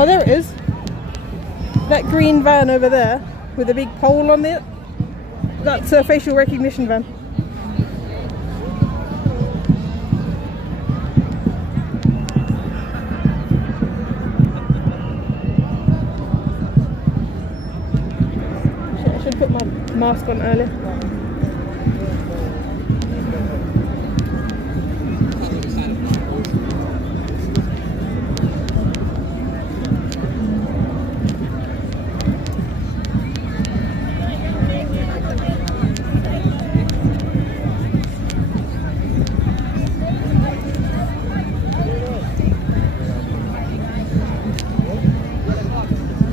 Oh, there it is. That green van over there with a big pole on it. That's a facial recognition van. I should put my mask on earlier.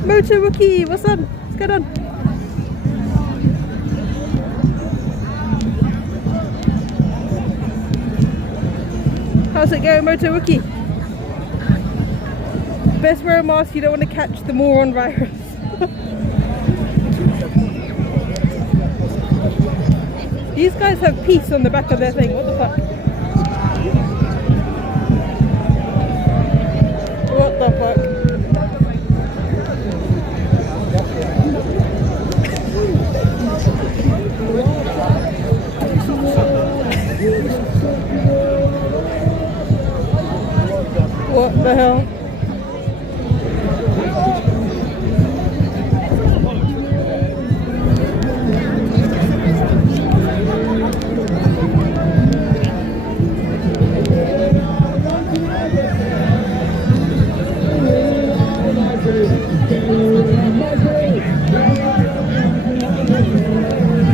Motor Wookie, what's on? What's going on? How's it going, Motor Wookie? Best wear a mask, you don't want to catch the moron virus. These guys have peace on the back of their thing, what the fuck? What the fuck? What the hell?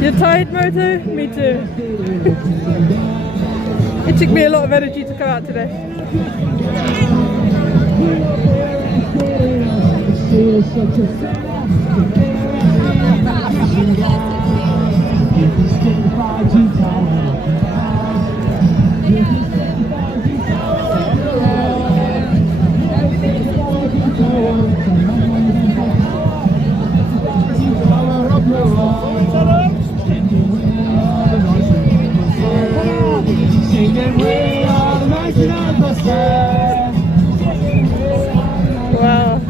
You're tired, Moto? Me too. It took me a lot of energy to come out today. Wow.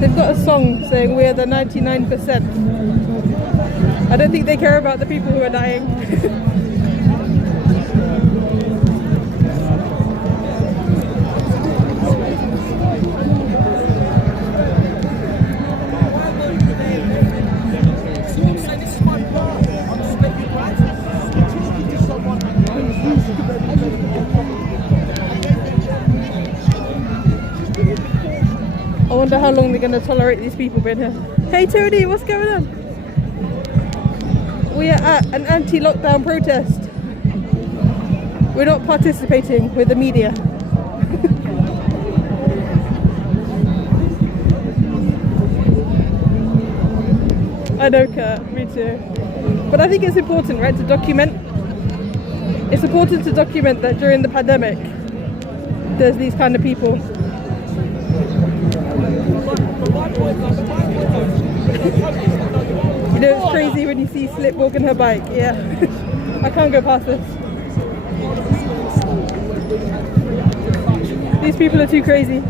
They've got a song saying we're the 99%. I don't think they care about the people who are dying. I wonder how long they're going to tolerate these people being here. Hey Tony, what's going on? We are at an anti-lockdown protest. We're not participating with the media. I know, Kurt, me too. But I think it's important, right, to document. It's important to document that during the pandemic, there's these kind of people. You know, it's crazy when you see Slip walking her bike. Yeah, I can't go past this. These people are too crazy.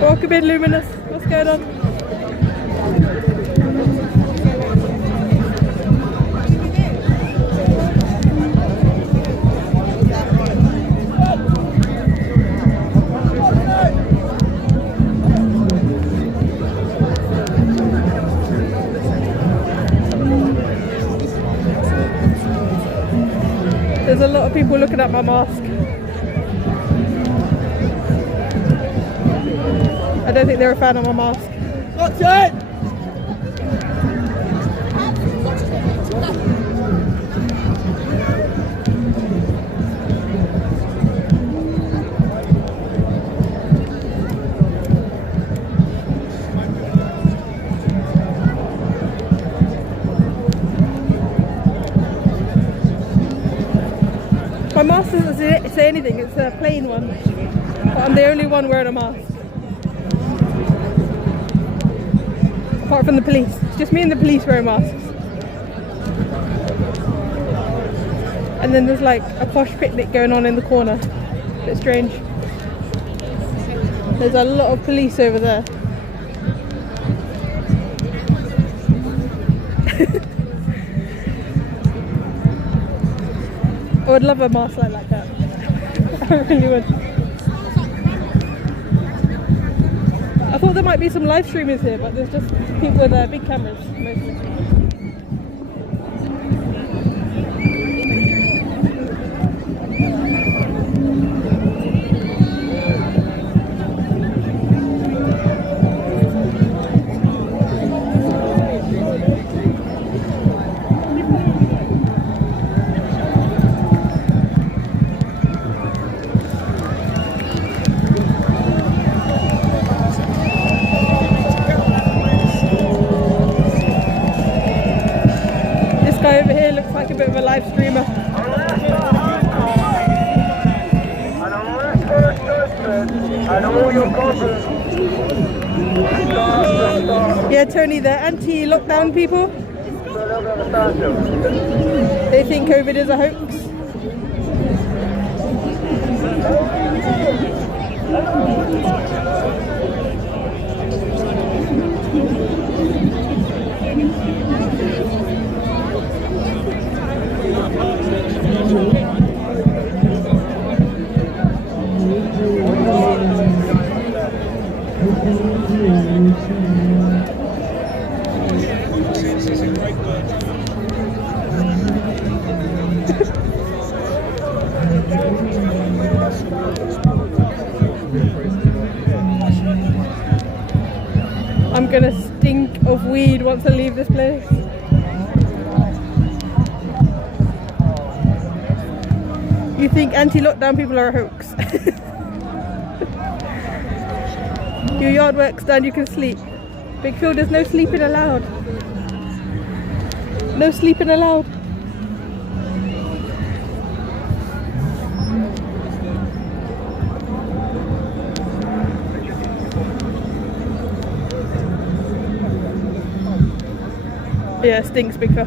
Welcome in, Luminous. What's going on? There's a lot of people looking at my mask. I don't think they're a fan of my mask. That's it! My mask doesn't say anything, it's a plain one. But I'm the only one wearing a mask. Apart from the police. It's just me and the police wearing masks. And then there's like a posh picnic going on in the corner. A bit strange. There's a lot of police over there. I would love a mask like that. I really would. I thought there might be some live streamers here, but there's just people with big cameras mostly. Guy over here looks like a bit of a live streamer. Yeah, Tony, the anti-lockdown people, they think COVID is a hoax. I'm gonna stink of weed once I leave this place. You think anti-lockdown people are a hoax? Your yard work's done, you can sleep. Big Phil, there's no sleeping allowed. No sleeping allowed. Yeah, it stinks, Big Phil.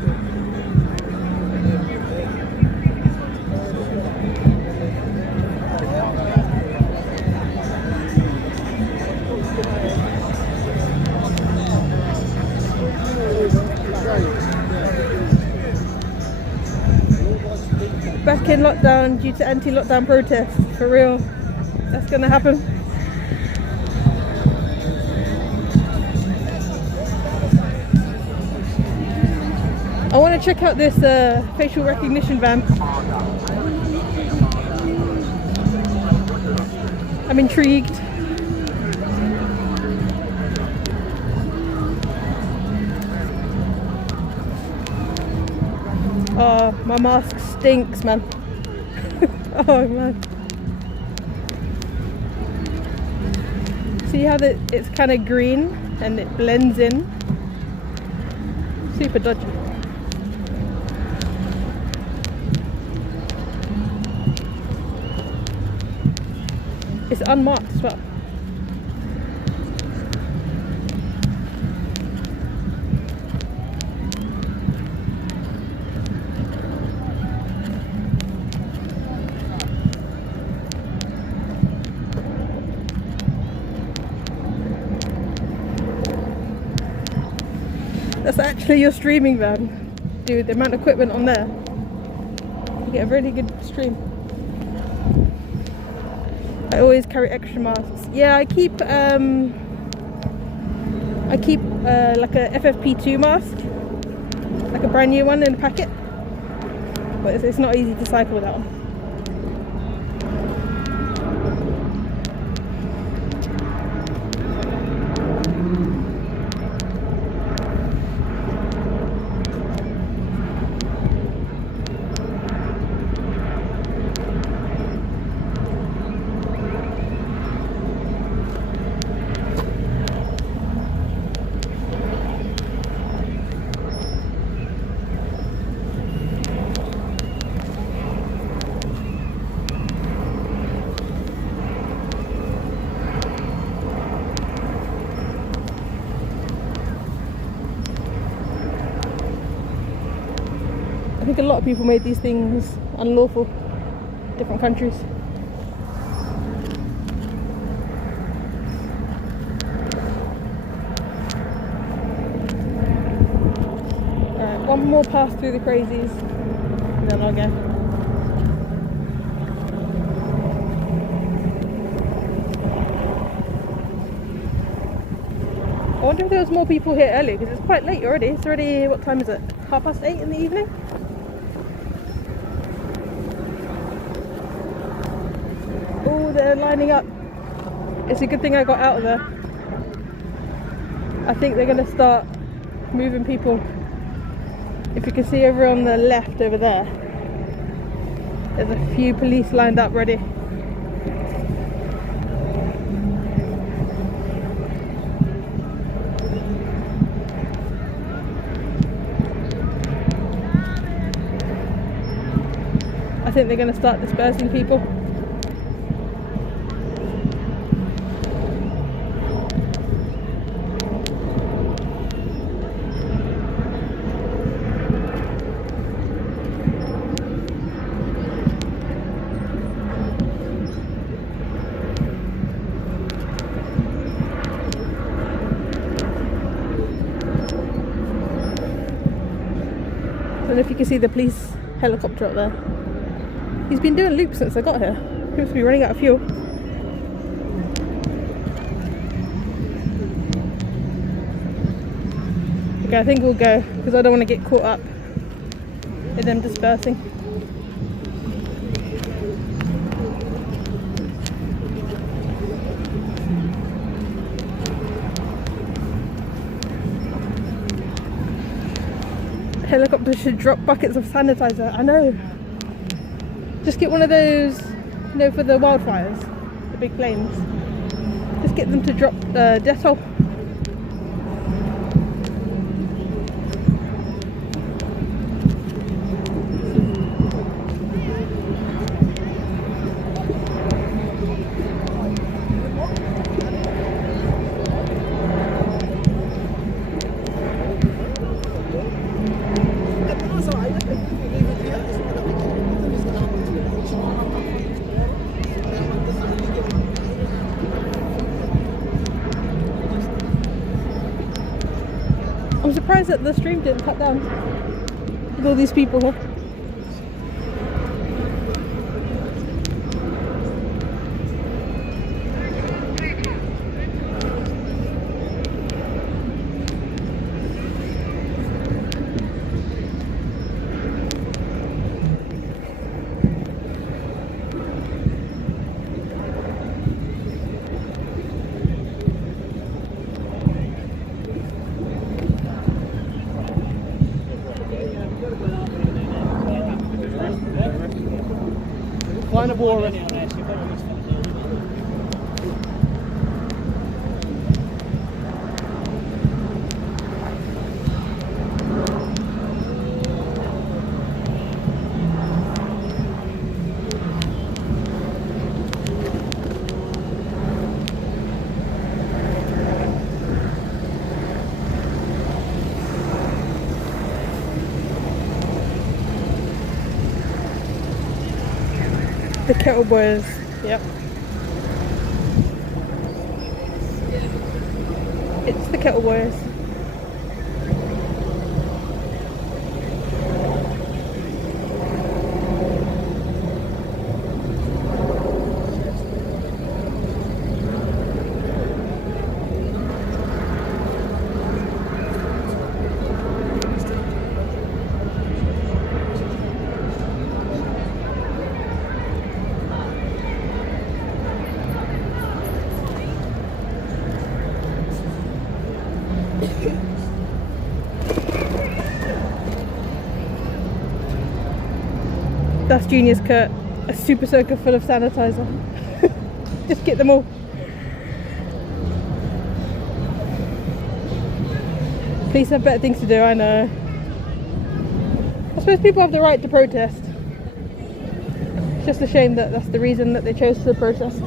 Back in lockdown due to anti-lockdown protests, for real. That's gonna happen. I want to check out this facial recognition van. I'm intrigued. Oh, my mask stinks, man. Oh, man. See how it's kind of green and it blends in? Super dodgy. It's unmarked as well. That's actually your streaming van. Dude, the amount of equipment on there. You get a really good stream. I always carry extra masks. Yeah, I keep like a FFP2 mask, like a brand new one in a packet, but it's not easy to cycle that one. think a lot of people made these things unlawful in different countries. Alright, one more pass through the crazies and then I'll go. I wonder if there was more people here earlier because it's quite late already. It's already, what time is it? 8:30 in the evening? Oh, they're lining up. It's a good thing I got out of there. I think they're going to start moving people. If you can see over on the left over there, there's a few police lined up ready. I think they're going to start dispersing people. I don't know if you can see the police helicopter up there. He's been doing loops since I got here. He seems to be running out of fuel. Okay, I think we'll go because I don't want to get caught up in them dispersing. Helicopters should drop buckets of sanitizer. I know. Just get one of those, you know, for the wildfires, the big planes. Just get them to drop Dettol. I'm surprised that the stream didn't cut down with all these people here. Kleine boren. The Kettle Boys, yep. It's the Kettle Boys. That's Junior's Kurt, a super soaker full of sanitizer. Just get them all. Police have better things to do, I know. I suppose people have the right to protest. It's just a shame that that's the reason that they chose to protest.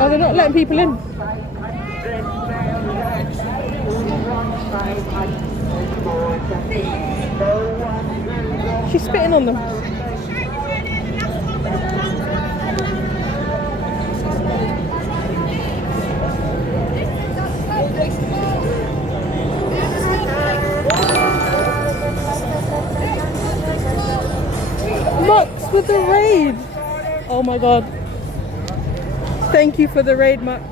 Oh, they're not letting people in. She's spitting on them. Max with the raid. Oh my god. Thank you for the raid, Max.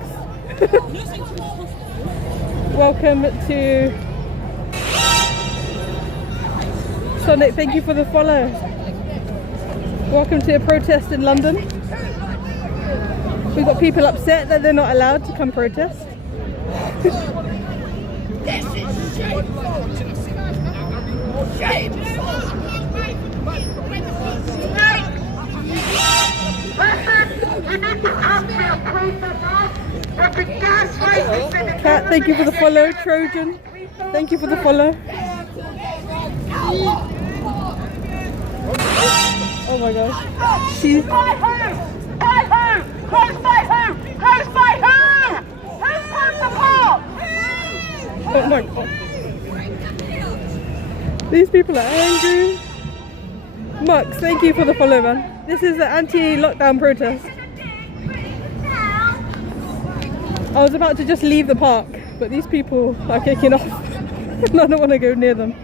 Welcome to Sonic, thank you for the follow. Welcome to a protest in London. We've got people upset that they're not allowed to come protest. This is shameful! Shameful! Cat, thank you for the follow. Trojan, thank you for the follow. Oh my gosh. She's... By who? By who? Close by who? Close by who? Who broke the park? Oh my god. These people are angry. Max, thank you for the follow, man. This is the anti-lockdown protest. I was about to just leave the park, but these people are kicking off and I don't want to go near them.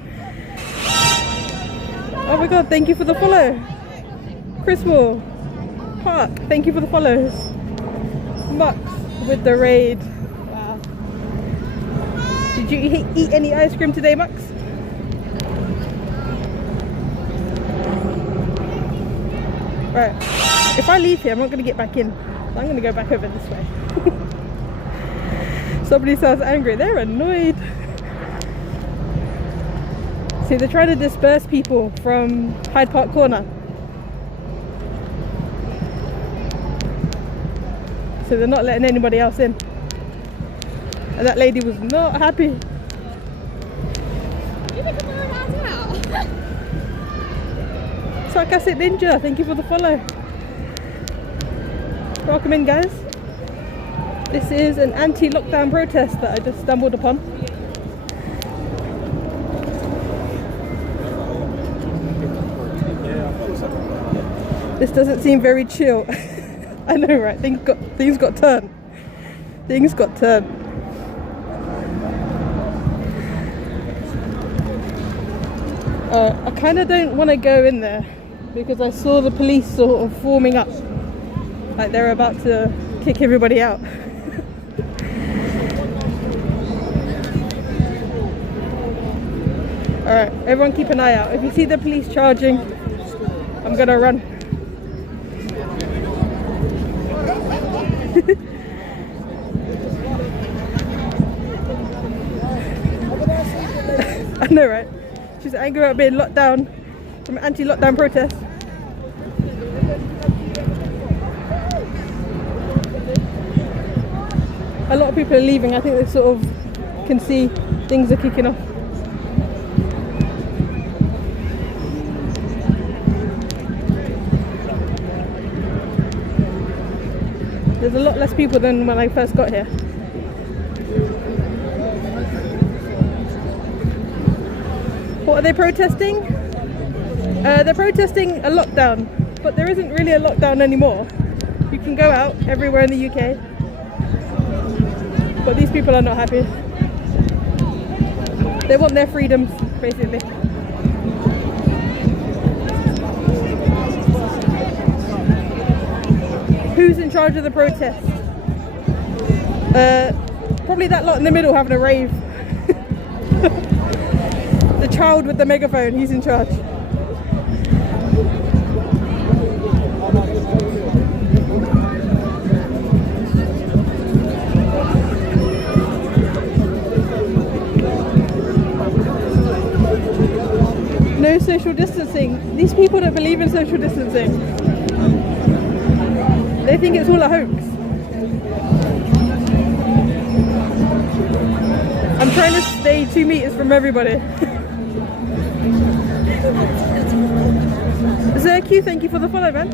Oh my god, thank you for the follow. Chris Wall, Park, thank you for the follows. Max with the raid. Wow. Did you eat any ice cream today, Max? Right, if I leave here, I'm not going to get back in. So I'm going to go back over this way. Somebody sounds angry. They're annoyed. See, they're trying to disperse people from Hyde Park Corner. So they're not letting anybody else in. And that lady was not happy. You think I'm allowed out? Sarcastic Ninja, thank you for the follow. Welcome in, guys. This is an anti-lockdown protest that I just stumbled upon. This doesn't seem very chill. I know, right? Things got turned. Things got turned. I kind of don't want to go in there because I saw the police sort of forming up, like they're about to kick everybody out. Alright, everyone keep an eye out. If you see the police charging, I'm gonna run. I know, right? She's angry about being locked down from anti-lockdown protests. A lot of people are leaving. I think they sort of can see things are kicking off. There's a lot less people than when I first got here. What are they protesting? They're protesting a lockdown, but there isn't really a lockdown anymore. You can go out everywhere in the UK, but these people are not happy. They want their freedoms, basically. Who's in charge of the protest? Probably that lot in the middle having a rave. The child with the megaphone, he's in charge. No social distancing. These people don't believe in social distancing. They think it's all a hoax. I'm trying to stay 2 meters from everybody. Zerq, thank you for the follow, man.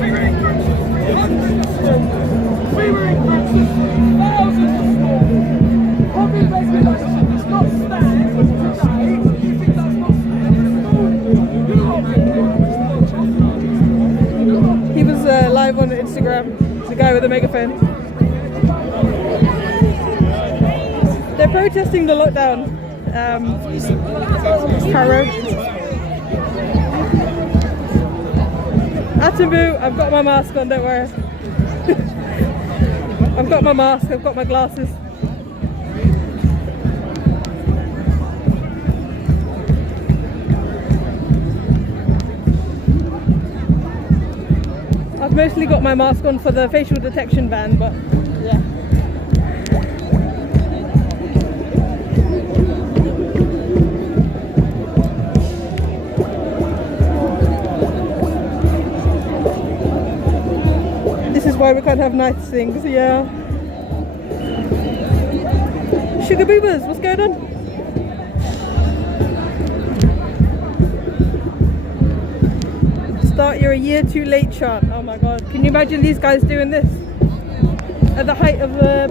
We were in Brexit. Thousands of small. Public regulation does not live on Instagram. It's a guy with a megaphone. They're protesting the lockdown. Harrow. Atambu, I've got my mask on, don't worry. I've got my mask, I've got my glasses. I've mostly got my mask on for the facial detection ban, but yeah. This is why we can't have nice things, yeah. Sugar boobers, what's going on? Start you're a year too late chant. Oh my god. Can you imagine these guys doing this at the height of the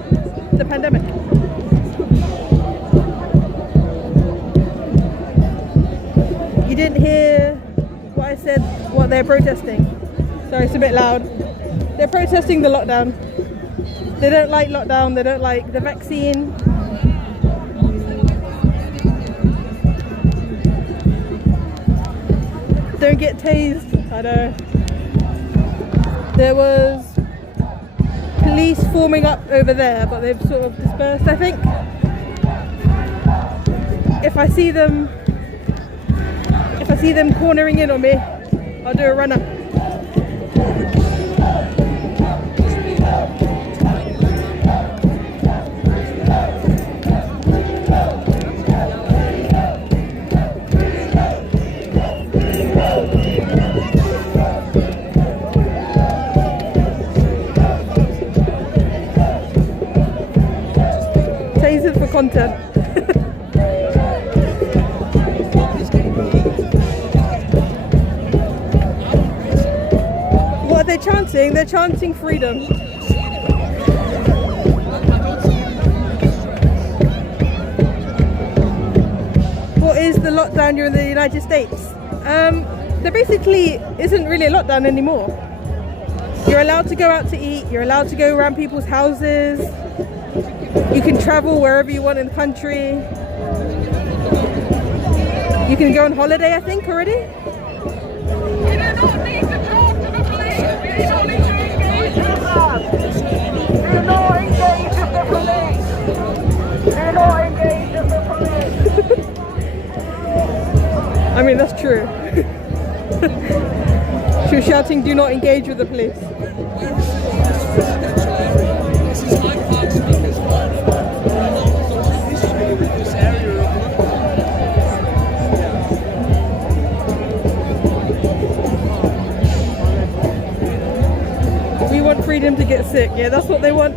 pandemic? You didn't hear what I said, what they're protesting. Sorry, it's a bit loud. They're protesting the lockdown. They don't like lockdown, they don't like the vaccine. Don't get tased. I know. There was police forming up over there, but they've sort of dispersed, I think. If I see them cornering in on me, I'll do a run-up. Tasered for content. What are they chanting? They're chanting freedom. What is the lockdown here in the United States? There basically isn't really a lockdown anymore. You're allowed to go out to eat, you're allowed to go around people's houses, you can travel wherever you want in the country. You can go on holiday, I think, already. You do not need to talk to the police. You don't need to engage with them. Do not engage with the police. Do not engage with the police. I mean, that's true. She was shouting, do not engage with the police. This is Hyde Park Speakers Hall. This area of We want freedom to get sick. Yeah, that's what they want.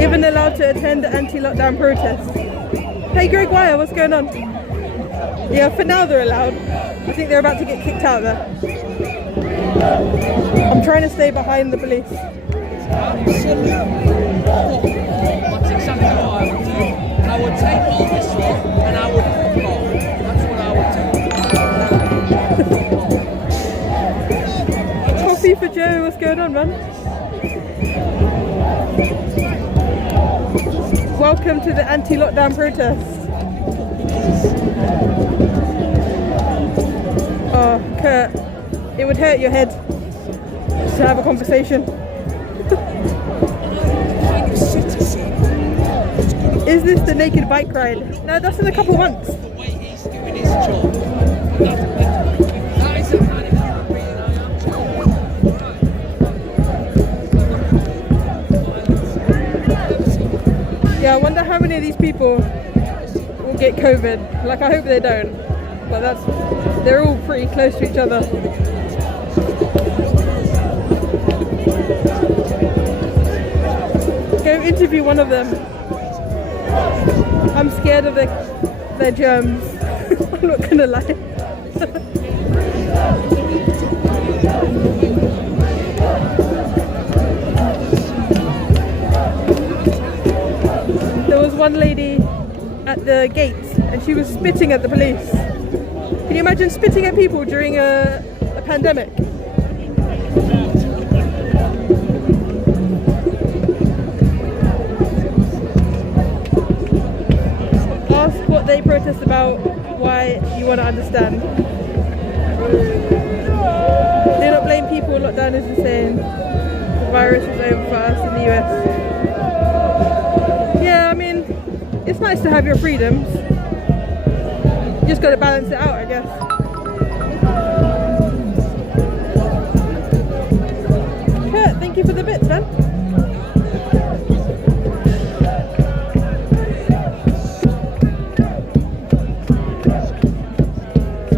Even allowed to attend the anti-lockdown protest. Hey Greg Wire, what's going on? Yeah, for now they're allowed. I think they're about to get kicked out there. I'm trying to stay behind the police. That's exactly what I would do. I would take all this off and I would fuck off. That's what I would do. Coffee for Joe, what's going on, man? Welcome to the anti-lockdown protest. Oh, Kurt, it would hurt your head to have a conversation. Is this the naked bike ride? No, that's in a couple months. The way he's doing his job. That is the kind of European I am. Yeah, I wonder how many of these people will get COVID. Like, I hope they don't. But they're all pretty close to each other. Go interview one of them. I'm scared of their germs. I'm not gonna lie. There was one lady at the gates and she was spitting at the police. Can you imagine spitting at people during a pandemic? Ask what they protest about, why you want to understand. Do not blame people, lockdown is insane. The virus is over for us in the US. Yeah, I mean, it's nice to have your freedoms. You just got to balance it out, I guess. Kurt, thank you for the bits, man.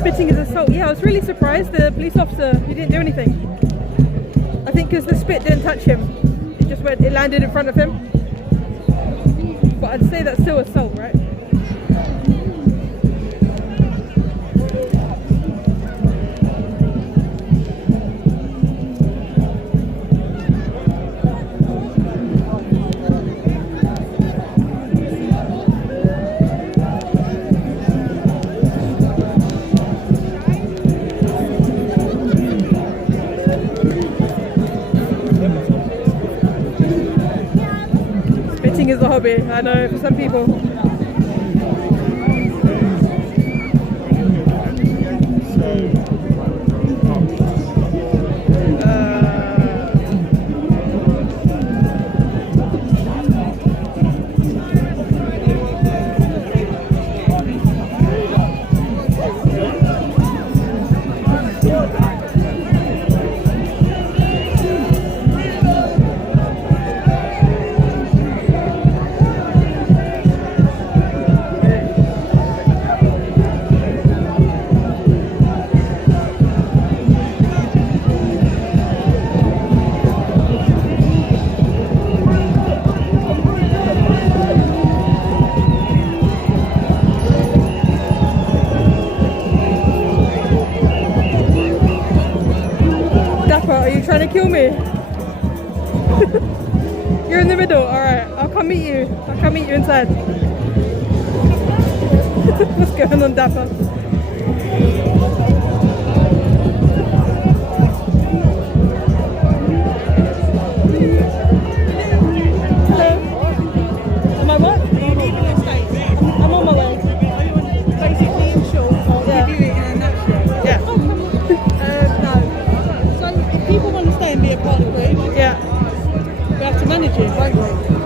Spitting is assault. Yeah, I was really surprised the police officer, he didn't do anything. I think because the spit didn't touch him. It landed in front of him. But I'd say that's still assault, right? Is a hobby, I know, for some people. Trying to kill me? You're in the middle. Alright, I'll come meet you. I'll come meet you inside. What's going on, Dapper? Hello. Am I what? I'm on my way. Basically, in short, I'll Yeah. give you it in a nutshell. Yeah. No. So if people want to stay and be a part of the group, Yeah. we have to manage it, won't we?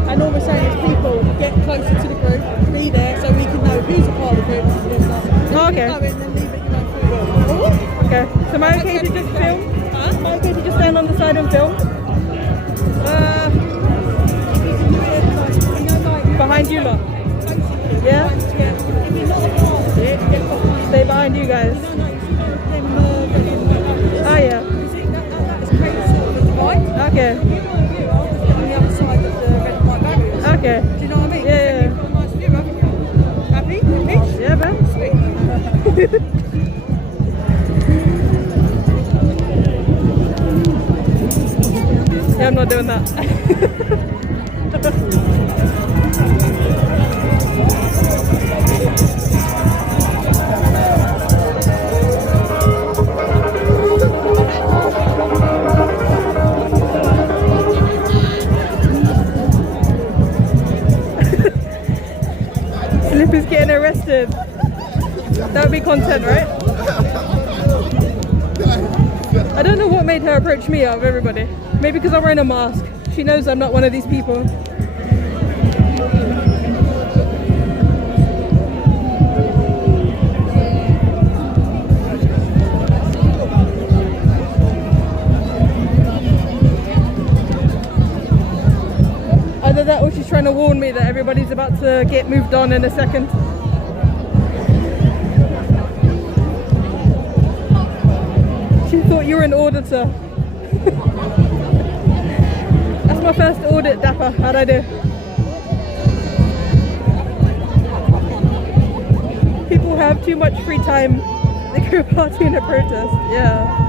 And all we're saying is people get closer to the group, be there so we can know who's a part of the group and who's not. Oh, okay. If you know it, then leave it, free will. Okay. So am I okay to just film? Huh? Am I okay to just stand on the side and film? Behind you lot. Yeah? If you're not a part of it, get behind. Stay behind you guys. No, them getting like this. Oh yeah. You see, that is creating sort of a divide. Okay. If you want a view, I'll just get on the other side of the red and white barriers. Okay. Do you know what I mean? Yeah, Then yeah. you've got a nice view, haven't you? Happy? Happy? Yeah, man. Sweet. Yeah, I'm not doing that. Slippy's getting arrested. That would be content, right? I don't know what made her approach me out of everybody. Maybe because I'm wearing a mask. She knows I'm not one of these people. Either that or she's trying to warn me that everybody's about to get moved on in a second. She thought you were an auditor. That's my first audit, Dapper. How'd I do? People have too much free time. They go party in a protest. Yeah.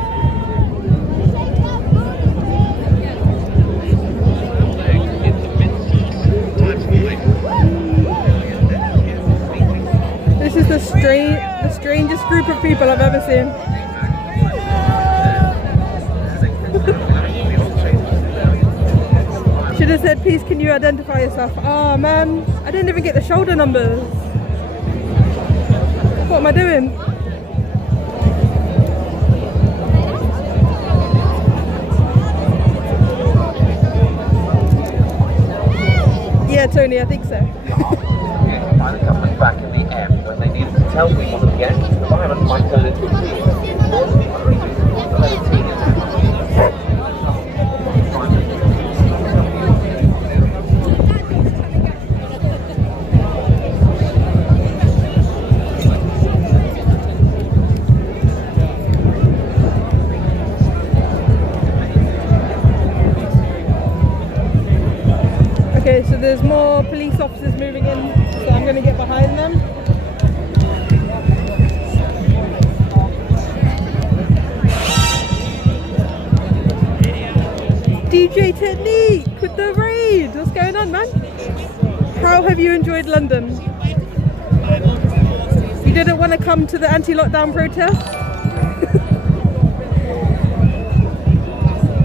The strangest group of people I've ever seen. Should have said, please can you identify yourself? Oh man, I didn't even get the shoulder numbers. What am I doing? Yeah, Tony, I think so. Find the government back in the M when they needed to tell people that the engine environment might turn into a Okay, so there's more police officers moving in, so I'm going to get behind them. DJ Technique with the raid! What's going on, man? How have you enjoyed London? You didn't want to come to the anti-lockdown protest?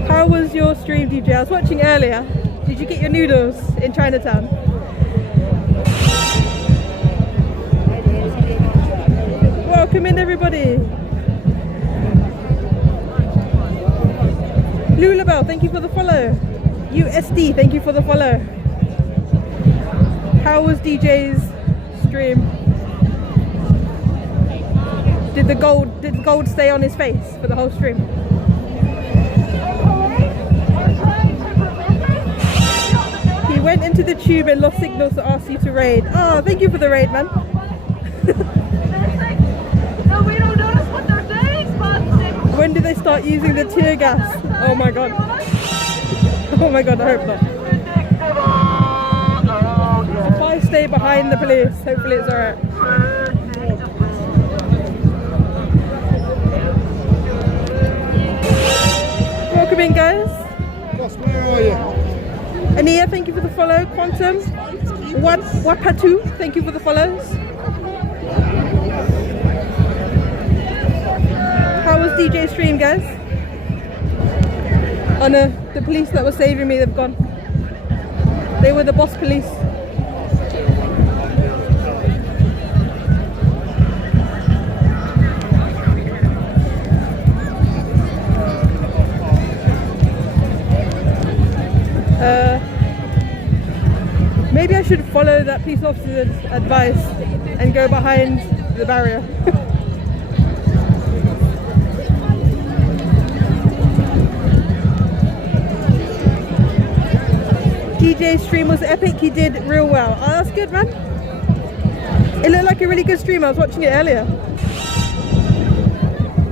How was your stream, DJ? I was watching earlier. Did you get your noodles in Chinatown? Welcome in, everybody. Lulabelle, thank you for the follow. USD, thank you for the follow. How was DJ's stream? Did the gold stay on his face for the whole stream? He went into the tube and lost signals to ask you to raid. Oh, thank you for the raid, man. No, we don't notice what they're saying, but When do they start using the tear gas? Oh my god. Oh my god, I hope not. If I stay behind the police, hopefully it's alright. Welcome in, guys. Boss, where are you? Ania, thank you for the follow. Quantum. Wapatu, thank you for the follows. How was DJ stream, guys? Oh no, the police that were saving me, they've gone. They were the boss police. Maybe I should follow that police officer's advice and go behind the barrier. DJ's stream was epic, he did real well. Oh, that's good, man. It looked like a really good stream, I was watching it earlier.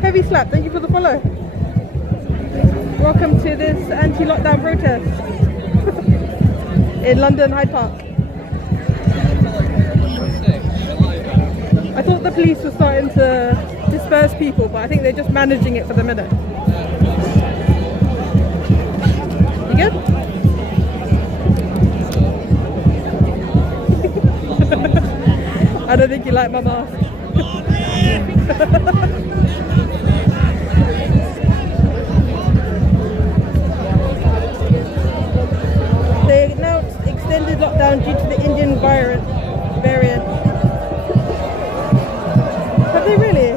Heavy Slap, thank you for the follow. Welcome to this anti-lockdown protest in London, Hyde Park. I thought the police were starting to disperse people, but I think they're just managing it for the minute. You good? I don't think you like my mask. They announced extended lockdown due to the Indian variant. Have they really?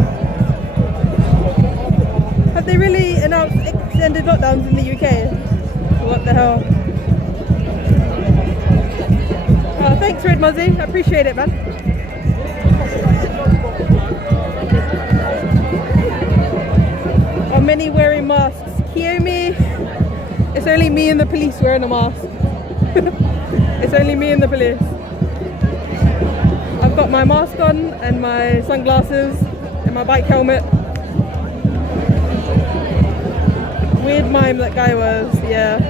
Have they really announced extended lockdowns in the UK? What the hell? Oh, thanks, Red Muzzy. I appreciate it, man. Are many wearing masks? Kiyomi, it's only me and the police wearing a mask. It's only me and the police. I've got my mask on and my sunglasses and my bike helmet. Weird mime that guy was, yeah.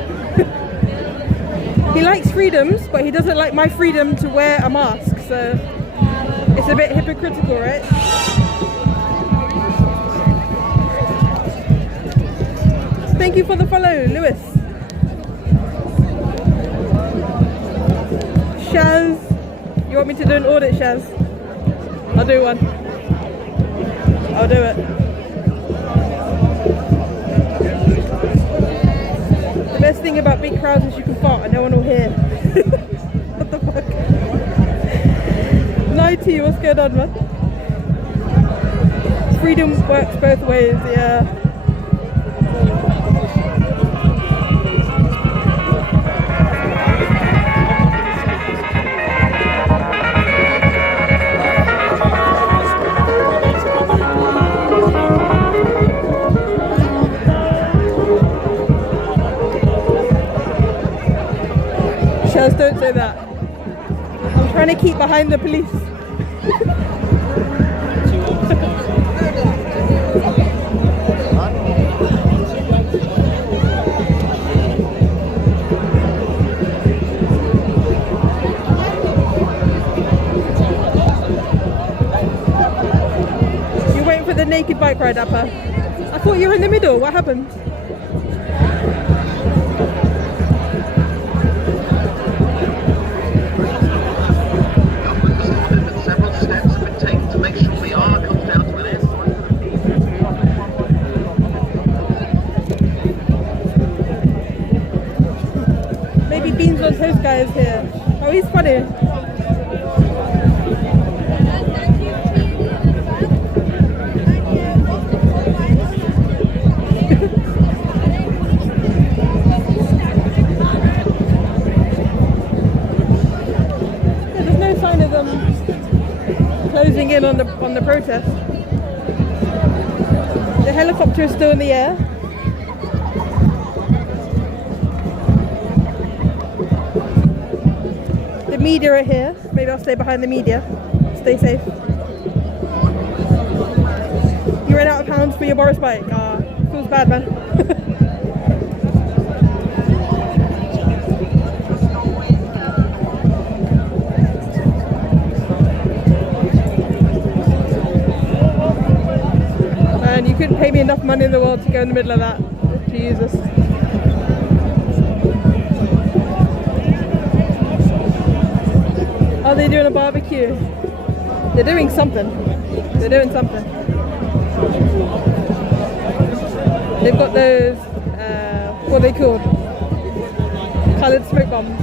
He likes freedoms, but he doesn't like my freedom to wear a mask, so it's a bit hypocritical, right? Thank you for the follow, Lewis. Shaz, you want me to do an audit, Shaz? I'll do one. I'll do it. The best thing about big crowds is you can fart and no one will hear. What the fuck? 90, what's going on, man? Freedom works both ways, yeah. Shells, don't say that. I'm trying to keep behind the police. You're waiting for the naked bike ride up, huh? I thought you were in the middle. What happened? Several steps have been taken to make sure the R comes down to an S. Maybe Beans on Toast guy is here. Oh, he's funny. There's no sign of them closing in on the protest. The helicopter is still in the air. The media are here. Maybe I'll stay behind the media. Stay safe. You ran out of pounds for your Boris bike. Feels bad, man. And you couldn't pay me enough money in the world to go in the middle of that. Jesus. Are they doing a barbecue? They're doing something. They're doing something. They've got those, what are they called? Coloured smoke bombs.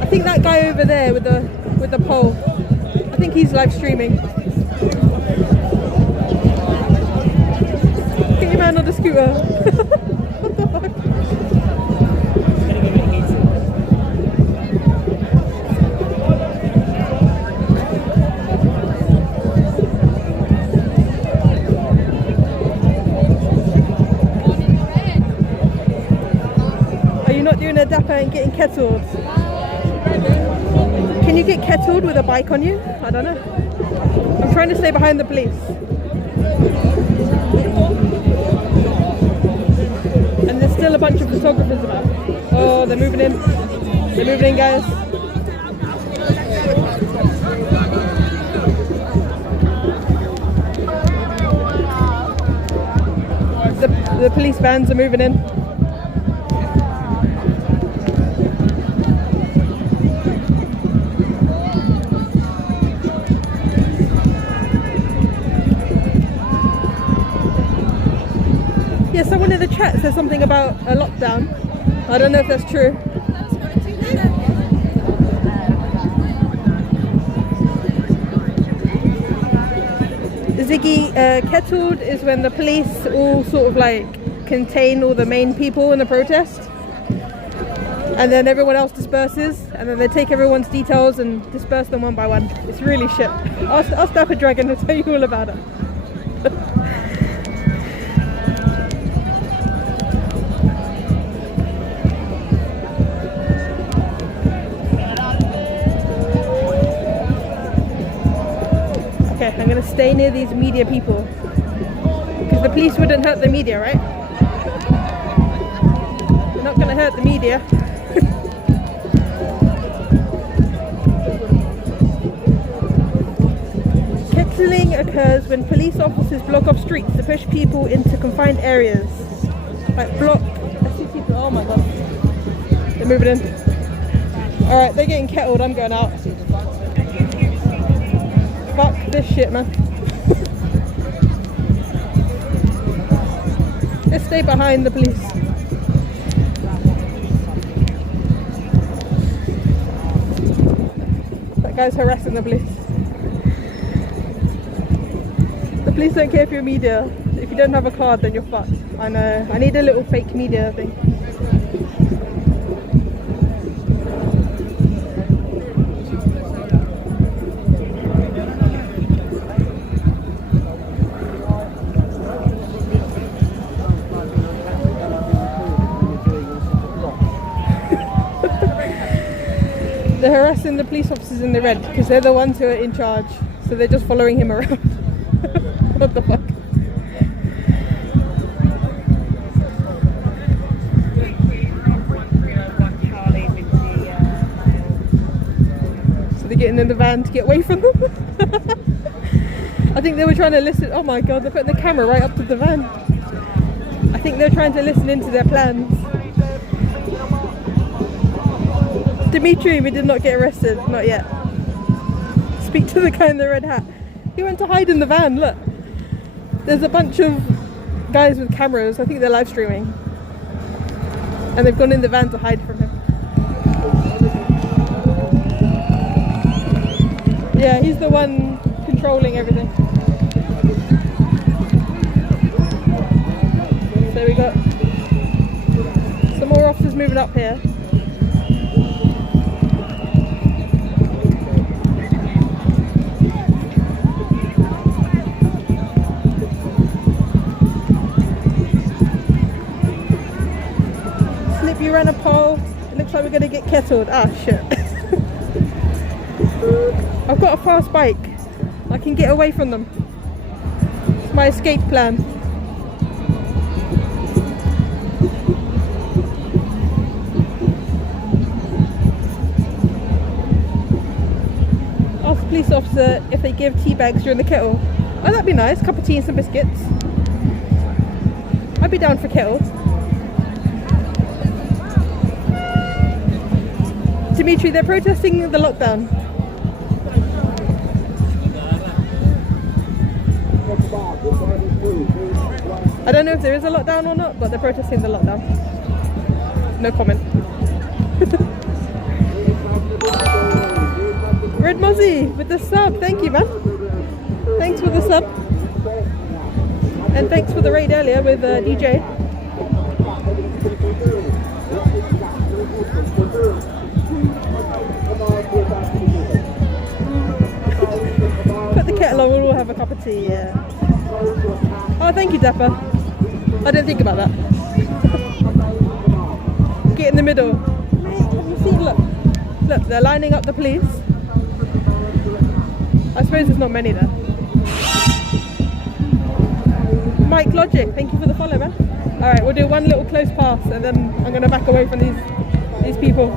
I think that guy over there with the pole, I think he's live streaming. Get your man on the scooter. What the fuck? Are you not doing a dapper and getting kettled? Can you get kettled with a bike on you? I don't know. I'm trying to stay behind the police. And there's still a bunch of photographers about. Oh, they're moving in. They're moving in, guys. The police vans are moving in. Yeah, someone in the chat said something about a lockdown. I don't know if that's true. Ziggy, kettled is when the police all sort of like contain all the main people in the protest, and then everyone else disperses, and then they take everyone's details and disperse them one by one. It's really shit. I'll stop a dragon and tell you all about it. Okay, I'm gonna stay near these media people because the police wouldn't hurt the media, right? They're not gonna hurt the media. Belittling occurs when police officers block off streets to push people into confined areas. Like block. I see people. Oh my god. They're moving in. Alright, they're getting kettled. I'm going out. Fuck this shit, man. Let's stay behind the police. That guy's harassing the police. The police don't care if you're media. If you don't have a card, then you're fucked. I know. I need a little fake media thing. They're harassing the police officers in the red because they're the ones who are in charge. So they're just following him around. What the fuck? So they're getting in the van to get away from them. I think they were trying to listen. Oh my god, they're putting the camera right up to the van. I think they're trying to listen into their plans. Dimitri, we did not get arrested, not yet. Speak to the guy in the red hat. He went to hide in the van, look. There's a bunch of guys with cameras, I think they're live streaming. And they've gone in the van to hide from him. Yeah, he's the one controlling everything. So we got some more officers moving up here. You ran a pole. It looks like we're going to get kettled. Ah, shit. I've got a fast bike. I can get away from them. It's my escape plan. Ask the police officer if they give tea bags during the kettle. Oh, that'd be nice. Cup of tea and some biscuits. I'd be down for kettle. Dimitri, they're protesting the lockdown. I don't know if there is a lockdown or not, but they're protesting the lockdown. No comment. Red Mozzie with the sub. Thank you, man. Thanks for the sub. And thanks for the raid earlier with DJ. Put the kettle on, we'll all have a cup of tea, yeah. Oh, thank you, Dapper. I didn't think about that. Get in the middle. Mate, have you seen, look. Look, they're lining up the police. I suppose there's not many there. Mike Logic, thank you for the follow, man. Alright, we'll do one little close pass and then I'm going to back away from these people.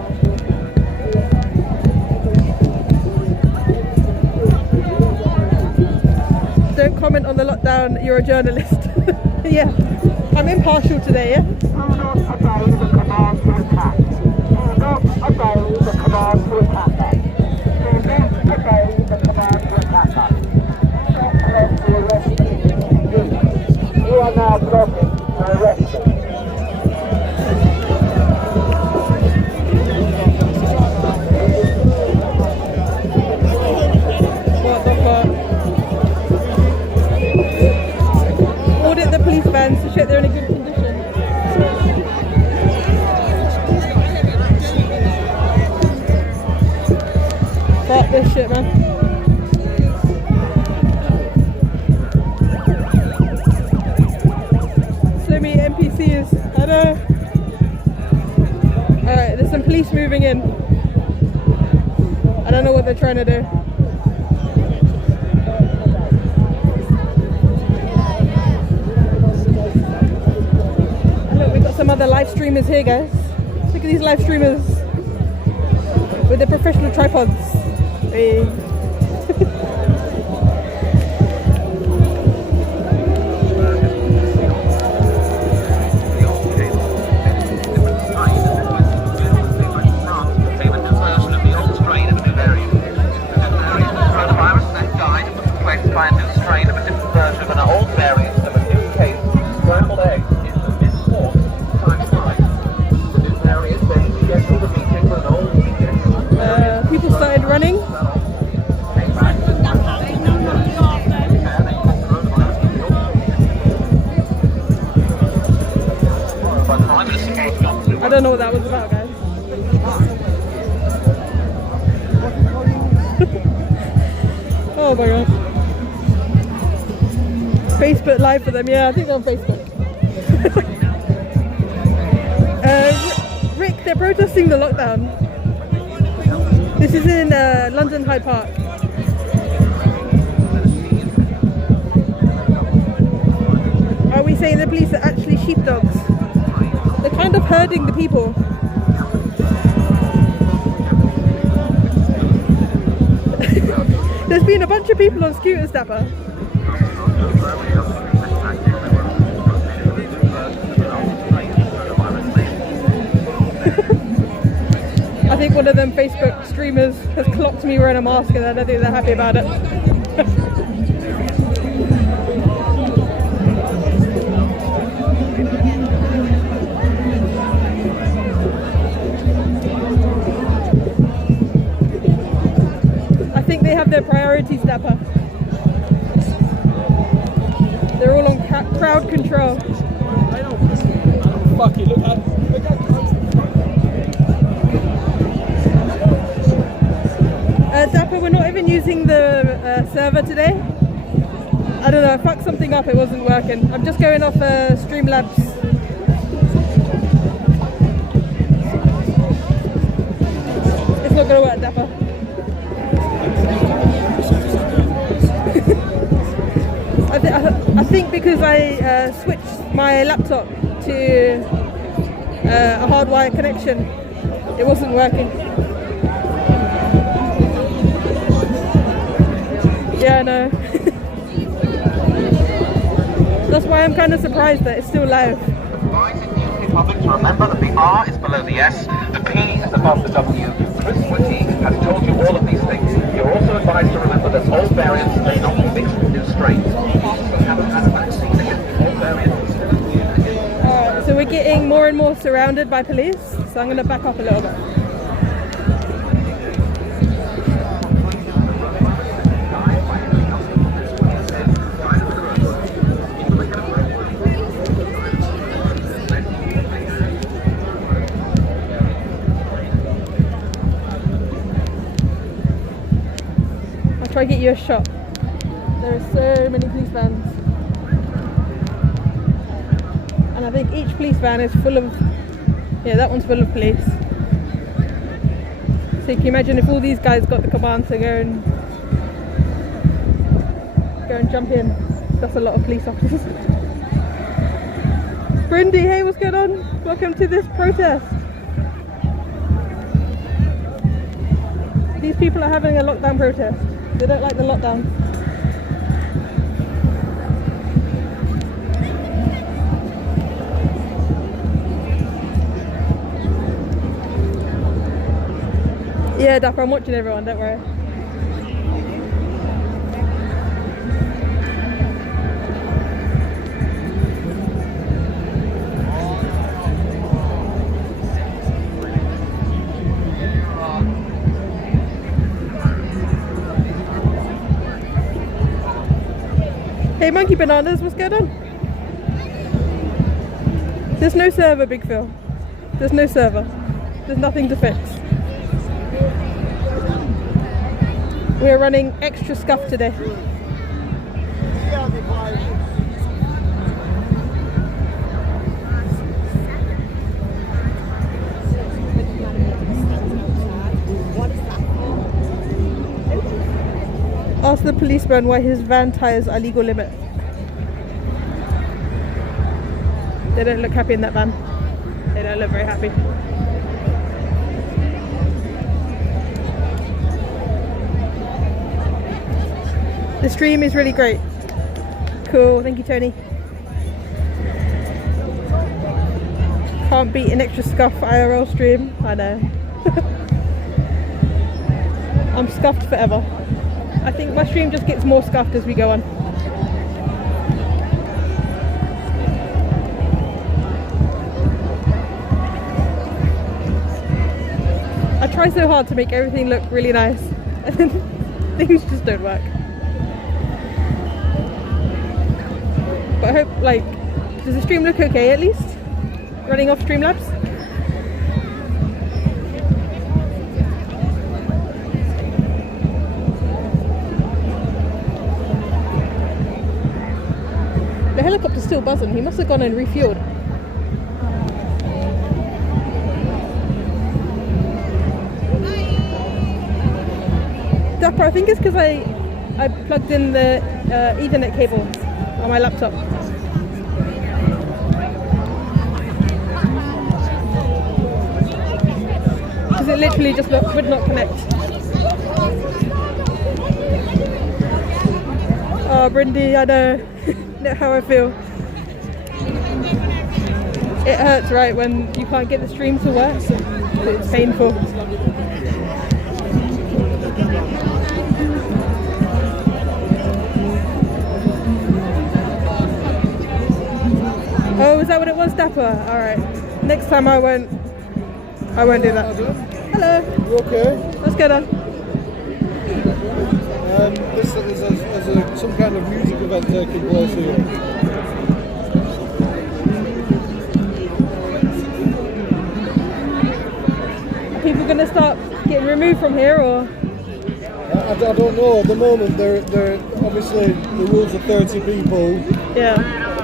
Don't comment on the lockdown, you're a journalist. Yeah, I'm impartial today, yeah? Do not obey the command to attack. Do not obey the command to attack us. Do not obey the command to attack us. Stop them to arrest you. You are now blocking the arrest. What the fuck? Audit the police vans to check they're in a good condition. Fuck this shit, man. So many NPCs, I know. Alright, there's some police moving in. I don't know what they're trying to do. Some other live streamers here, guys. Look at these live streamers with their professional tripods. Hey. don't know what that was about, guys. Oh my god. Facebook Live for them, yeah, I think they're on Facebook. Rick, they're protesting the lockdown. This is in London Hyde Park. Are we saying the police are actually sheepdogs? They're kind of herding the people. There's been a bunch of people on scooters, Dapper. I think one of them Facebook streamers has clocked me wearing a mask and I don't think they're happy about it. I think they have their priorities, Dapper. They're all on crowd control. Fuck it, look at Dapper, we're not even using the server today. I don't know, I fucked something up, it wasn't working. I'm just going off Streamlabs. It's not going to work, Dapper. I think because I switched my laptop to a hardwire connection, it wasn't working. Yeah, I know. That's why I'm kind of surprised that it's still live. Advising the UK public to remember that the R is below the S, the P is above the W. Chris Whitty has told you all of these things. You're also advised to remember that all variants may not be mixed with new strains. We haven't had a vaccine against all variants. Alright, so we're getting more and more surrounded by police, so I'm going to back up a little bit. Try to get you a shot. There are so many police vans, and I think each police van is full of, yeah, that one's full of police. So you can imagine if all these guys got the command to go and jump in. That's a lot of police officers. Brindy, hey, what's going on? Welcome to this protest. These people are having a lockdown protest. They don't like the lockdown. Yeah, Dapper, I'm watching everyone, don't worry. Hey Monkey Bananas, what's going on? There's no server, Big Phil. There's no server. There's nothing to fix. We're running extra scuff today. Ask the policeman why his van tyres are legal limit. They don't look happy in that van. They don't look very happy. The stream is really great. Cool, thank you Tony. Can't beat an extra scuff IRL stream, I know. I'm scuffed forever. I think my stream just gets more scuffed as we go on. I try so hard to make everything look really nice and then things just don't work. But I hope, like, does the stream look okay at least? Running off Streamlabs? The helicopter's still buzzing. He must have gone and refueled. Dapper, I think it's because I plugged in the Ethernet cable on my laptop. Because it literally just would not connect. Oh, Brindy, I know how I feel. It hurts, right, when you can't get the stream to work. It's painful. Oh, is that what it was, Dapper? Alright. Next time I won't do that. Hello. You okay? What's going on? This is some kind of music event taking place here. Are people going to start getting removed from here, or? I don't know. At the moment, they're obviously the rules are 30 people. Yeah.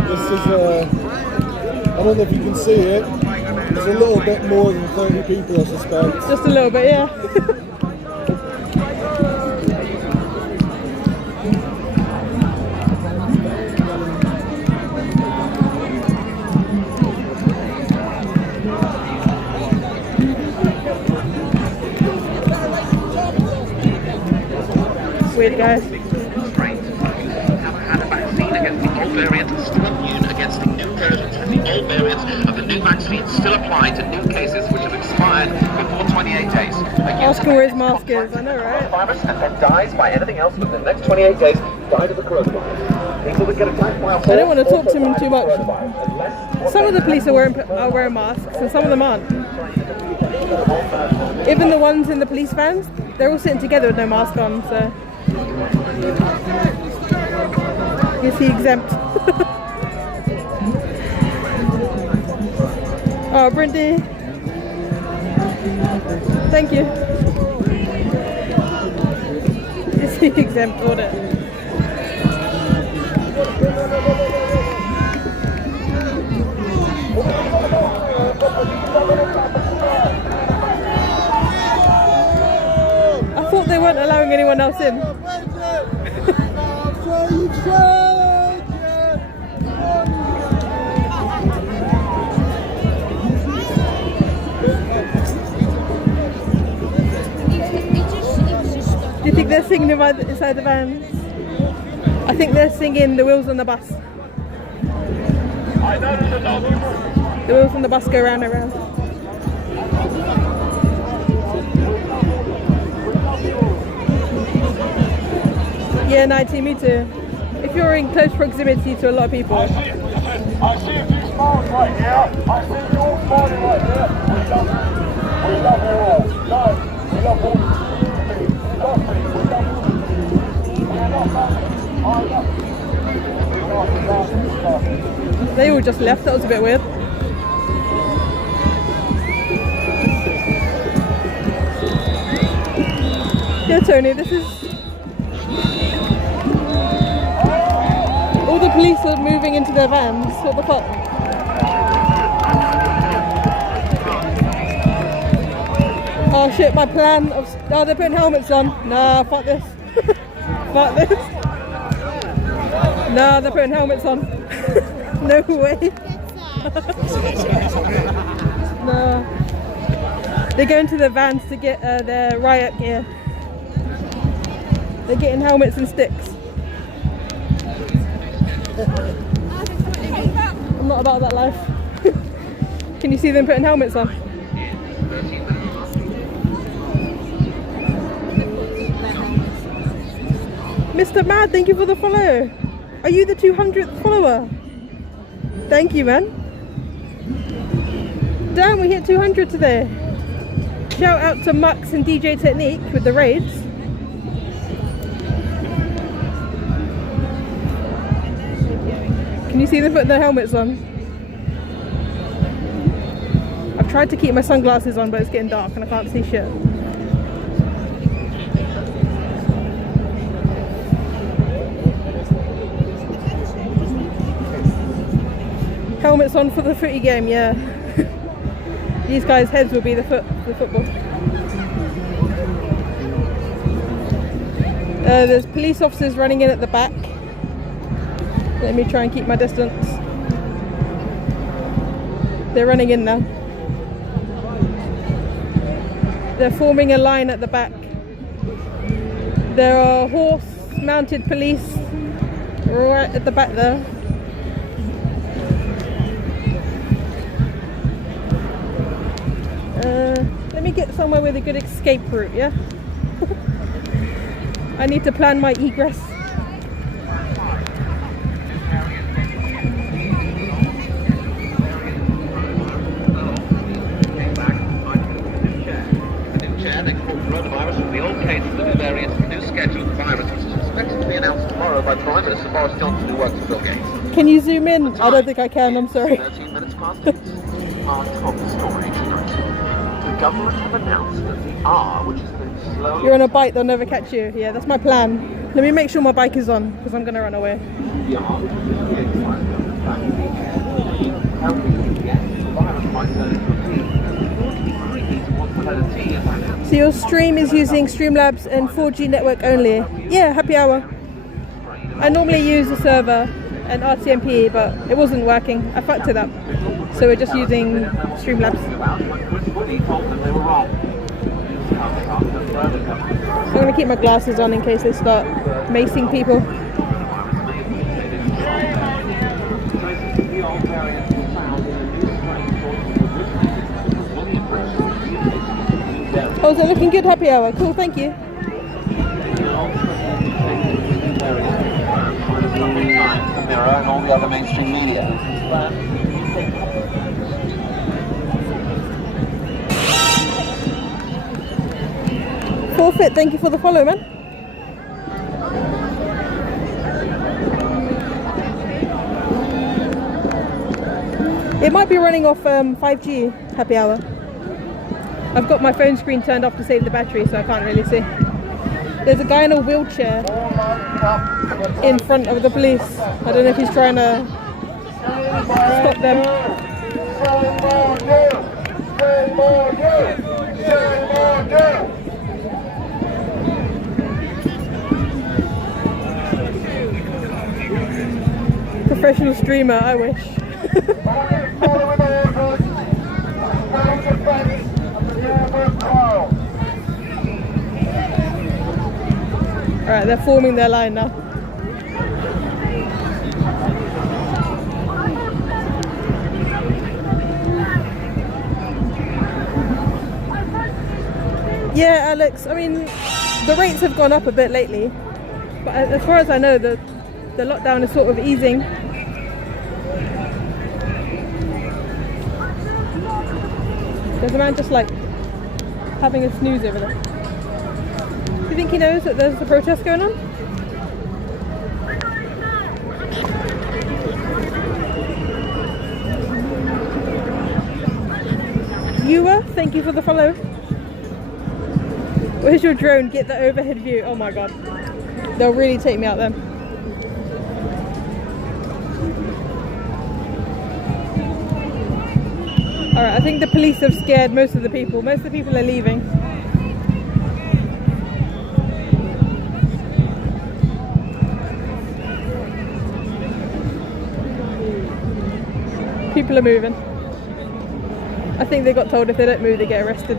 This is I don't know if you can see it. There's a little bit more than 30 people, I suspect. Just a little bit, yeah. Weird guys. Have had a vaccine against the old variant, still immune against the new versions of the old variants, and the new vaccine still applied to new cases which have expired before 28 days. Ask him where his mask is, I know, right? Virus and then dies by anything else within the next 28 days, died of the coronavirus. People that get attacked by I don't want to talk to him too much. Some of the police are wearing masks, and some of them aren't. Even the ones in the police vans, they're all sitting together with no mask on, so. Is he exempt? Oh, Brindy. Thank you. Is he exempt audit? I thought they weren't allowing anyone else in. Do you think they're singing inside the vans? I think they're singing The Wheels on the Bus. The wheels on the bus go round and round. Yeah, 90, me too. If you're in close proximity to a lot of people. I see a few smiles right here. I see you all smiling right here. We love you all. No, we love all the community. We love you. We are not happy. I love you. They all just left, that was a bit weird. Yeah, Tony, this is... All the police are moving into their vans. What the fuck? Oh shit, my plan of... Oh, they're putting helmets on. Nah, fuck this. Fuck this. Nah, they're putting helmets on. No way. No. They go into their vans to get their riot gear. They're getting helmets and sticks. I'm not about that life. Can you see them putting helmets on? Mr. Mad, thank you for the follow. Are you the 200th follower? Thank you, man. Damn, we hit 200 today. Shout out to Mux and DJ Technique with the raids. Can you see them putting their helmets on? I've tried to keep my sunglasses on, but it's getting dark and I can't see shit. Helmets on for the footy game, yeah. These guys' heads will be the football. There's police officers running in at the back. Let me try and keep my distance. They're running in now. They're forming a line at the back. There are horse-mounted police right at the back there. Let me get somewhere with a good escape route, yeah? I need to plan my egress. Coronavirus from the old case of the new variant, the new schedule of the virus, which is expected to be announced tomorrow by Prime Minister Boris Johnson, who works for Bill Gates. Can you zoom in? I don't think I can, I'm sorry. 13 minutes past 8. Our top story tonight. The government have announced that the R, which has been slowly... You're on a bike, they'll never catch you. Yeah, that's my plan. Let me make sure my bike is on, because I'm going to run away. The R, helping the virus might turn into a T. So your stream is using Streamlabs and 4G network only? Yeah, happy hour. I normally use a server and RTMP, but it wasn't working. I fucked it up. So we're just using Streamlabs. I'm going to keep my glasses on in case they start macing people. Oh, is it looking good, happy hour? Cool, thank you. Mirror and all the other mainstream media. Forfeit, thank you for the follow, man. It might be running off 5G, happy hour. I've got my phone screen turned off to save the battery, so I can't really see. There's a guy in a wheelchair in front of the police. I don't know if he's trying to stop them. Professional streamer, I wish. Alright, they're forming their line now. Yeah, Alex, I mean, the rates have gone up a bit lately, but as far as I know, the lockdown is sort of easing. There's a man just like having a snooze over there. Do you think he knows that there's a protest going on? Viewer, thank you for the follow. Where's your drone? Get the overhead view. Oh my god. They'll really take me out then. Alright, I think the police have scared most of the people. Most of the people are leaving. People are moving. I think they got told if they don't move they get arrested.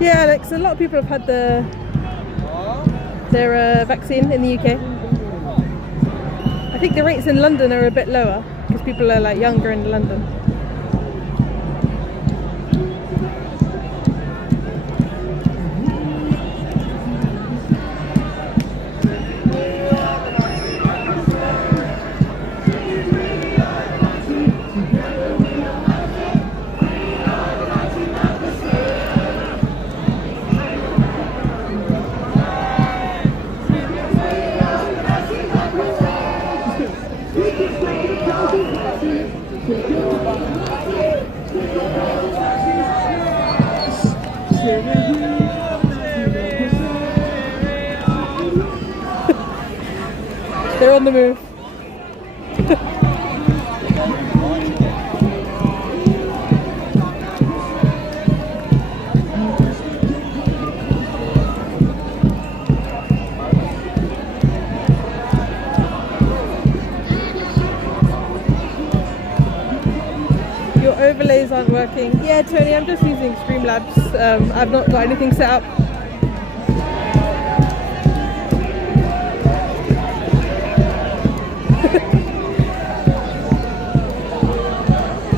Yeah, Alex, a lot of people have had their vaccine in the UK. I think the rates in London are a bit lower because people are like younger in London. Singing They're on the move. Your overlays aren't working. Yeah, Tony, I'm just using Streamlabs. I've not got anything set up.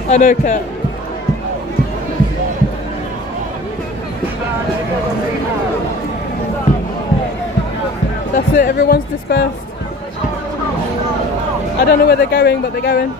I know, Kurt. That's it, everyone's dispersed. I don't know where they're going, but they're going.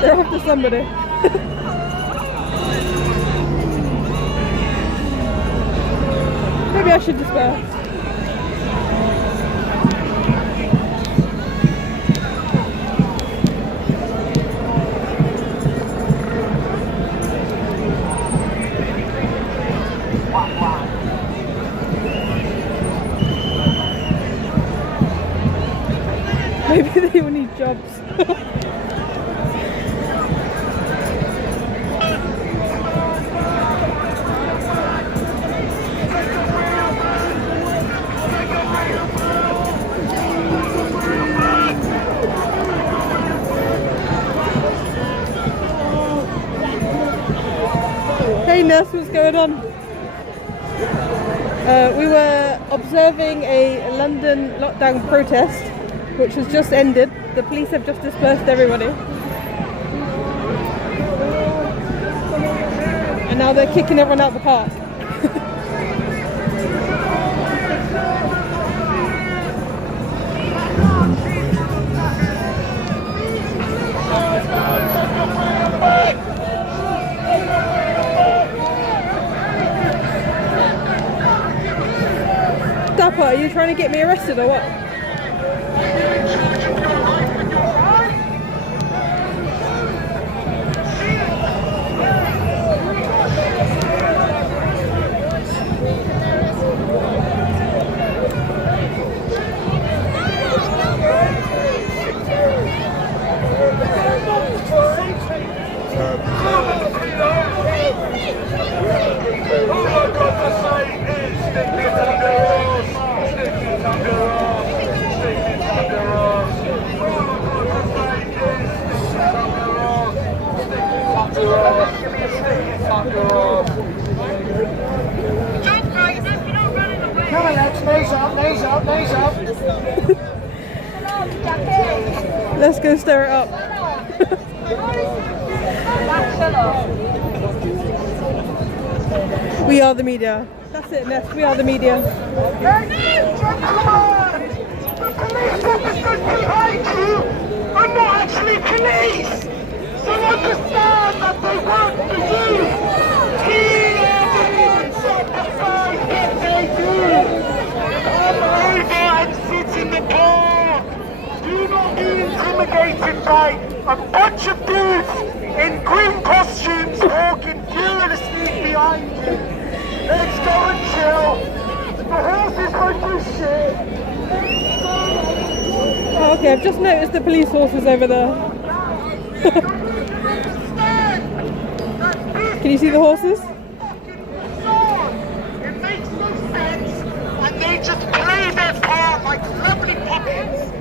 They're after somebody. Maybe I should disperse. Maybe they will need jobs. Hey Nurse, what's going on? We were observing a London lockdown protest, which has just ended. The police have just dispersed everybody. And now they're kicking everyone out the park. Dapper, are you trying to get me arrested or what? Come on, Lex, nose up, nose up, nose up. Let's go stir it up. We are the media. That's it, Ness. We are the media. Ladies and gentlemen, the police officers behind you are not actually police. So understand that they work for you. Here are the ones that decide what they do. Come over and sit in the park. Do not be intimidated by a bunch of dudes in green costumes walking furiously behind you. Let's go and chill. The horses won't do shit. Oh, okay, I've just noticed the police horses over there. Can you see the horses? It makes no sense, and they just play their part like lovely puppets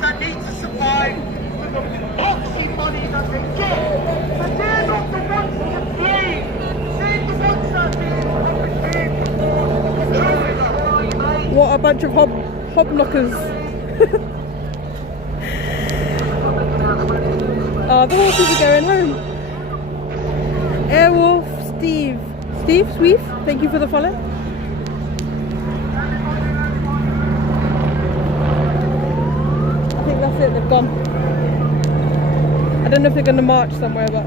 that need to survive with the boxy money that they get. But they're not the ones to blame. They're the ones that are What a bunch of hobknockers. Oh, the horses are going home. Airwolf Steve. Steve Sweef, thank you for the follow. I think that's it, they've gone. I don't know if they're going to march somewhere, but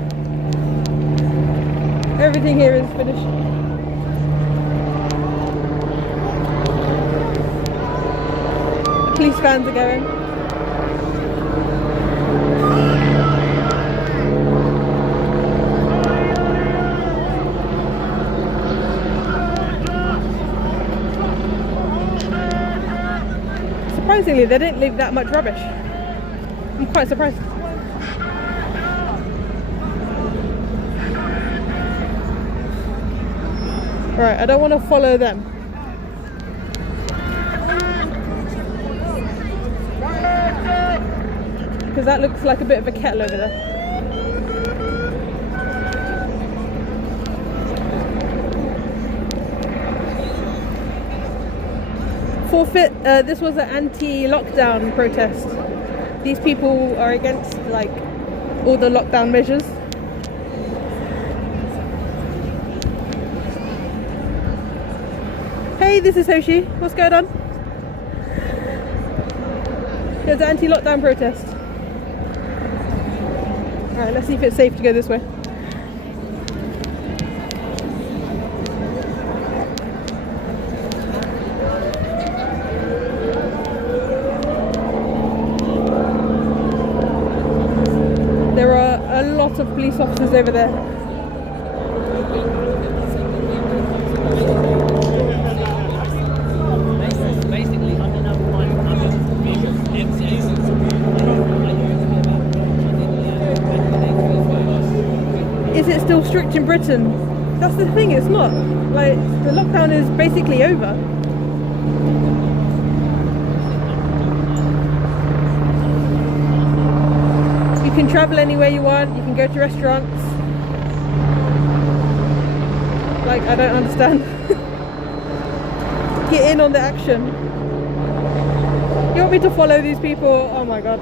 everything here is finished. The police vans are going. Surprisingly, they didn't leave that much rubbish. I'm quite surprised. Right, I don't want to follow them. Because that looks like a bit of a kettle over there. Forfeit, this was an anti-lockdown protest. These people are against like all the lockdown measures. Hey, this is Hoshi. What's going on? There's an anti-lockdown protest. Alright, let's see if it's safe to go this way. There are a lot of police officers over there. Is it still strict in Britain? That's the thing, it's not. Like, the lockdown is basically over. You can travel anywhere you want, you can go to restaurants. Like, I don't understand. Get in on the action. You want me to follow these people? Oh my god.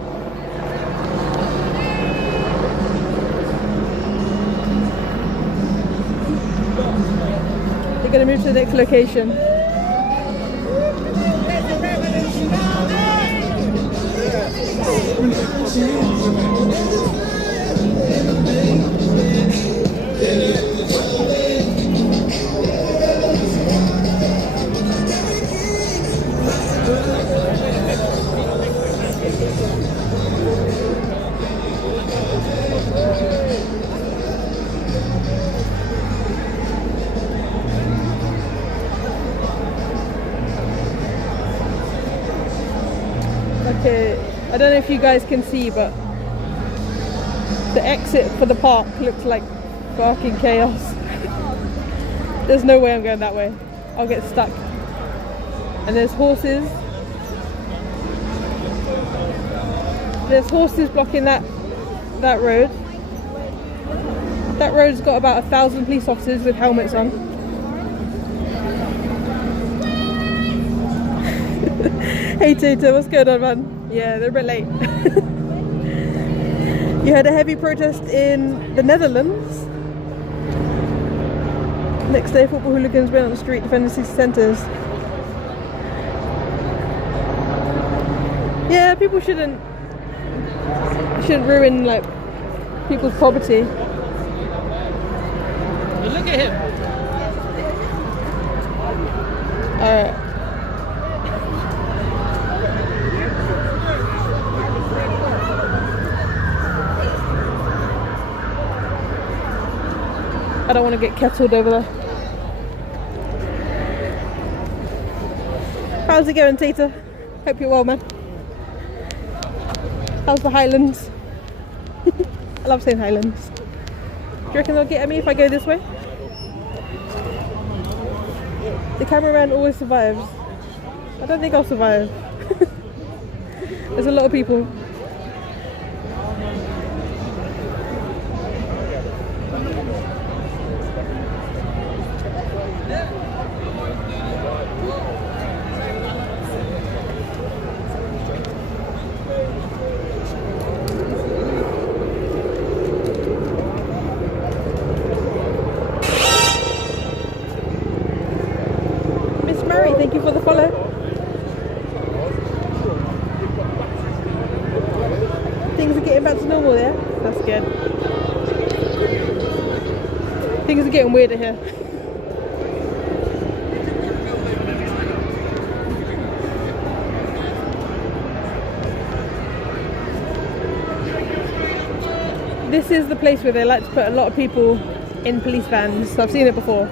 They're going to move to the next location. Okay, I don't know if you guys can see, but the exit for the park looks like fucking chaos. There's no way I'm going that way. I'll get stuck. And there's horses. There's horses blocking that road. That road's got about 1,000 police officers with helmets on. Hey Tata, what's going on, man? Yeah, they're a bit late. You had a heavy protest in the Netherlands. Next day, football hooligans went on the street defending city centres. Yeah, people shouldn't ruin like people's property. Look at him. Alright. I don't want to get kettled over there. How's it going, Tita? Hope you're well, man. How's the Highlands? I love saying Highlands. Do you reckon they'll get at me if I go this way? The cameraman always survives. I don't think I'll survive. There's a lot of people. Barry, thank you for the follow. Things are getting back to normal there. That's good. Things are getting weirder here. This is the place where they like to put a lot of people in police vans. I've seen it before.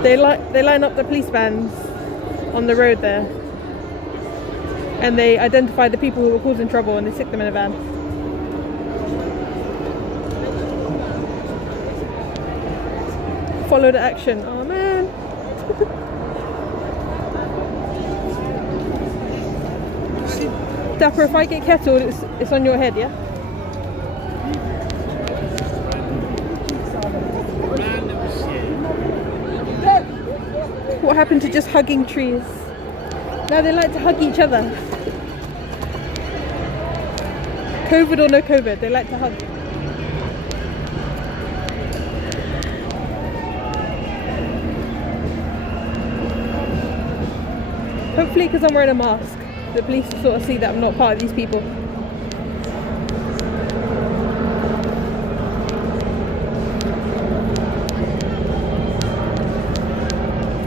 They line up the police vans on the road there, and they identify the people who were causing trouble and they stick them in a van. Follow the action. Oh man. Dapper, if I get kettled, it's on your head, yeah? What happened to just hugging trees? Now they like to hug each other. COVID or no COVID, they like to hug. Hopefully, because I'm wearing a mask, the police sort of see that I'm not part of these people.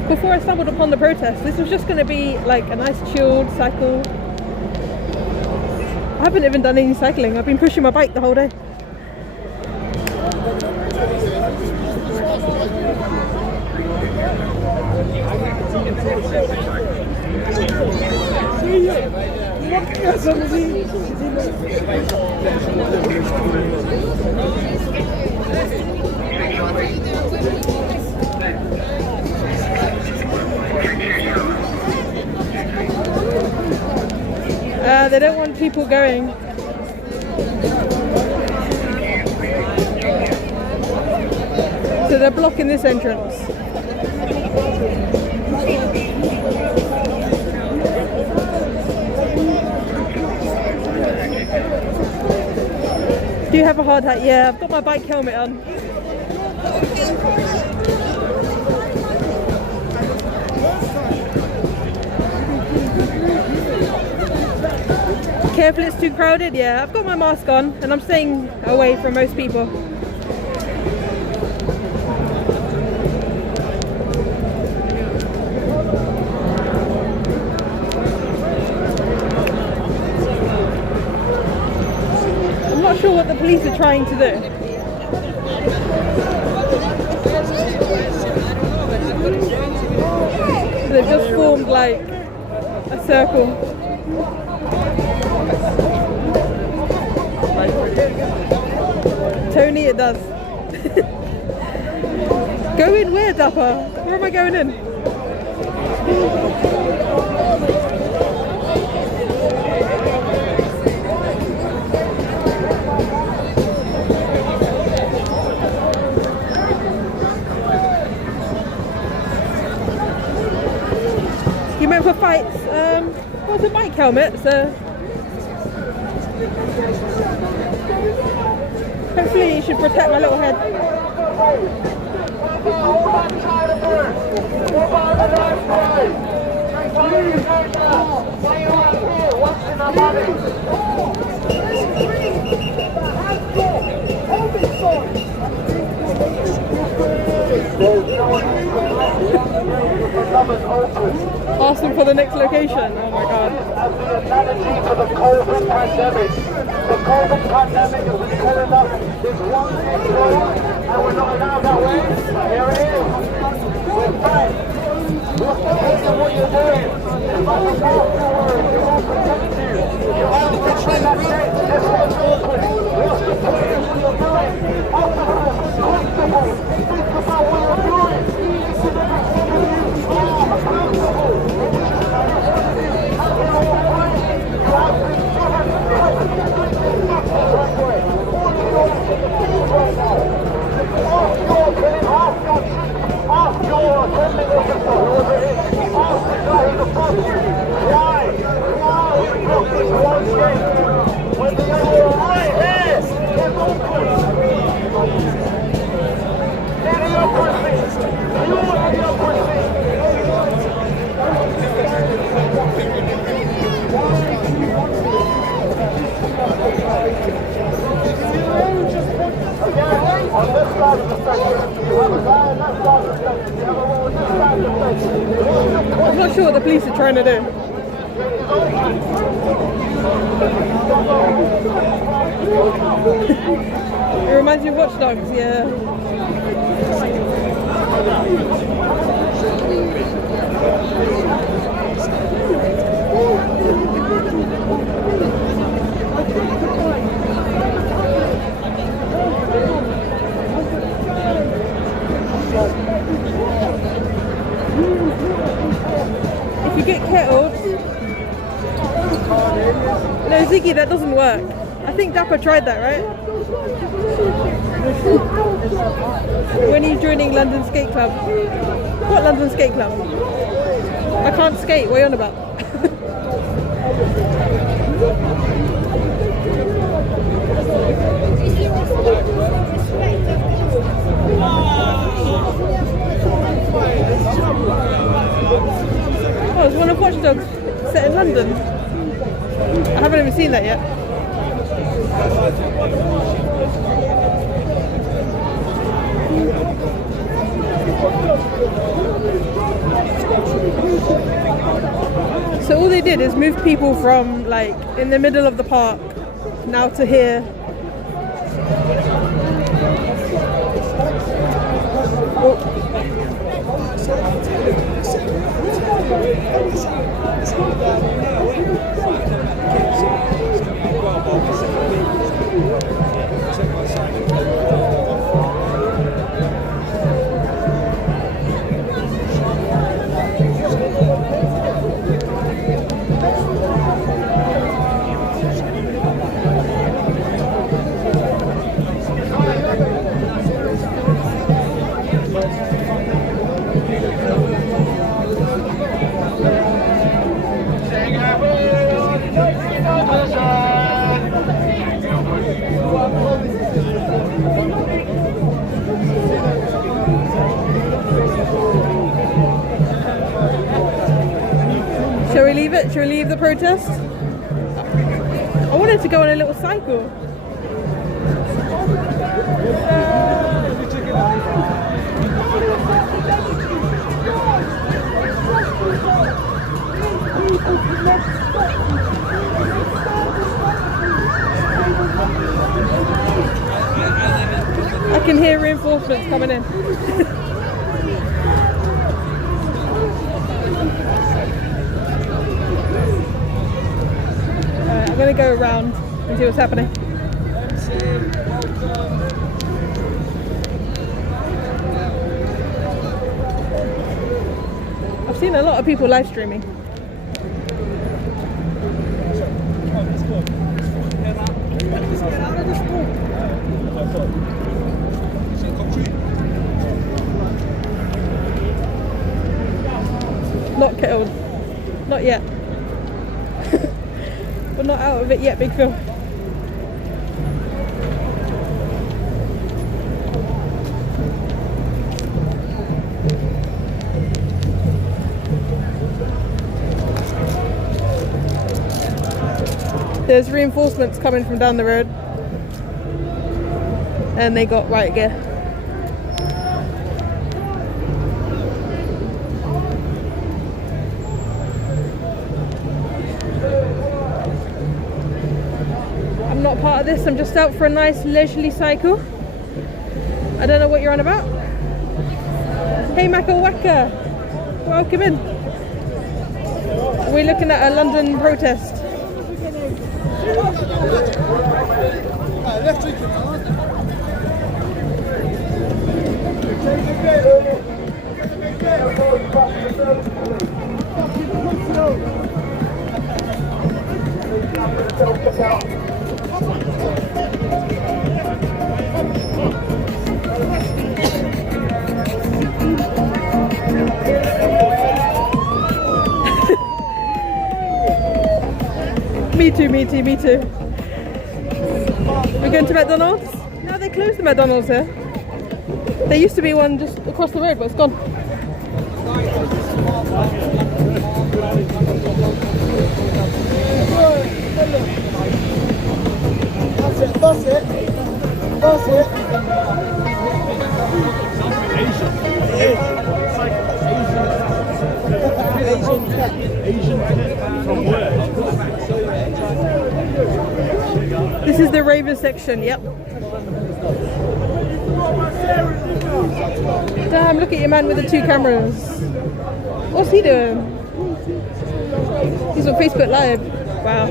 Before I stumbled upon the protest, this was just going to be like a nice chilled cycle. I haven't even done any cycling. I've been pushing my bike the whole day. They don't want people going. So they're blocking this entrance. Do you have a hard hat? Yeah, I've got my bike helmet on. Careful, it's too crowded. Yeah, I've got my mask on and I'm staying away from most people. I'm not sure what the police are trying to do. They've just formed like a circle. Tony, it does. Go in where, Dapper? Where am I going in? You meant for fights? What's a bike helmet? So hopefully you should protect my little head. Ask them for the next location. Oh my god. As the analogy for the COVID pandemic. The COVID pandemic has been telling us there's one thing wrong and we're not allowed that way. Here it is. We're back. What's the case of what you're doing? It's like a powerful word. It won't protect you. You have to pretend that's it. That's what's awkward. What's the point of what you're doing? Officers, constables, think about what you're doing. not sure what the police are trying to do. It reminds me of Watch Dogs, yeah. If you get kettled, no Ziggy, that doesn't work. I think Dapper tried that, right? When are you joining London Skate Club? What London Skate Club? I can't skate, what are you on about? Oh, it's one of Watch Dogs set in London. I haven't even seen that yet. So all they did is move people from like in the middle of the park now to here. Oh. Shall we leave it? Shall we leave the protest? I wanted to go on a little cycle. I can hear reinforcements coming in. I'm going to go around and see what's happening. I've seen a lot of people live streaming. Not killed. Not yet. We're not out of it yet, Big Phil. There's reinforcements coming from down the road. And they got riot gear. I'm not part of this, I'm just out for a nice leisurely cycle. I don't know what you're on about. Hey Makawaka, welcome in. We're looking at a London protest. Me too. We're going to McDonald's? No, they closed the McDonald's here. There used to be one just across the road, but it's gone. That's it. Asian. This is the raver section, yep. Damn, look at your man with the 2 cameras. What's he doing? He's on Facebook Live. Wow.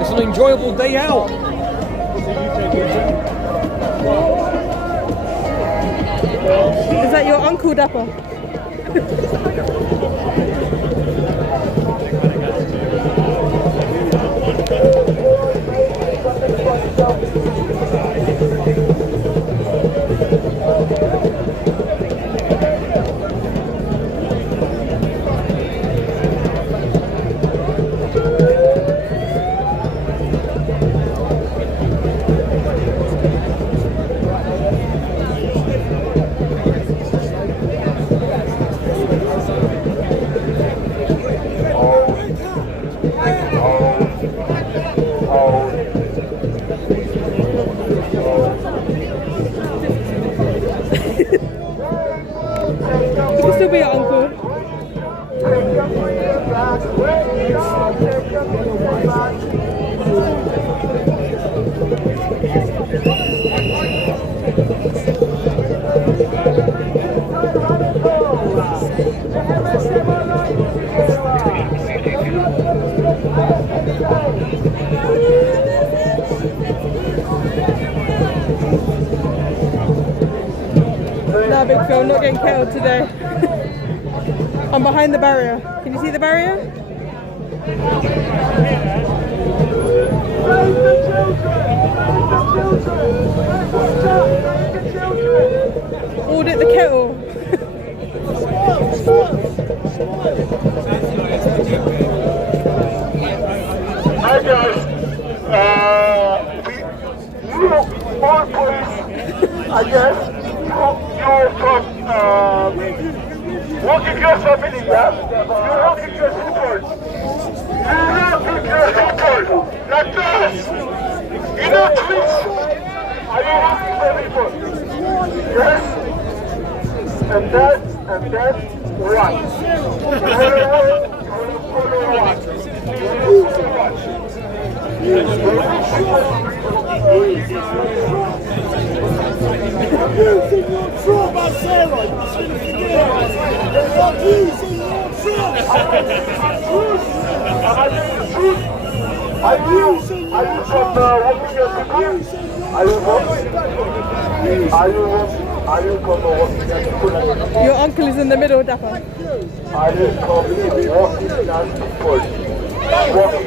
It's an enjoyable day out. Is that your uncle, Dapper? Could still be your uncle. Nah, big Phil, not getting kettled today. I'm behind the barrier. Can you see the barrier? Audit the kettle. Hi guys, you all police, I guess, you're from working class family, yeah? You're working class people. You're working class people, like us. You know trees. Are you working for people? Yes? And that's right. Your uncle is in the middle, Dapper. I will come here walking as people. Walking.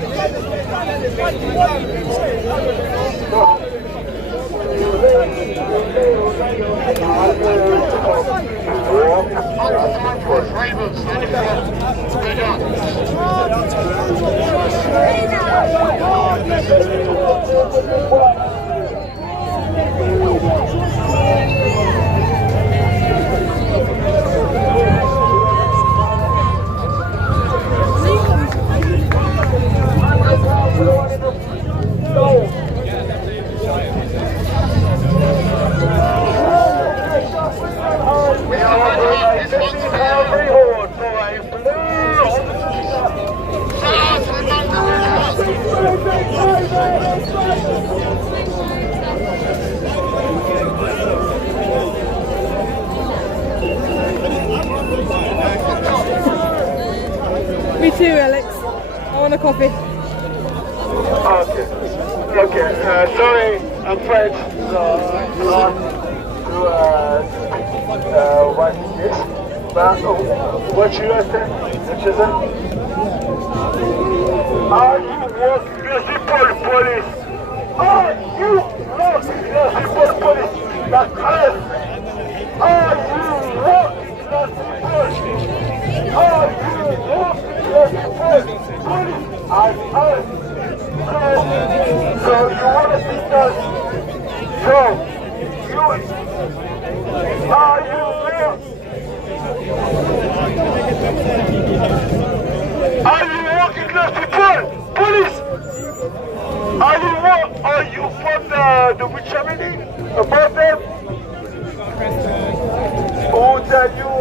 Me too, Alex. I want a coffee. Okay. Sorry, I'm French, so what is this? But what you are saying? Are you working municipal police? Are you working municipal police? Like us? Are you working municipal police? Are you working municipal police? As us? So you want to see us? So Are you real? Are you working class people? Police! Are you from the witch family? About them? Who tell you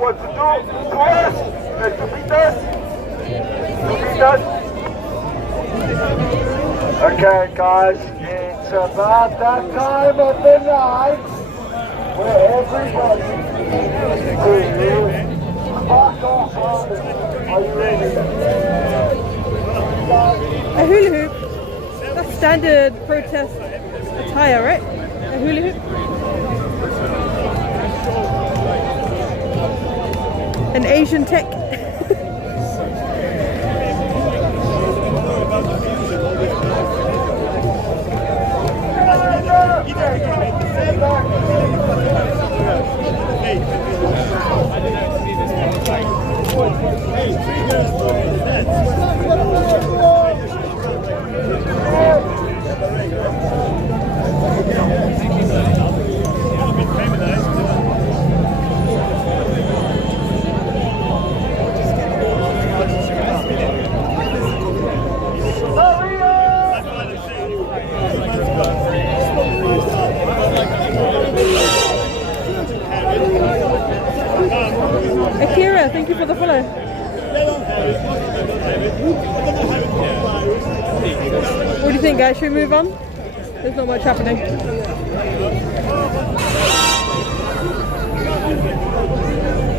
what to do to us and to beat us? To beat us? Okay, guys, it's about that time of the night where everybody will fuck off. Are you ready? A hula hoop. That's standard protest attire, right? A hula hoop. An Asian tech. Akira, thank you for the follow. What do you think, guys? Should we move on? There's not much happening.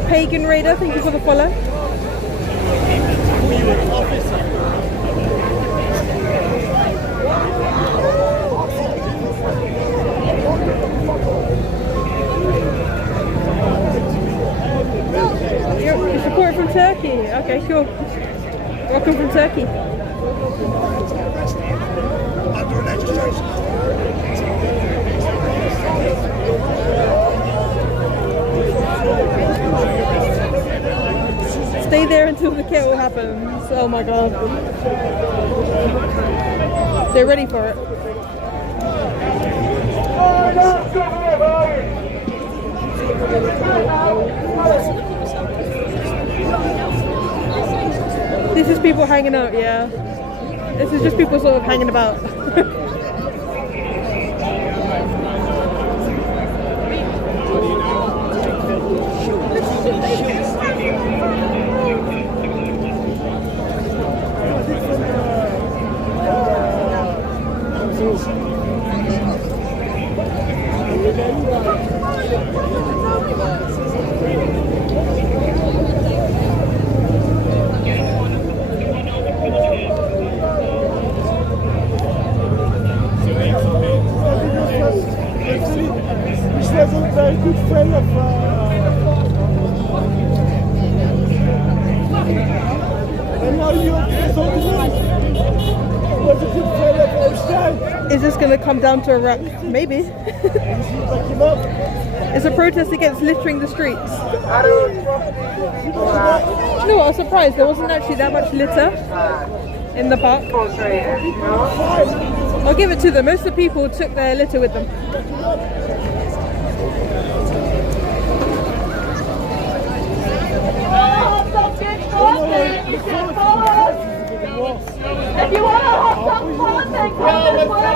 Pagan Raider, thank you for the follow. You're supporting from Turkey? Okay, sure. Welcome from Turkey. Stay there until the kettle happens. Oh my god. They're ready for it. This is people hanging out, yeah. This is just people sort of hanging about. This wasn't a very good friend of and now you're was a good friend of Einstein. Is this going to come down to a wreck? Maybe. It's a protest against littering the streets. You know what, I was surprised. There wasn't actually that much litter in the park. I'll give it to them. Most of the people took their litter with them. If you want to have some fun, then come this way.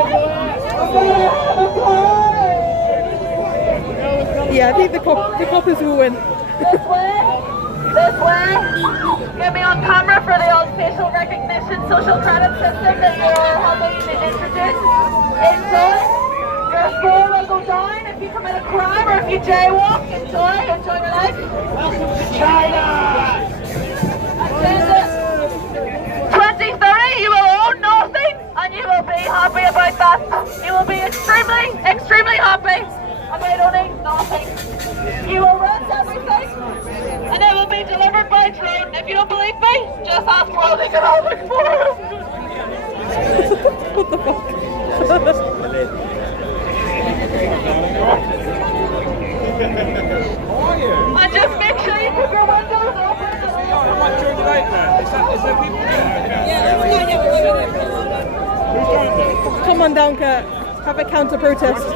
Yeah, I think the coppers will win. This way. This way. Get me on camera for the old facial recognition social credit system that you're helping to introduce. Enjoy. Your score will go down if you commit a crime or if you jaywalk. Enjoy your life. Welcome to China. 2030, you will own nothing, and you will be happy about that. You will be extremely, extremely happy about owning nothing. You will rent everything, and it will be delivered by drone. If you don't believe me, just ask World Economic Forum. What the fuck? And just make sure you keep your windows open. Come on down, Kurt. Have a counter protest.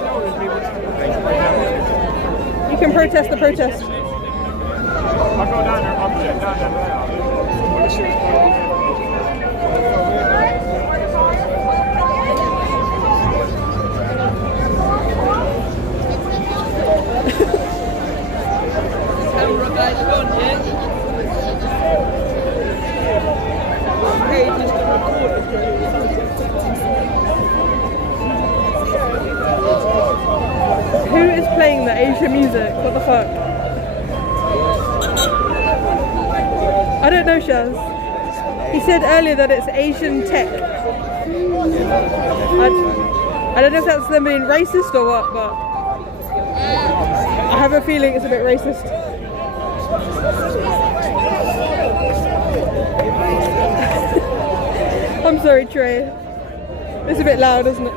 You can protest the protest. I'll go down there. I'll check down there now. Camera guys gone, yeah? Hey, just to record Who is playing the Asian music? What the fuck? I don't know, Shaz. He said earlier that it's Asian tech. I don't know if that's them being racist or what, but I have a feeling it's a bit racist. I'm sorry, Trey. It's a bit loud, isn't it?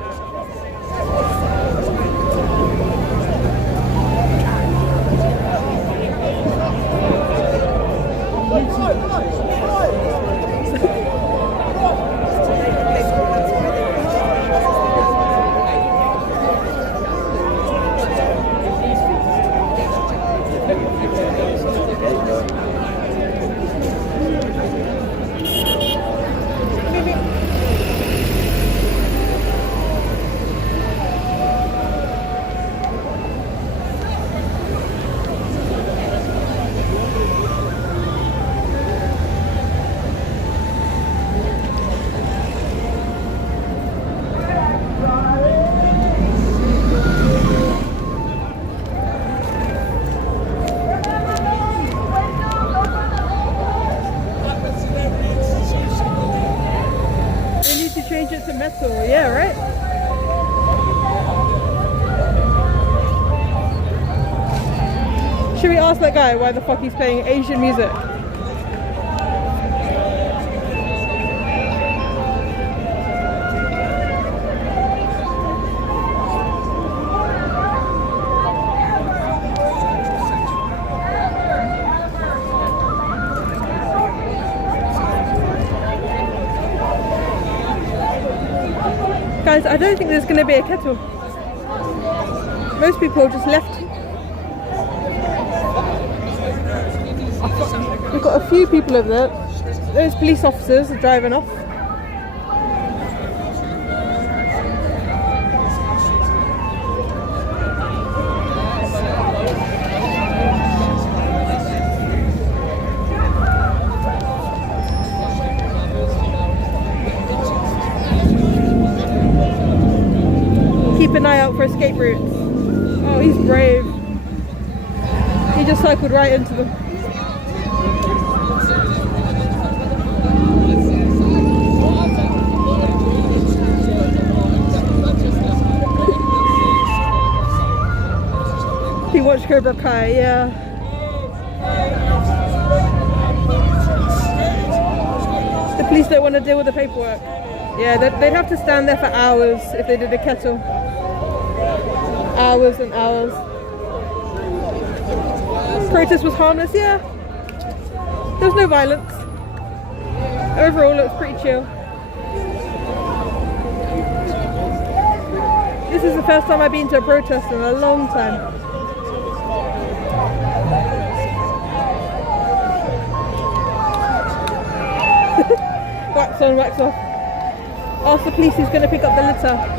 Change it to metal, yeah, right? Should we ask that guy why the fuck he's playing Asian music? Guys, I don't think there's going to be a kettle. Most people have just left. We've got a few people over there. Those police officers are driving off. Keep an eye out for escape routes. Oh, he's brave. He just cycled right into them. He watched Cobra Kai, yeah. The police don't want to deal with the paperwork. Yeah, they'd have to stand there for hours if they did a kettle. Hours and hours. Protest was harmless, yeah. There was no violence. Overall, it was pretty chill. This is the first time I've been to a protest in a long time. Wax on, wax off. Ask the police who's going to pick up the litter.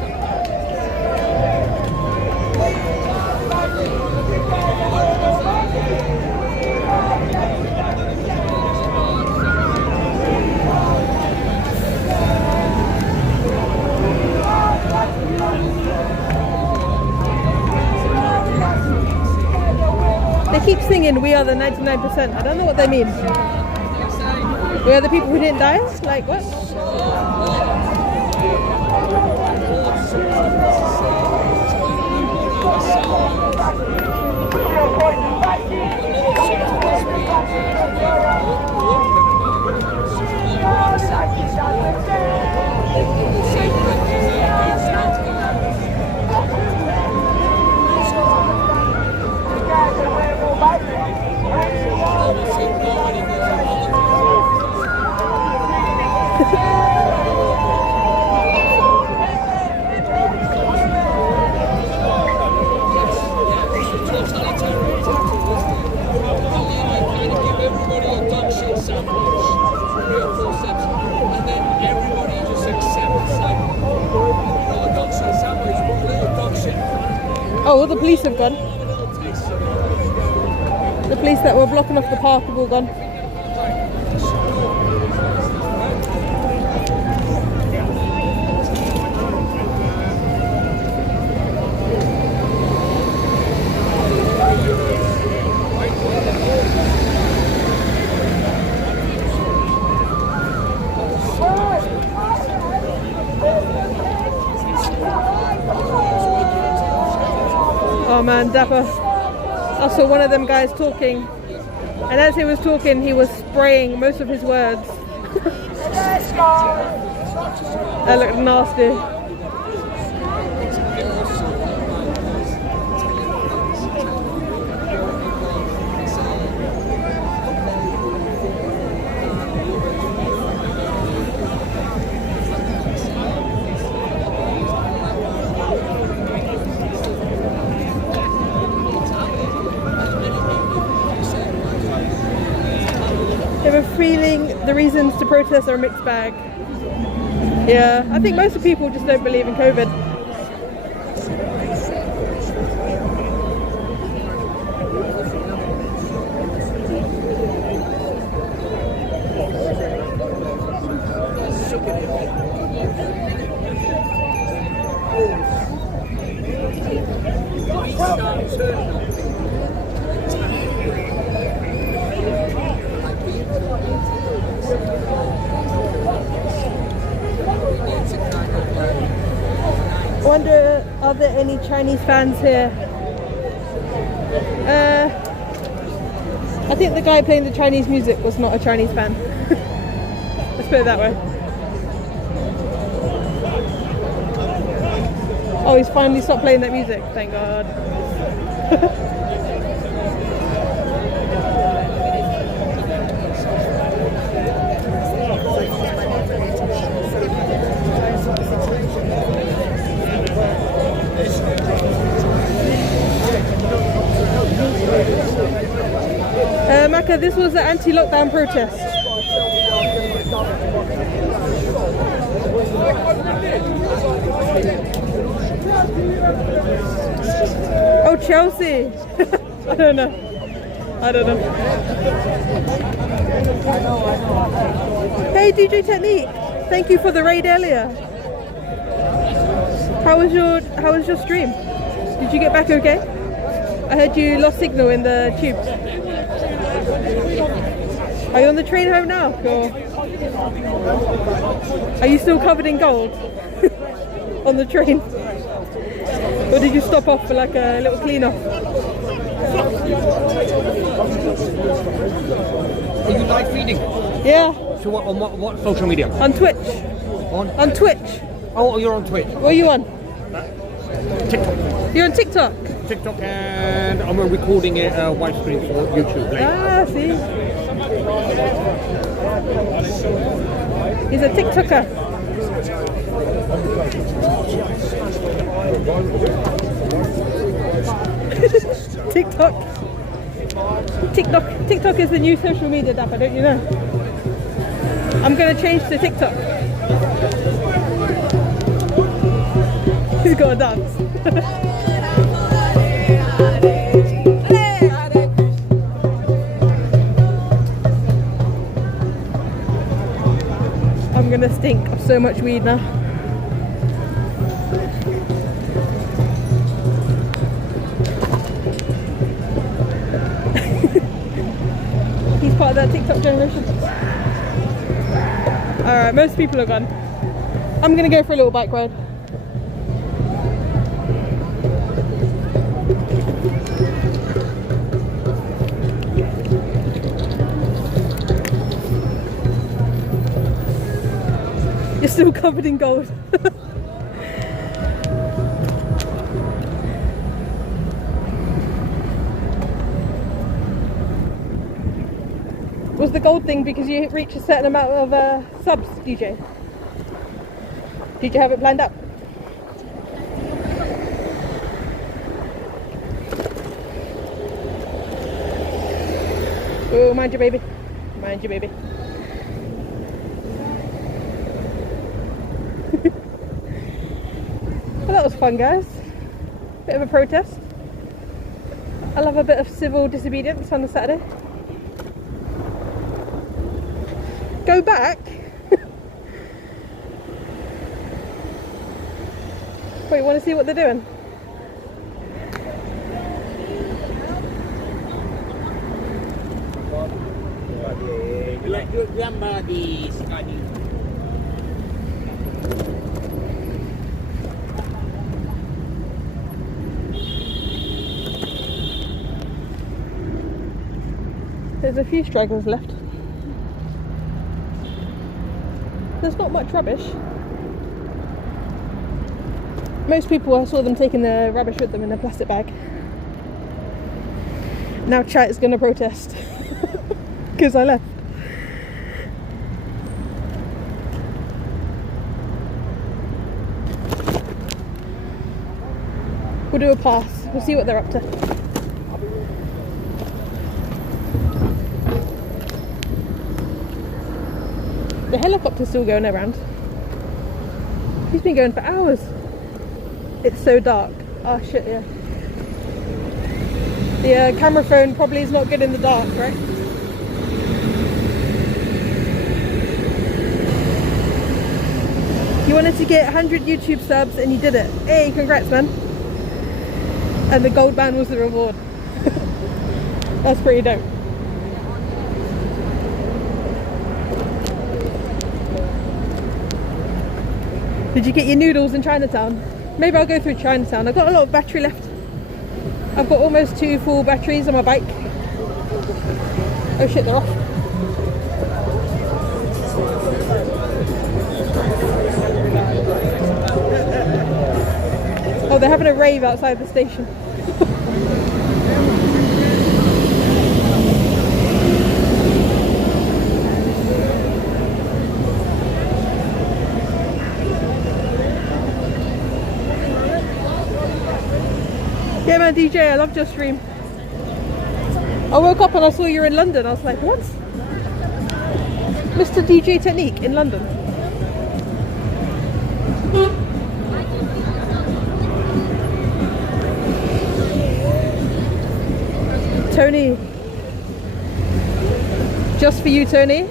They keep singing "We are the 99%." I don't know what they mean. We are the people who didn't die? Like what? Oh, all the police have gone. The police that were blocking off the park have all gone. Oh man, Dapper. I saw one of them guys talking, and as he was talking, he was spraying most of his words. That looked nasty. Feeling the reasons to protest are a mixed bag. Yeah, I think most of the people just don't believe in COVID. I wonder, are there any Chinese fans here? I think the guy playing the Chinese music was not a Chinese fan. Let's put it that way. Oh, he's finally stopped playing that music, thank God. Maka, this was an anti-lockdown protest. Oh, Chelsea. I don't know. Hey, DJ Technique. Thank you for the raid earlier. How was your stream? Did you get back okay? I heard you lost signal in the tubes. Are you on the train home now? Or are you still covered in gold on the train? Or did you stop off for like a little clean off? Are you live feeding? Yeah. So on what social media? On Twitch. On Twitch. Oh, you're on Twitch. What are you on? TikTok. You're on TikTok? TikTok, and I'm recording a widescreen for YouTube later. Ah, see. He's a TikToker. TikTok is the new social media dapper, don't you know? I'm gonna change to TikTok. He's got a dance. I'm gonna stink of so much weed now. He's part of that TikTok generation. Alright, most people are gone. I'm gonna go for a little bike ride. You're still covered in gold. Was the gold thing because you reach a certain amount of subs, DJ? Did you have it planned up? Oh, mind your baby. Mind your baby. Well, that was fun, guys. Bit of a protest. I love a bit of civil disobedience on a Saturday. Go back? Wait, you want to see what they're doing? There's a few stragglers left. There's not much rubbish. Most people, I saw them taking the rubbish with them in a plastic bag. Now chat is going to protest because I left. We'll do a pass. We'll see what they're up to. The helicopter's still going around. He's been going for hours. It's so dark. Oh shit, yeah. The camera phone probably is not good in the dark, right? You wanted to get 100 YouTube subs and you did it. Hey, congrats, man. And the gold band was the reward. That's pretty dope. Did you get your noodles in Chinatown? Maybe I'll go through Chinatown. I've got a lot of battery left. I've got almost 2 full batteries on my bike. Oh shit, they're off. Oh, they're having a rave outside the station. Yeah man, DJ, I loved your stream. I woke up and I saw you were in London. I was like, what? Mr. DJ Technique in London. Tony. Just for you, Tony.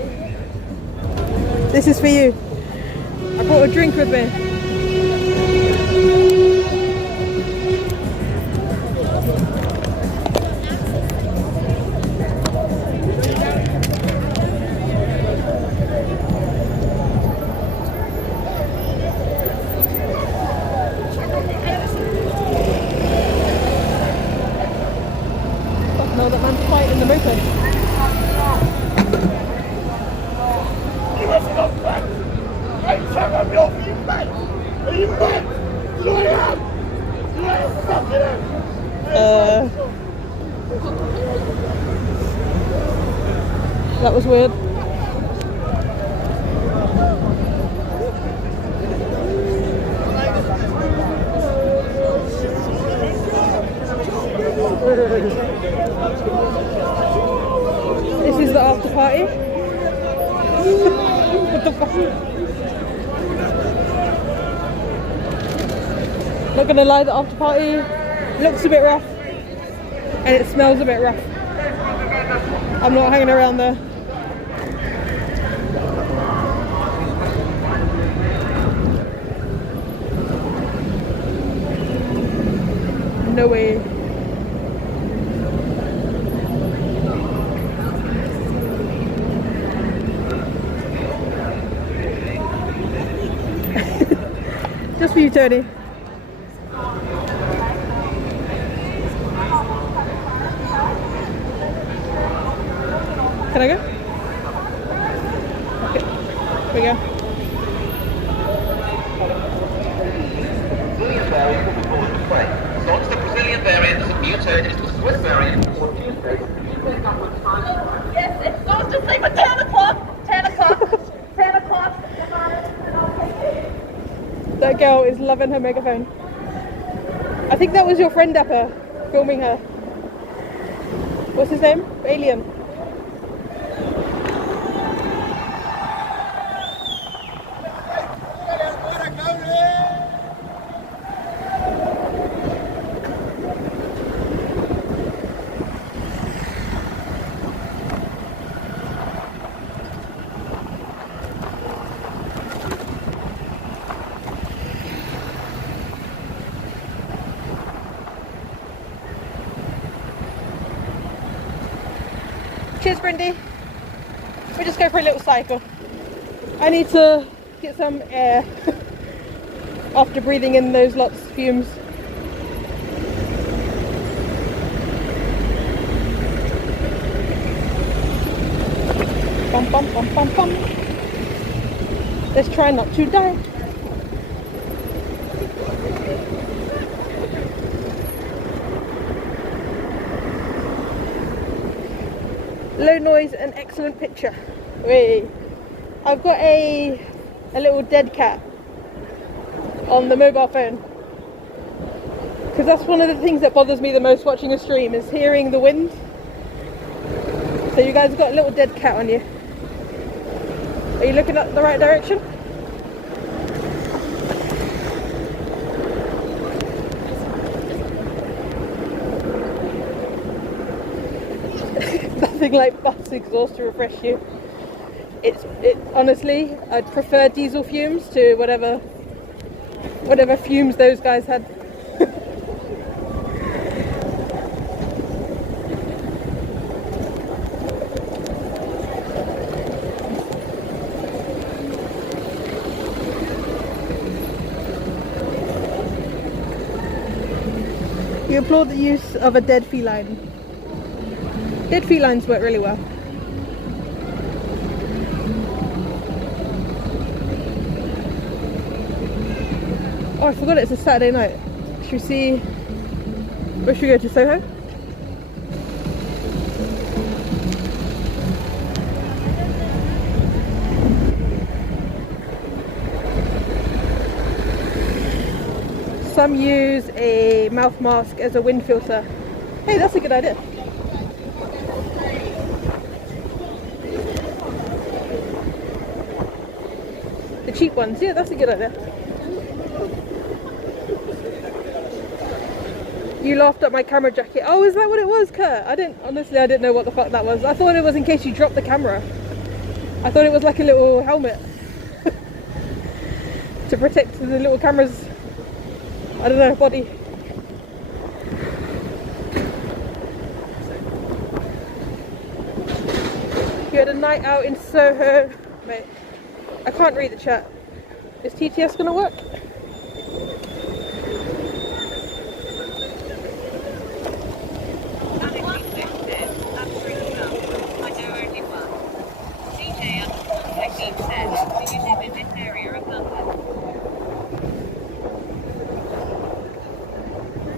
This is for you. I brought a drink with me. No, that man's fighting the moped. That was weird. This is the after party. What the fuck? Not gonna lie, the after party looks a bit rough and it smells a bit rough. I'm not hanging around there. No way. Just for you, Tony. Can I go? Okay. Here we go. Brazilian variant will be brought into play. As long as the Brazilian variant doesn't mutate into the Swiss variant or Tuesday, Yes, it goes to sleep at 10 o'clock. 10 o'clock. 10 o'clock. That girl is loving her megaphone. I think that was your friend Dapper filming her. What's his name? Alien. Cheers, Brindy. We'll just go for a little cycle. I need to get some air after breathing in those lots of fumes. Bum, bum, bum, bum, bum. Let's try not to die. Low noise and excellent picture. Wait, I've got a little dead cat on the mobile phone, because that's one of the things that bothers me the most watching a stream, is hearing the wind. So you guys have got a little dead cat on you. Are you looking at the right direction? Nothing like bus exhaust to refresh you. Honestly, I'd prefer diesel fumes to whatever fumes those guys had. You applaud the use of a dead feline. Dead felines work really well. Oh, I forgot it's a Saturday night. Should we see... Where should we go, to Soho? Some use a mouth mask as a wind filter. Hey, that's a good idea. The cheap ones, yeah, that's a good idea. You laughed at my camera jacket. Oh, is that what it was, Kurt? Honestly, I didn't know what the fuck that was. I thought it was in case you dropped the camera. I thought it was like a little helmet to protect the little camera's, I don't know, body. You had a night out in Soho. Mate, I can't read the chat. Is TTS gonna work?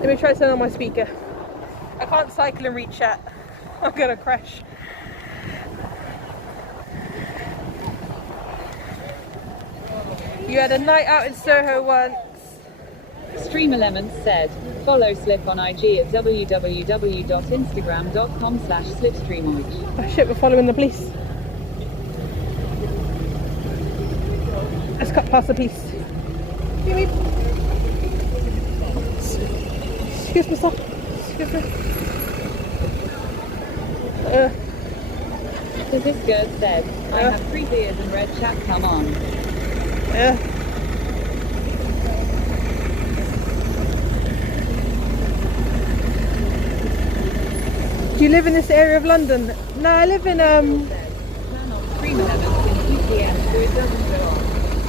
Let me try to turn on my speaker. I can't cycle and read chat. I'm gonna crash. You had a night out in Soho once. Stream Elements said, follow Slip on IG at www.instagram.com/slipstreamoich. Oh shit, we're following the police. Let's cut past the police. Beep, beep. Excuse me, sir. Excuse me. This girl said, I have 3 beers and red chat, come on. Yeah. Do you live in this area of London? No, I live in Stream Elements in PPM so it doesn't go on.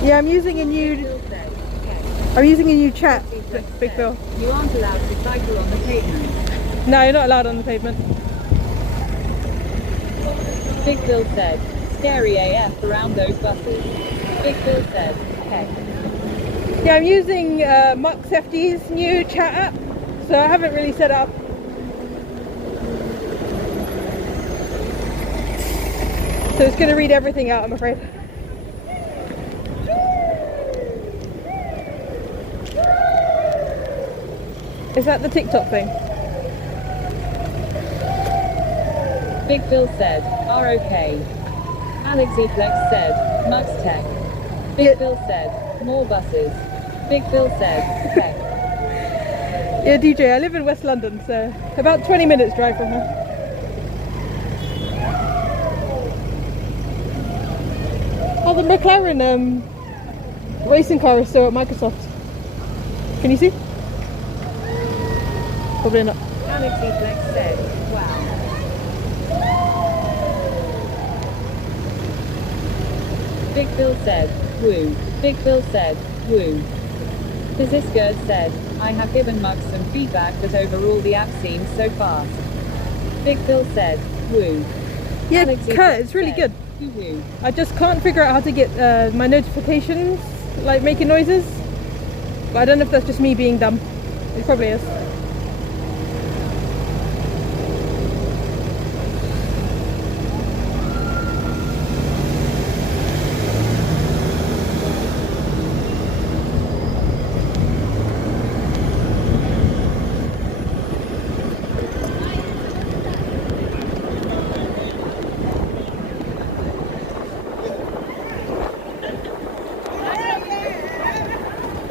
yeah, I'm using a new chat. Big Phil. You aren't allowed to cycle on the pavement. No, you're not allowed on the pavement. Big Bill said, scary AF around those buses. Big Bill said, okay. Yeah, I'm using Mux FD's new chat app, so I haven't really set it up. So it's going to read everything out, I'm afraid. Is that the TikTok thing? Big Bill said, ROK. Alex Eflex said, Mux Tech. Big Bill said, more buses. Big Bill said, okay. Yeah, DJ, I live in West London, so about 20 minutes drive from here. Oh, the McLaren racing car is still at Microsoft. Can you see? Probably not. Alex Eflex said, wow. Big Phil said, woo. Big Phil said, woo. Physisgird said, I have given Muggs some feedback that overall the app seems so fast. Big Phil said, woo. Yeah, Alex Kurt, it's really said, good. woo. I just can't figure out how to get my notifications, like making noises. But I don't know if that's just me being dumb. It probably is.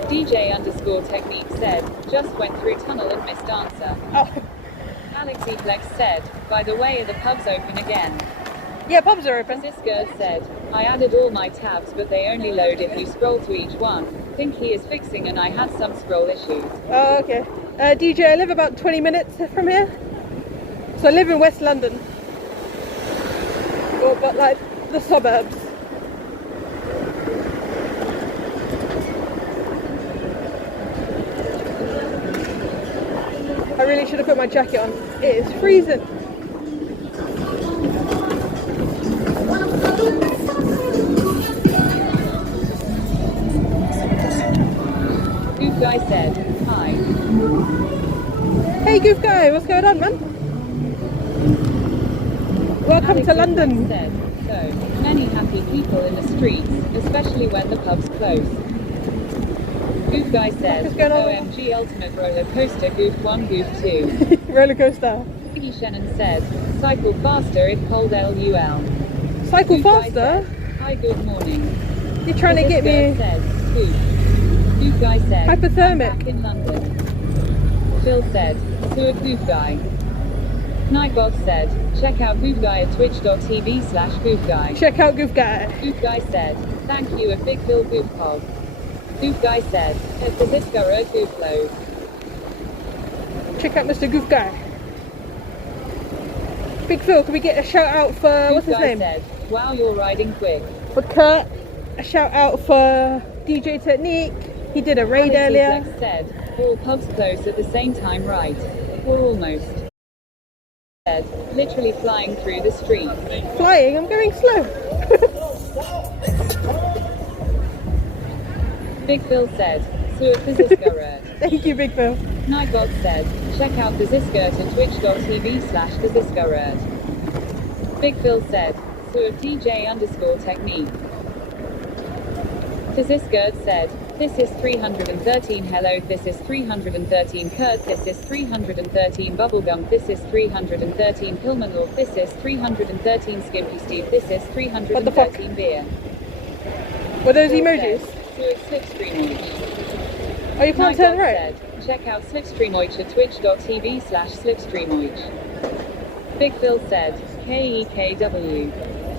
DJ underscore technique said, just went through tunnel and missed answer. Oh. Alex Flex said, by the way, are the pubs open again? Yeah, pubs are open. Physisgird said, I added all my tabs but they only load if you scroll to each one. Think he is fixing and I had some scroll issues. Oh, okay. DJ, I live about 20 minutes from here. So I live in West London. Or, but like the suburbs. I really should have put my jacket on. It is freezing. Goof Guy said, hi. Hey Goof Guy, what's going on, man? Welcome Alex to London. Said, so, many happy people in the streets, especially when the pubs close. Goof Guy said, What's going on? OMG ultimate roller coaster Goof 1 Goof 2. Roller coaster. Piggy Shannon said, cycle faster if cold LUL. Cycle Goof Guy faster? said, hi, good morning. You're trying to get me Said, Goof Guy said, hypothermic. I'm back in London. Phil said, so a Goof Guy. Nightbot said, check out Goof Guy at twitch.tv/Goof Guy. Check out Goof Guy. Goof Guy said, thank you a big Phil Goof Pod. Goof Guy said, at Physisgird Goof Load. Check out Mr. Goof Guy. Big Phil, can we get a shout out for, what's his name? Said, wow, you're riding quick. For Kurt. A shout out for DJ Technique. He did a raid earlier. Flex said, all pubs close at the same time, right? Or almost. Said, literally flying through the street. Flying? I'm going slow. Big Phil said, so at Physisgird. Thank you, Big Phil. Nightbot said, check out Physisgird at twitch.tv/Physisgird. Big Phil said, so at DJ underscore technique. Physisgird said, this is 313 hello, this is 313 Kurt, this is 313 bubblegum, this is 313 Pillmanor, this is 313 Skimpy Steve, this is 313 beer. Were those Phil emojis? Said, so it's Slipstreamoich. Oh, you can't turn right? Said, check out Slipstreamoich at twitch.tv/Slipstreamoich. Big Phil said, KEKW.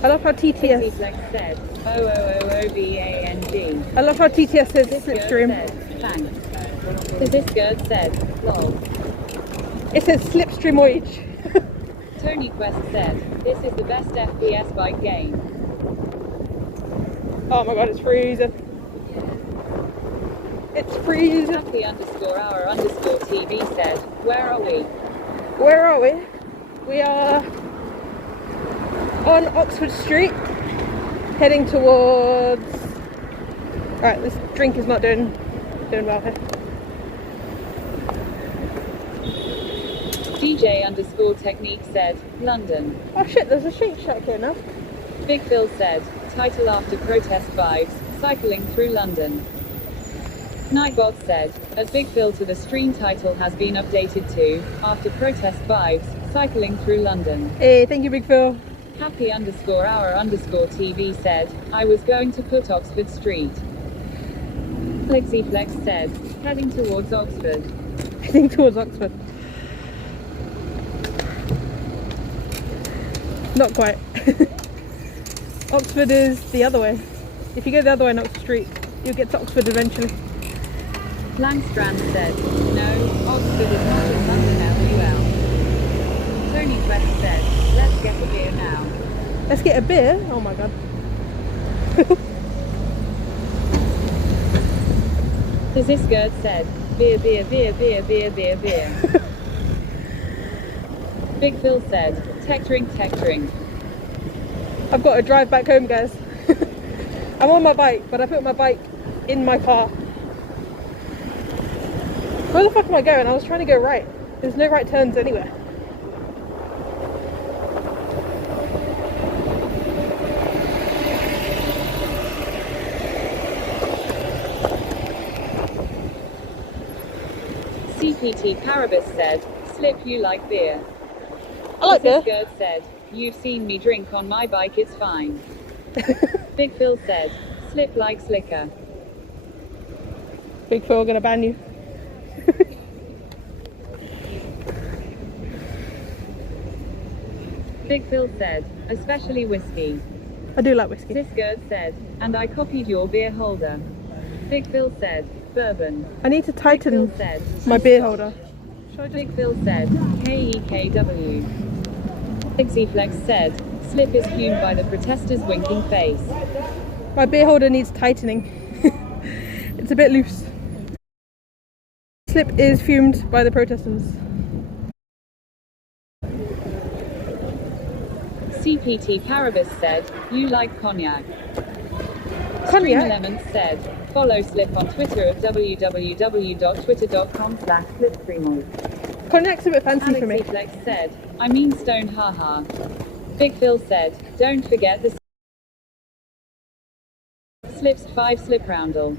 I love how TTS. Flex said, OOOOBANG. I love how TTS says Slipstream. Said, thanks. Physisgird said, lol. It says Slipstreamoich. Tony Quest said, this is the best FPS bike game. Oh my god, it's freezing. It's freezing. Happy underscore hour underscore TV said, where are we? Where are we? We are on Oxford Street, heading towards... Alright, this drink is not doing well here. DJ underscore technique said, London. Oh shit, there's a Shake Shack here now. Big Phil said, title after protest vibes, cycling through London. Nightbot said, at Big Phil to the stream title has been updated to, after protest vibes, cycling through London. Hey, thank you, Big Phil. Happy underscore hour underscore TV said, I was going to put Oxford Street. Flexi Flex said, heading towards Oxford. Heading towards Oxford. Not quite. Oxford is the other way. If you go the other way on Oxford Street, you'll get to Oxford eventually. Langstrand said, no, Oxford is not in London LUL. Tony Quest said, let's get a beer now. Let's get a beer? Oh my god. This skirt said, beer, beer, beer, beer, beer, beer, beer. Big Phil said, tech drink, tech drink. I've got to drive back home, guys. I'm on my bike, but I put my bike in my car. Where the fuck am I going? I was trying to go right. There's no right turns anywhere. CPT Paribus said, Slip, you like beer. I like beer. Skirt said, you've seen me drink on my bike, it's fine. Big Phil said, Slip likes liquor. Big Phil, gonna ban you. Big Phil said, especially whiskey. I do like whiskey. This skirt said, and I copied your beer holder. Big Phil said, bourbon. I need to tighten Phil said, my beer holder. Big Phil said, KEKW. Pixie Flex said, Slip is fumed by the protester's winking face. My beer holder needs tightening. It's a bit loose. Slip is fumed by the protesters. CPT Paribus said, you like cognac. Cognac? Elements said, follow Slip on Twitter at www.twitter.com/slipstreamers. Cognac's a bit fancy for me. Flex said, I mean stone haha. Big Phil said, don't forget the Slips 5 slip roundel.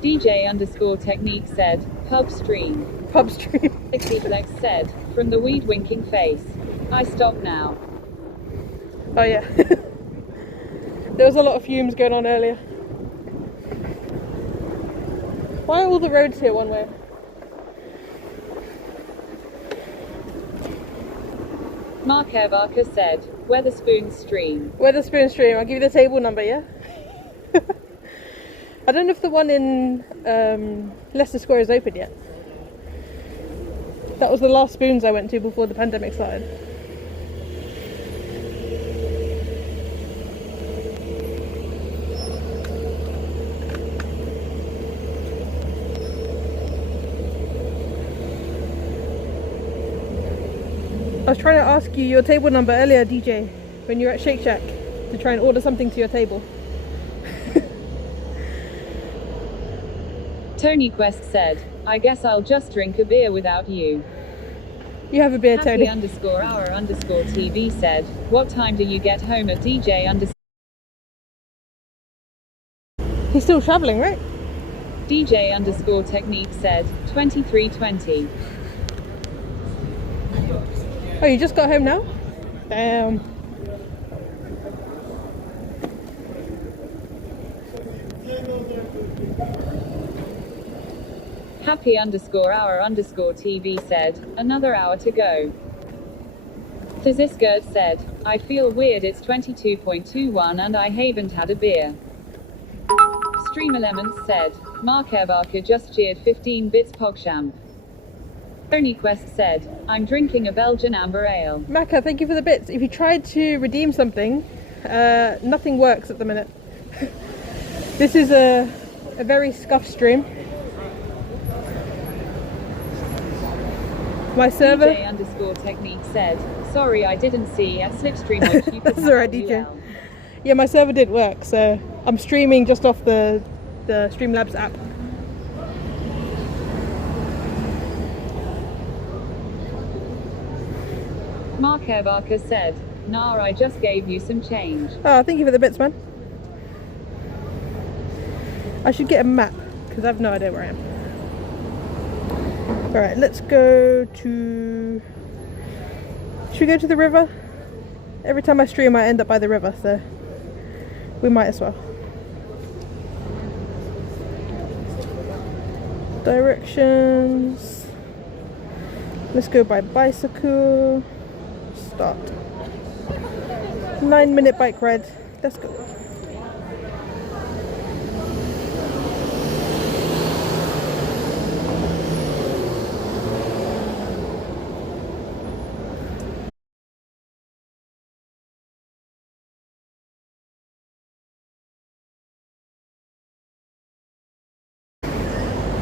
DJ underscore technique said, pub stream. Pub stream. Pixie Flex said, from the weed winking face. I stop now. Oh yeah. There was a lot of fumes going on earlier. Why are all the roads here one way? Mark Evarka said, Weatherspoon stream. Weatherspoon stream. I'll give you the table number, yeah? I don't know if the one in Leicester Square is open yet. That was the last spoons I went to before the pandemic started. I was trying to ask you your table number earlier, DJ, when you were at Shake Shack to try and order something to your table. Tony Quest said, I guess I'll just drink a beer without you. You have a beer, Happy Tony. _hour_ TV said, what time do you get home at DJ _ He's still travelling, right? DJ _ technique said, 23:20. Oh, you just got home now? Damn. Happy _hour_ TV said, another hour to go. Skirt said, I feel weird, it's 22.21 and I haven't had a beer. Stream Elements said, Mark Evarka just cheered 15 bits PogChamp. Tony Quest said, I'm drinking a Belgian amber ale. Maka, thank you for the bits. If you tried to redeem something, nothing works at the minute. This is a very scuffed stream. My server... DJ _ technique said, sorry I didn't see at Slipstream which you could That's alright, DJ. Yeah, my server didn't work, so I'm streaming just off the Streamlabs app. Mark Evarka said, nah, I just gave you some change. Oh, thank you for the bits, man. I should get a map, because I have no idea where I am. Alright, let's go to... Should we go to the river? Every time I stream I end up by the river, so we might as well. Directions. Let's go by bicycle. Start. 9-minute bike ride. Let's go.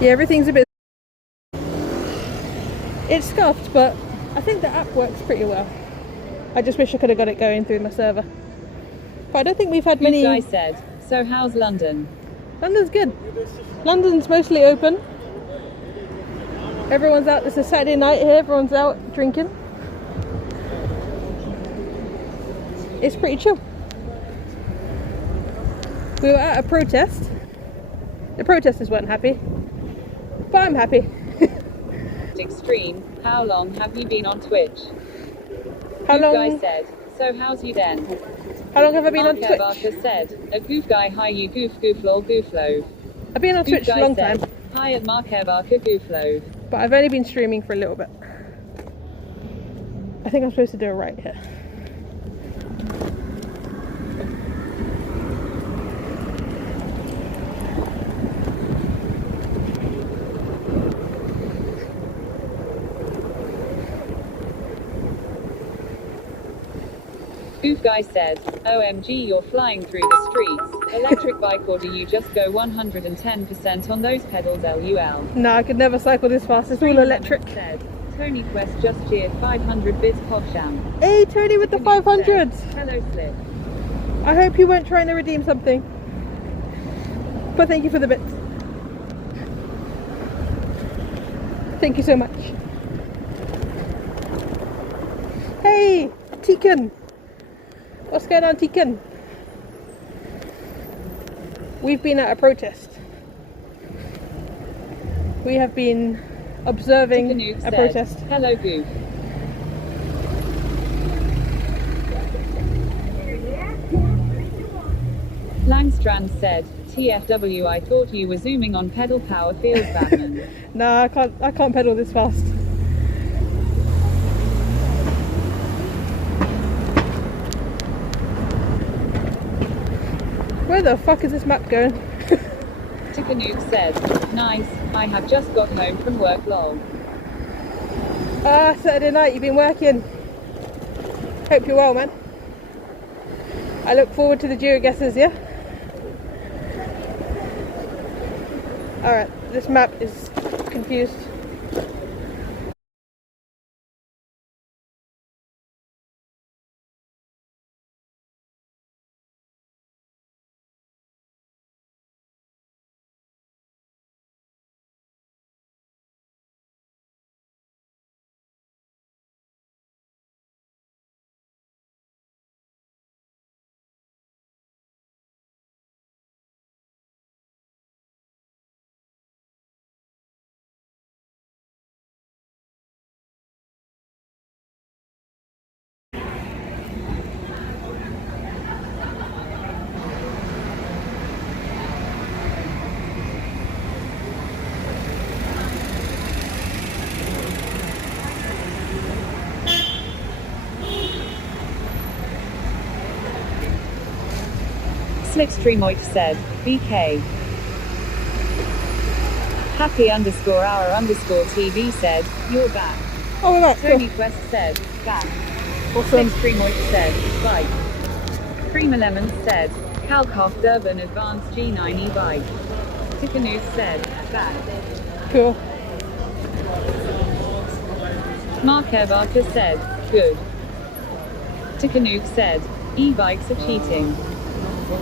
Yeah, everything's a bit... It's scuffed, but I think the app works pretty well. I just wish I could have got it going through my server. But I don't think we've had many... Guy said, so how's London? London's good. London's mostly open. Everyone's out. It's a Saturday night here. Everyone's out drinking. It's pretty chill. We were at a protest. The protesters weren't happy, but I'm happy. Extreme, how long have you been on Twitch? How long? Guy said, so how's you then? How long have I been on Twitch? Barker said, a goof guy, hi you goof lol goof load. I've been on Twitch a long time. Hi at Mark Barker goof load. But I've only been streaming for a little bit. I think I'm supposed to do it right here. Goof guy said, OMG you're flying through the streets, electric bike or do you just go 110% on those pedals LUL? No, I could never cycle this fast, it's all electric. Said, Tony Quest just cheered 500 bits Posham. Hey Tony with the 500! Hello Slip. I hope you weren't trying to redeem something. But thank you for the bits. Thank you so much. Hey, Tekin! What's going on, Tekin? We've been at a protest. We have been observing a protest. Hello, Goof. Langstrand said, TFW I thought you were zooming on pedal power field Batman. Nah, I can't pedal this fast. Where the fuck is this map going? Tikanook said, nice, I have just got home from work lol. Ah, Saturday night, you've been working. Hope you're well, man. I look forward to the GeoGuessers, yeah? Alright, this map is confused. Slipstreamoid said, BK. Happy_hour_TV said, you're back. Oh, we're back. Tony Cool. Quest said, back. Awesome. Slipstreamoid said, bike. Creamer Lemon said, Calcoff Durban Advanced G9 e-bike. Tikanook said, back. Cool. Mark Barker said, good. Tikanook said, e-bikes are cheating.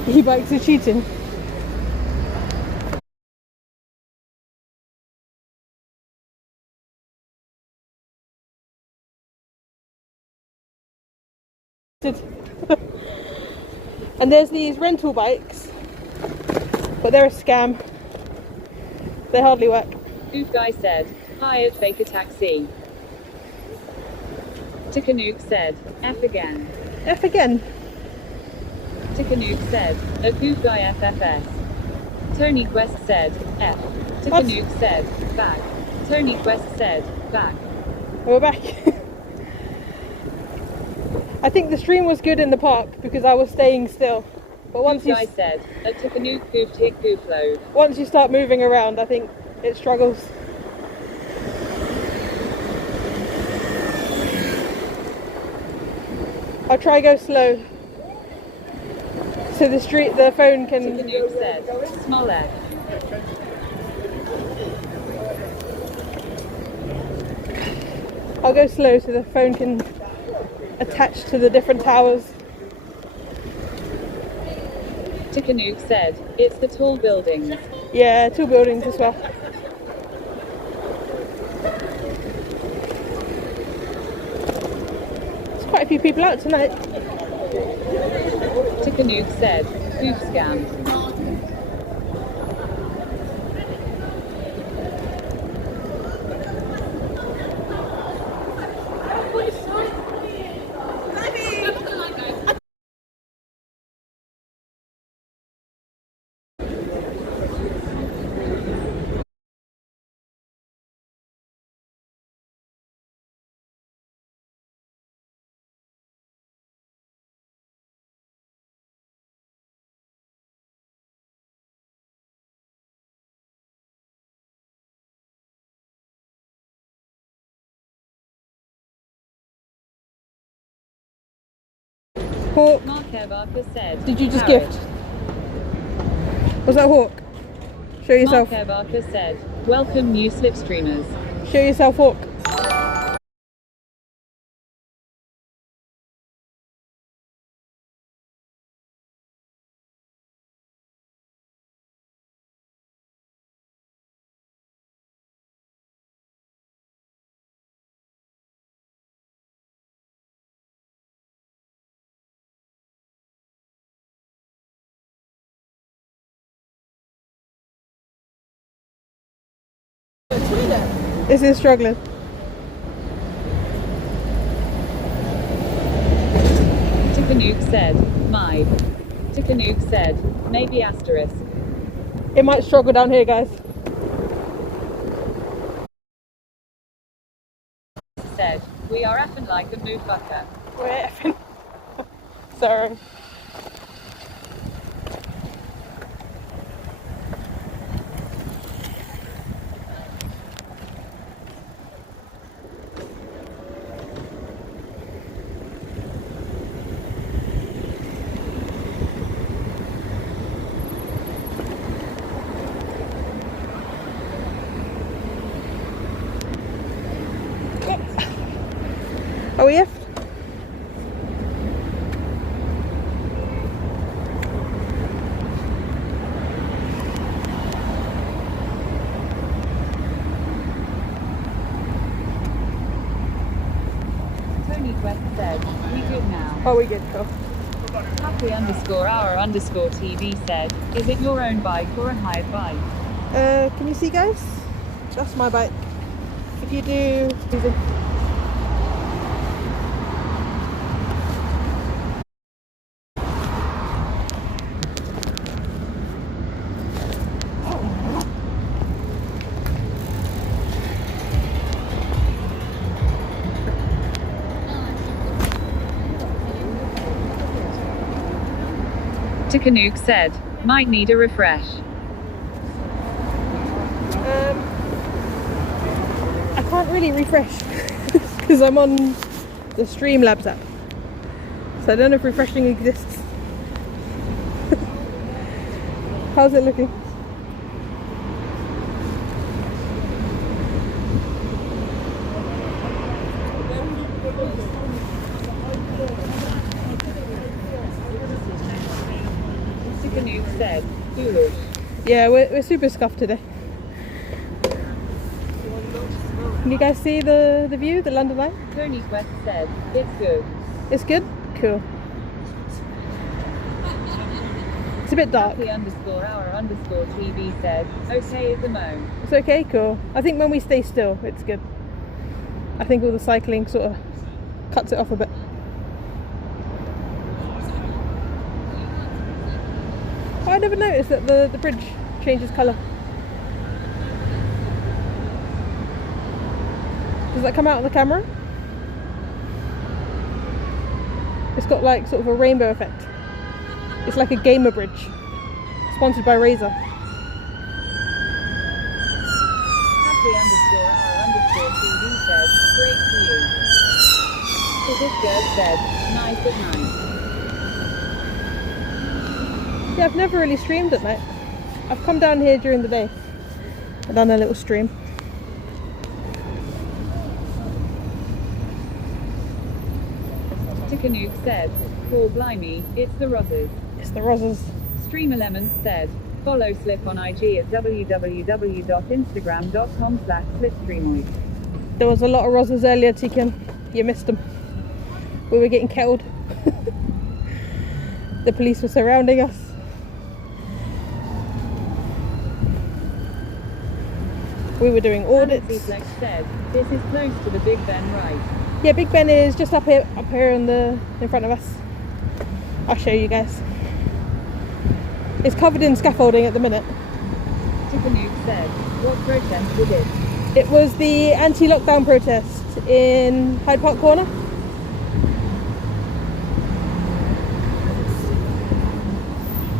E-bikes are cheating. And there's these rental bikes, but they're a scam. They hardly work. Goof guy said, hired fake a taxi. Tikanook said, F again. F again. Tikanook said, a goof guy FFS. Tony Quest said, F. Tikanook said, back. Tony Quest said, back. We're back. I think the stream was good in the park because I was staying still. But once goof guy said, a Tikanook goof tick goof load. Once you start moving around, I think it struggles. I'll try go slow. So the phone can... Tikanook said, small F. I'll go slow so the phone can attach to the different towers. Tikanook said, it's the tall buildings. Yeah, 2 buildings as well. There's quite a few people out tonight. Tikanook said, goof scam. Hawk, Mark Barker said, did you just Parrot. gift? Was that Hawk? Show yourself. Mark Barker said, welcome new slipstreamers. Show yourself, Hawk. This is struggling. Tikanook said, my. Tikanook said, maybe asterisk. It might struggle down here, guys. Said, we are effing like a motherfucker. We're effing. Sorry. Are we if? Tony Quest said, we good now. Oh, we good, cool. Happy _our_ TV said, is it your own bike or a hired bike? Can you see, guys? That's my bike. If you do, easy. Tikanook said, might need a refresh. I can't really refresh because I'm on the Streamlabs app, so I don't know if refreshing exists. How's it looking? Tikanook said, foolish. Yeah, we're super scuffed today. Can you guys see the view, the London Eye? Tony Quest said, it's good. It's good? Cool. It's a bit dark. Happy _our_ TV said, okay at the moment. It's okay, cool. I think when we stay still, it's good. I think all the cycling sort of cuts it off a bit. Oh, I never noticed that the bridge changes colour. Does that come out on the camera? It's got like sort of a rainbow effect. It's like a gamer bridge. Sponsored by Razer. Happy _our_ TV said, great view. This girl said, nice at night. Yeah, I've never really streamed at night. I've come down here during the day and done a little stream. Tikanook said, "Poor blimey, it's the Rozzers." It's the Rozzers. Streamer Lemons said, "Follow Slip on IG at www.instagram.com/slipstreamoid." There was a lot of Rozzers earlier, Tikan. You missed them. We were getting killed. The police were surrounding us. We were doing audits. Flex said, "This is close to the Big Ben, right?" Yeah, Big Ben is just up here in front of us. I'll show you guys. It's covered in scaffolding at the minute. Tikanook said, "What protest was it?" It was the anti-lockdown protest in Hyde Park Corner.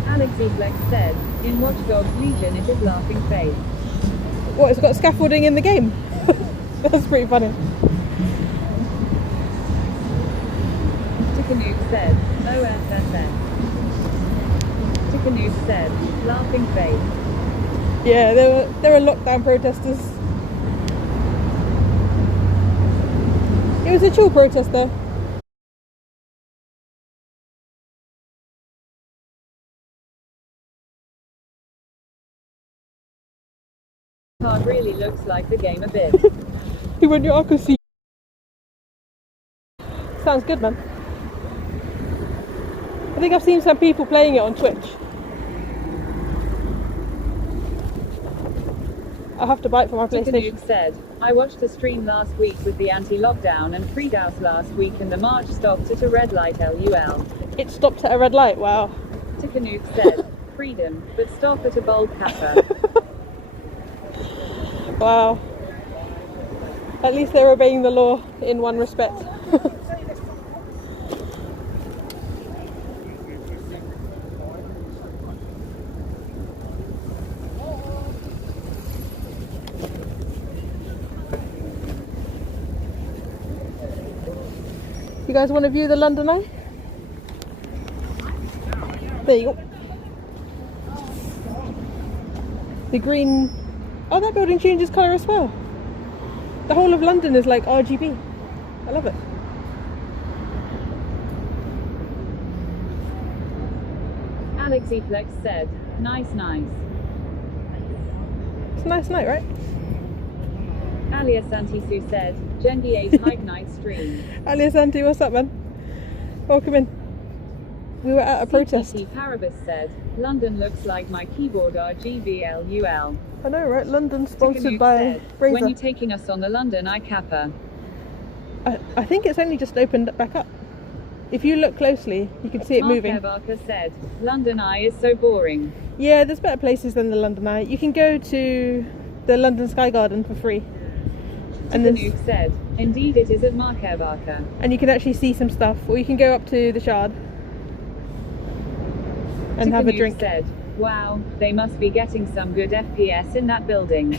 Alex Flex said, "In Watch Dogs Legion it is laughing face." What, it's got scaffolding in the game? That's pretty funny. Tikanook said, "OSSS." Tikanook said, "Laughing face." Yeah, there were lockdown protesters. It was a chill protest though. Card really looks like the game a bit. When I could see. Sounds good, man. I think I've seen some people playing it on Twitch. I'll have to buy it for my PlayStation. Tikanook said, "I watched a stream last week with the anti-lockdown and Freedouse last week and the march stopped at a red light LUL." It stopped at a red light, wow. Tikanook said, "Freedom, but stop at a bold kappa." Wow. At least they're obeying the law in one respect. You guys want to view the London Eye? There you go. The green. Oh, that building changes colour as well. The whole of London is like RGB. I love it. Alex Flex said, "Nice, nice." It's a nice night, right? Alias Antisu said, "Gengi 8 Hyde night stream." Alias Auntie, what's up, man? Welcome in. We were at a protest. CTC Paribus said, "London looks like my keyboard RGBLUL." I know, right? London sponsored Tikanook by said, Razer. "When you taking us on the London Eye Kappa?" I think it's only just opened back up. If you look closely, you can see it moving. Mark Barker said, "London Eye is so boring." Yeah, there's better places than the London Eye. You can go to the London Sky Garden for free. And Tikanook said, "Indeed it is at Mark Barker." And you can actually see some stuff. Or you can go up to the Shard and have a Tikanook drink. said, "Wow, they must be getting some good FPS in that building."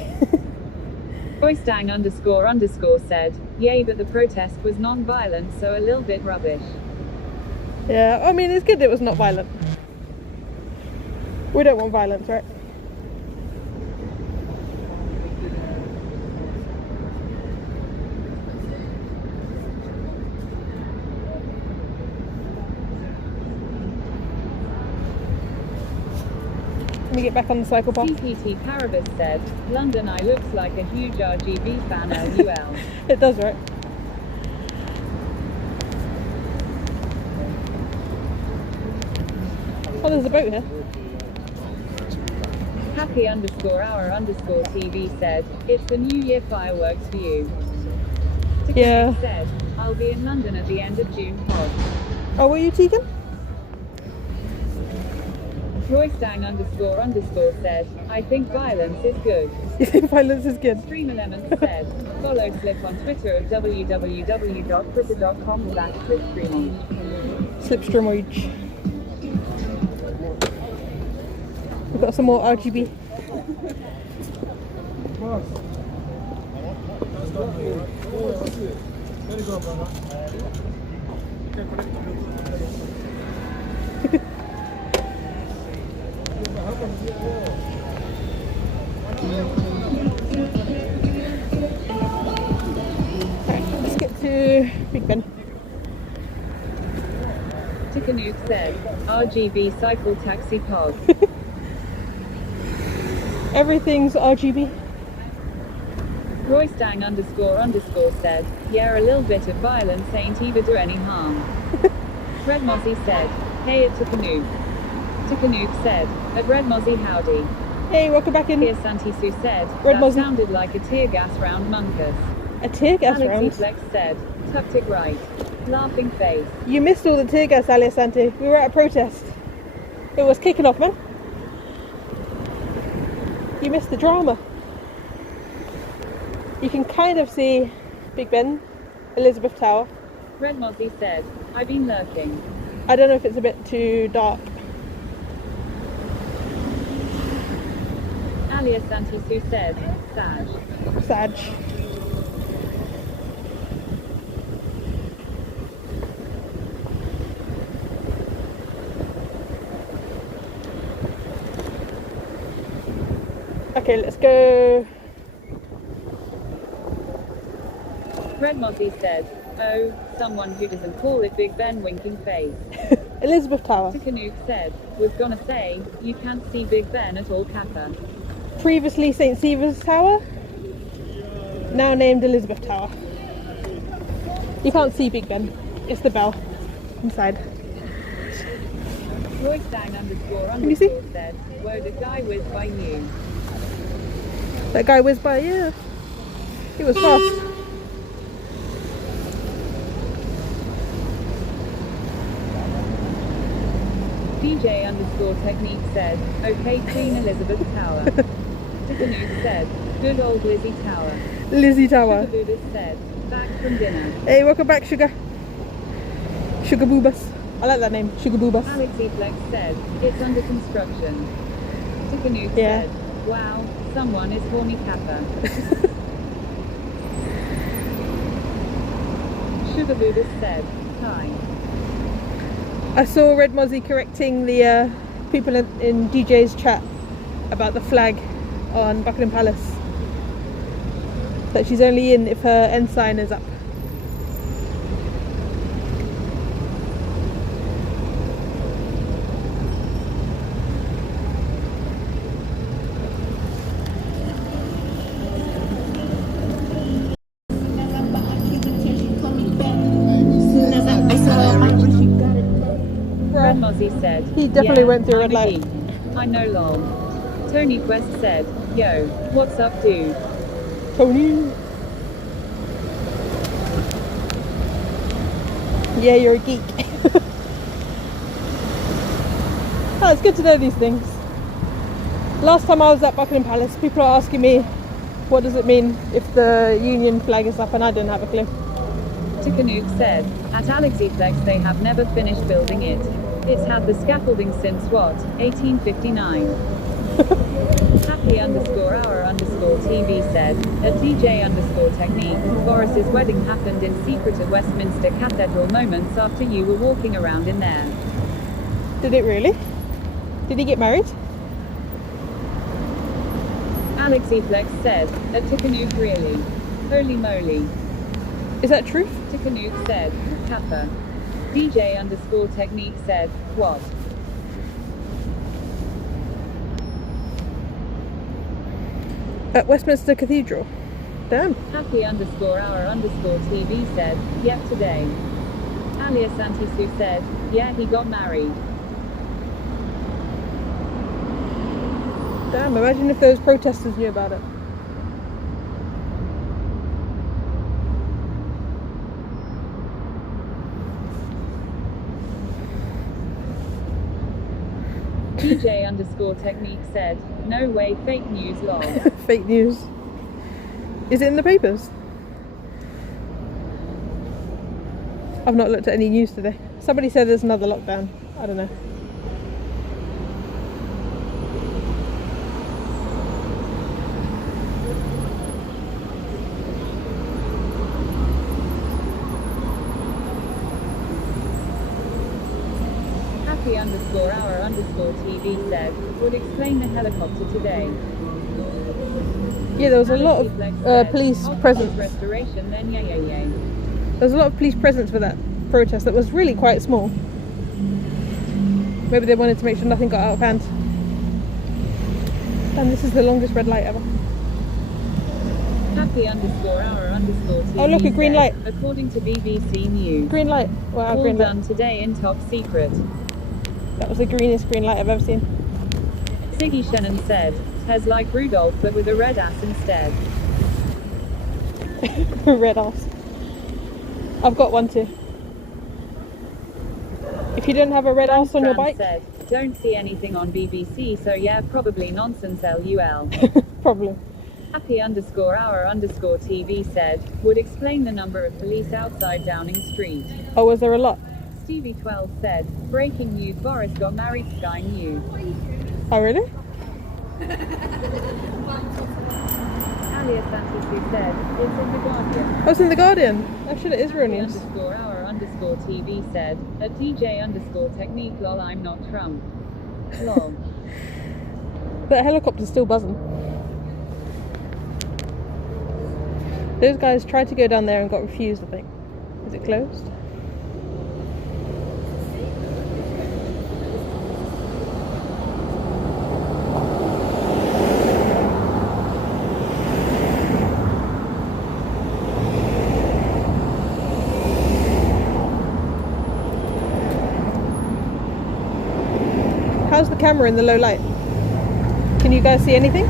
Boystang__ said, "Yay, but the protest was non-violent, so a little bit rubbish." Yeah, I mean, it's good it was not violent. We don't want violence, right? Let me get back on the cycle path. CPT Paribus said, "London Eye looks like a huge RGB fan LUL." It does, right? Oh, there's a boat here. Happy_hour_TV said, "It's the New Year fireworks for you." Yeah. Said, "I'll be in London at the end of June. Pod." Oh, were you Tegan? Roystang__ said, "I think violence is good." You think violence is good? Streamer Lemons said, "Follow Slip on Twitter at www.twitter.com/slipstreamoid." Slipstreamoid. We've got some more RGB. Alright, let's get to Big Ben. Tikanook said, RGB cycle taxi pod. Everything's RGB. Roystang __ said, yeah, a little bit of violence ain't even do any harm. Red Mozzie said, hey at Tikanook. Tikanook said, at Red Mozzie howdy. Hey, welcome back in. Here Santi Sue said, Red that Mozzie. sounded like a tear gas round Munkus. A tear gas Alexi round? Flex said, tucked it right. Laughing face. You missed all the tear gas, Alias Santi. We were at a protest. It was kicking off, man. You missed the drama. You can kind of see Big Ben, Elizabeth Tower. Red Mozzie said, I've been lurking. I don't know if it's a bit too dark. Alias Santi Sue said, Sag. Sag. Okay, let's go. Red Mozzie said, oh, someone who doesn't call it Big Ben winking face. Elizabeth Tower. Tikanook said, was gonna say, you can't see Big Ben at all Kappa. Previously St. Stephen's Tower, now named Elizabeth Tower. You can't see Big Ben, it's the bell inside. Roystang Can you see? __ said, whoa, the guy whizzed by you. That guy whizzed by, yeah. He was fast. DJ _ technique said, okay Queen Elizabeth Tower. Tikanook said, good old Lizzie Tower. Lizzie Tower. Sugar Buddhist said, back from dinner. Hey, welcome back, Sugar. Sugar Boobas. I like that name, Sugar Boobas. Alexi Flex said, it's under construction. Tikanook Yeah. said, wow, someone is horny Kappa. Sugar Buddhist said, hi. I saw Red Mozzie correcting the people in DJ's chat about the flag on Buckingham Palace. That she's only in if her ensign is up. Red Mozzie said, He definitely yeah, went through a red I'm a light. geek. I know lol. Tony Quest said, yo, what's up dude? Tony. Yeah, you're a geek. Oh, it's good to know these things. Last time I was at Buckingham Palace, people are asking me, what does it mean if the Union flag is up, and I didn't have a clue. Tikanook said, at Alexiflex they have never finished building it. It's had the scaffolding since what, 1859? Happy _hour _TV said, at DJ _technique, Boris's wedding happened in secret at Westminster Cathedral moments after you were walking around in there. Did it really? Did he get married? Alexiflex said, at Tikanook really? Holy moly. Is that true? Tikanook said, Kappa. DJ _technique said, what? At Westminster Cathedral. Damn. Happy _hour _TV said, yep today. Alias Santisu said, yeah he got married. Damn, imagine if those protesters knew about it. DJ _technique said, no way fake news lol. Fake news. Is it in the papers? I've not looked at any news today. Somebody said there's another lockdown. I don't know. Happy _hour _TV said, would explain the helicopter today. Yeah, there was a lot of police presence. Restoration, then yay. There was a lot of police presence for that protest that was really quite small. Maybe they wanted to make sure nothing got out of hand. And this is the longest red light ever. Happy underscore hour underscore TV. Oh, look, a green said, light. According to BBC News. Green light. Wow, All green done light. today in top secret. That was the greenest green light I've ever seen. Siggy Shannon said, has like Rudolph but with a red ass instead. Red ass. I've got one too. If you don't have a red ass on your bike, said, don't see anything on BBC, so yeah, probably nonsense LUL. probably. Happy underscore hour underscore TV said, would explain the number of police outside Downing Street. Oh, was there a lot? Stevie 12 said, breaking news, Boris got married, Sky News. Oh, really? Alia Santos said, it's in the Guardian. Oh, it's in the Guardian. Oh shit, it is real news. Underscore hour underscore TV said, a DJ underscore technique lol, I'm not Trump. Lol. That helicopter's still buzzing. Those guys tried to go down there and got refused, I think. Is it closed? How's the camera in the low light? Can you guys see anything?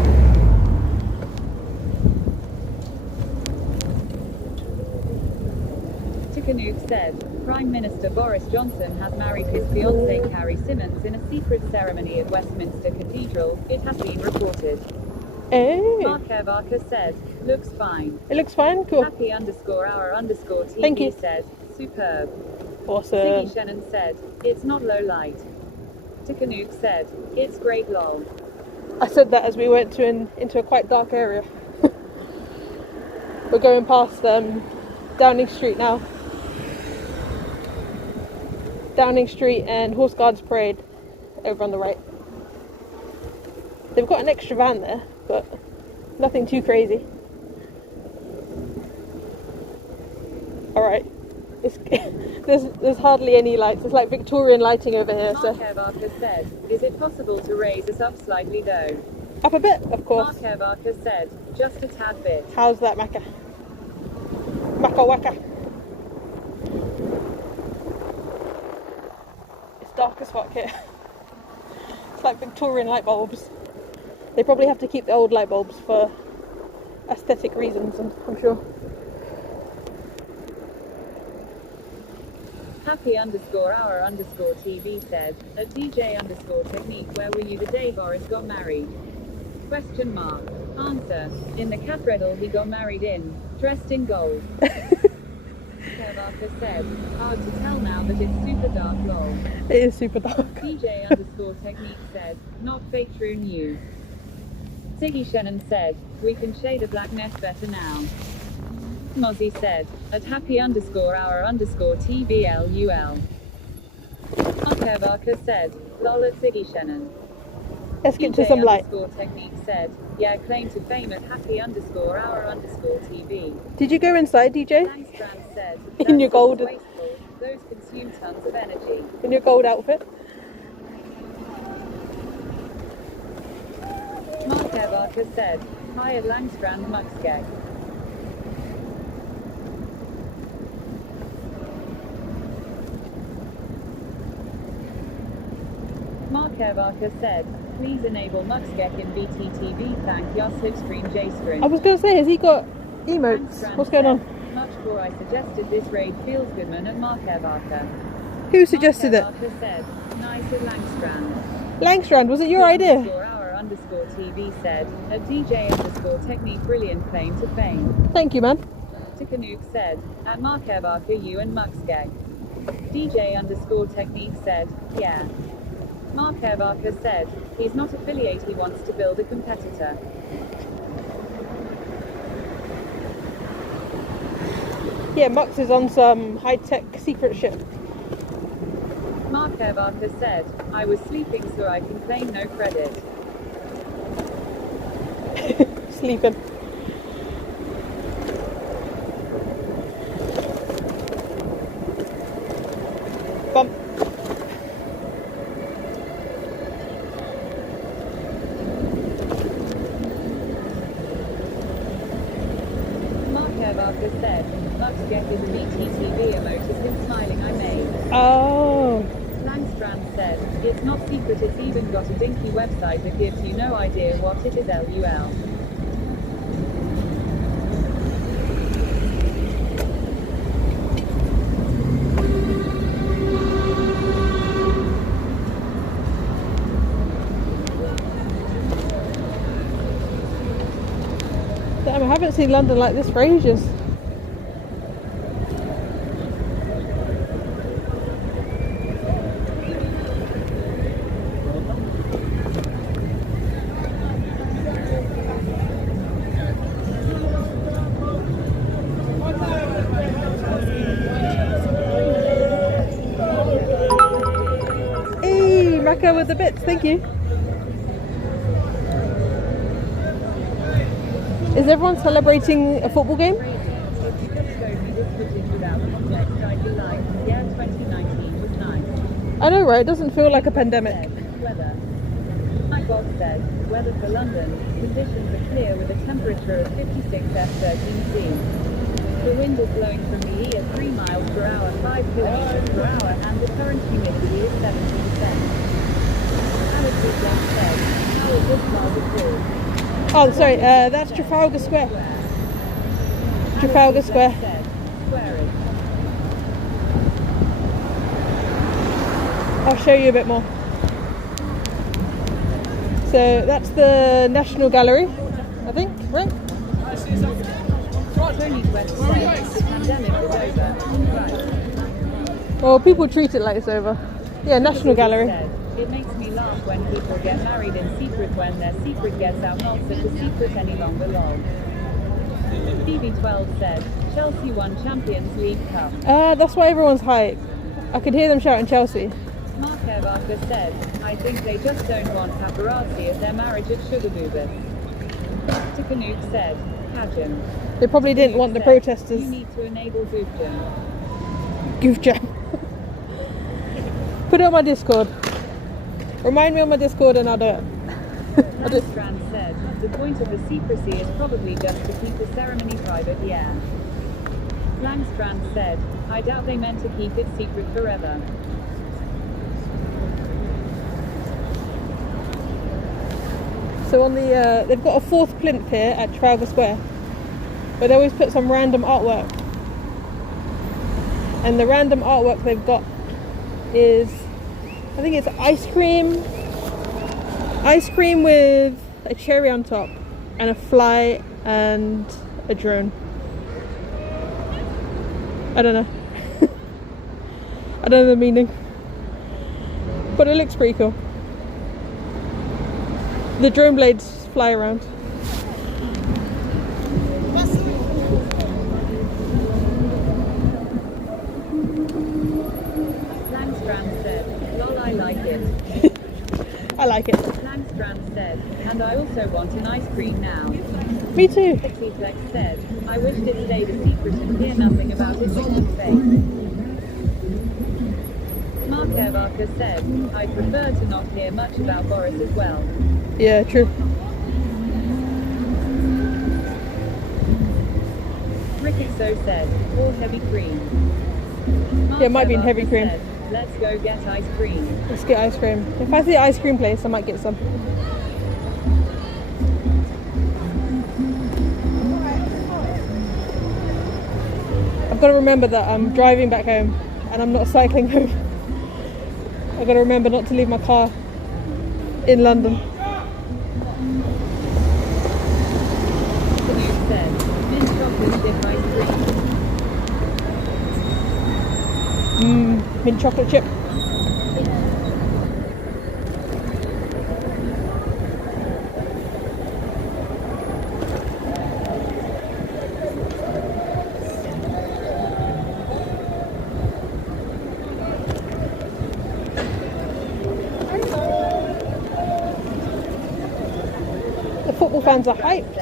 Tikanuke said, Prime Minister Boris Johnson has married his fiancée Carrie Simmons in a secret ceremony at Westminster Cathedral, it has been reported. Oh. Mark Evaka said, looks fine. It looks fine, cool. Happy underscore hour underscore TV Thank you. said, superb. Awesome. Siggy Shannon said, it's not low light. Tikanuke said, it's great lol. I said that as we went into a quite dark area. We're going past Downing Street now. Downing Street and Horse Guards Parade over on the right. They've got an extra van there, but nothing too crazy. Alright. There's hardly any lights. It's like Victorian lighting over here. So Mark Evaka said, is it possible to raise us up slightly though? up a bit, of course. Mark Evaka said, just a tad bit. How's that, Macca? Macca wacka. It's dark as fuck here. It's like Victorian light bulbs. They probably have to keep the old light bulbs for aesthetic reasons, I'm sure. Happy underscore hour underscore TV said, a DJ underscore technique, where were you the day Boris got married? Question mark. Answer, in the cathedral he got married in, dressed in gold. Kevaka said, hard to tell now that it's super dark lol. It is super dark. DJ underscore technique said, not fake true news. Siggy Shannon said, we can shade a black mess better now. Mozzie said, at happy underscore hour underscore TVLUL. Kevaka said, lol at Siggy Shannon. Let's get to some light. Underscore technique said, yeah, claim to fame at happy underscore hour underscore TV. Did you go inside, DJ? Langstrand said, In your "That's gold- wasteful. Those consume tons of energy." In your gold outfit? Mark Evaka said, hi at Langstrand Muxgeg. Mark Evaka said, please enable Muxgeg in BTTV, thank Yos Slipstream J-Screen. I was going to say, has he got emotes? What's going on? Much before I suggested this raid, feels Goodman at Mark Evaka. Who suggested it? Mark Evaka said, nice at Langstrand. Langstrand, was it your idea? Underscore hour underscore TV said, a DJ underscore technique, brilliant claim to fame. Thank you, man. Tikanuke said, at Mark Evaka you and Muxgeg. DJ underscore technique said, yeah. Mark Evaka said, he's not affiliate, he wants to build a competitor. Yeah, Mux is on some high-tech secret ship. Mark Evaka said, I was sleeping so I can claim no credit. Sleeping. Bump. Oh. Langstrand said, it's not secret, it's even got a dinky website that gives you no idea what it is. LUL. Damn, I haven't seen London like this for ages. Hey, Mecca with the bits, thank you. Is everyone celebrating a football game? I know, right? It doesn't feel like a pandemic. Weather. My boss said, weather for London, conditions are clear with a temperature of 56 F13C. The wind is blowing from the E at 3 miles per hour, 5 kilometers per hour, and the current humidity is 70%. Alex Woodland said, how is this Plaza called? Oh, sorry, that's Trafalgar Square. Trafalgar Square. I'll show you a bit more. So that's the National Gallery, I think, right? Well, people treat it like it's over. Yeah, National Gallery. It makes me laugh when people get married in secret when their secret gets out, not such a secret any longer, lol. BB12 said, Chelsea won Champions League Cup. That's why everyone's hyped. I could hear them shouting Chelsea. Mark Barker said, I think they just don't want paparazzi at their marriage at Sugar Boobers. Tikanuke said, Kajim. They probably didn't want the protesters. You need to enable Goof Jam. Goof Jam. Put it on my Discord. Remind me on my Discord and I'll do it. Langstrand said, the point of the secrecy is probably just to keep the ceremony private, yeah. Langstrand said, I doubt they meant to keep it secret forever. So on the, they've got a fourth plinth here at Trafalgar Square, but they always put some random artwork. And the random artwork they've got is, I think it's ice cream with a cherry on top, and a fly and a drone. I don't know. I don't know the meaning, but it looks pretty cool. The drone blades fly around. Langstrand said, lol, I like it. I like it. Langstrand said, and I also want an ice cream now. Me too. Pixie said, I wished it stayed a secret and hear nothing about it on his face. Mark Barker said, I prefer to not hear much about Boris as well. Yeah, true. Ricky so said, or heavy cream. Mark Yeah, it might be in Barker heavy cream. said, let's go get ice cream. Let's get ice cream. If I see an ice cream place, I might get some. I've got to remember that I'm driving back home and I'm not cycling home. I've got to remember not to leave my car in London. Said, mint chocolate chip ice cream. Mint chocolate chip. The football fans are hyped.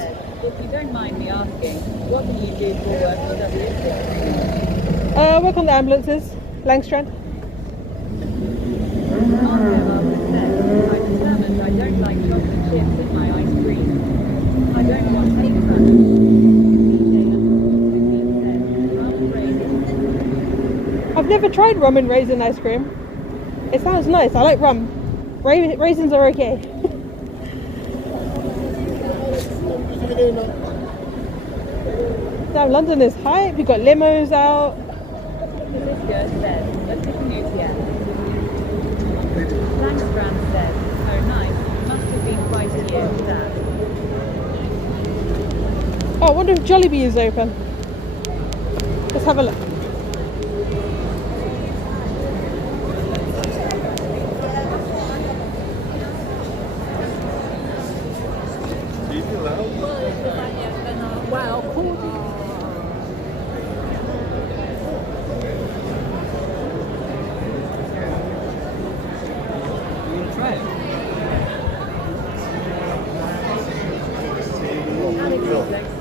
If you don't mind me asking, what do you do for work for WC? I work on the ambulances, Langstrand. Mark Barker said, I'm determined I don't like chocolate chips in my ice cream. I don't want any crunch. DJ said, I'm afraid I've never tried rum and raisin ice cream. It sounds nice. I like rum. Raisins are okay. Damn, London is hype. We've got limos out. Langsbrand said, oh nice, must have been quite a year for that. Oh, I wonder if Jollibee is open. Let's have a look.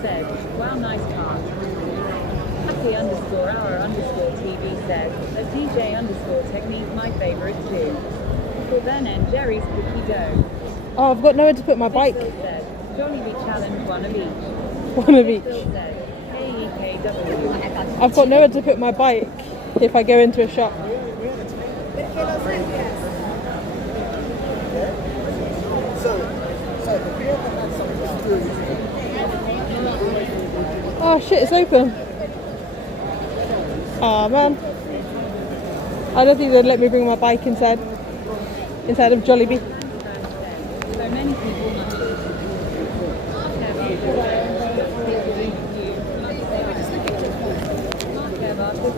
Said, wow, nice car. Happy_hour_TV said, a DJ _technique my favourite too. For Ben and Jerry's cookie dough. Oh, I've got nowhere to put my bike. Said, Jollibee challenge one of each. One of each. Said, KEKW. I've got nowhere to put my bike if I go into a shop. Oh shit, it's open. Oh man. I don't think they'd let me bring my bike inside of Jollibee. So many people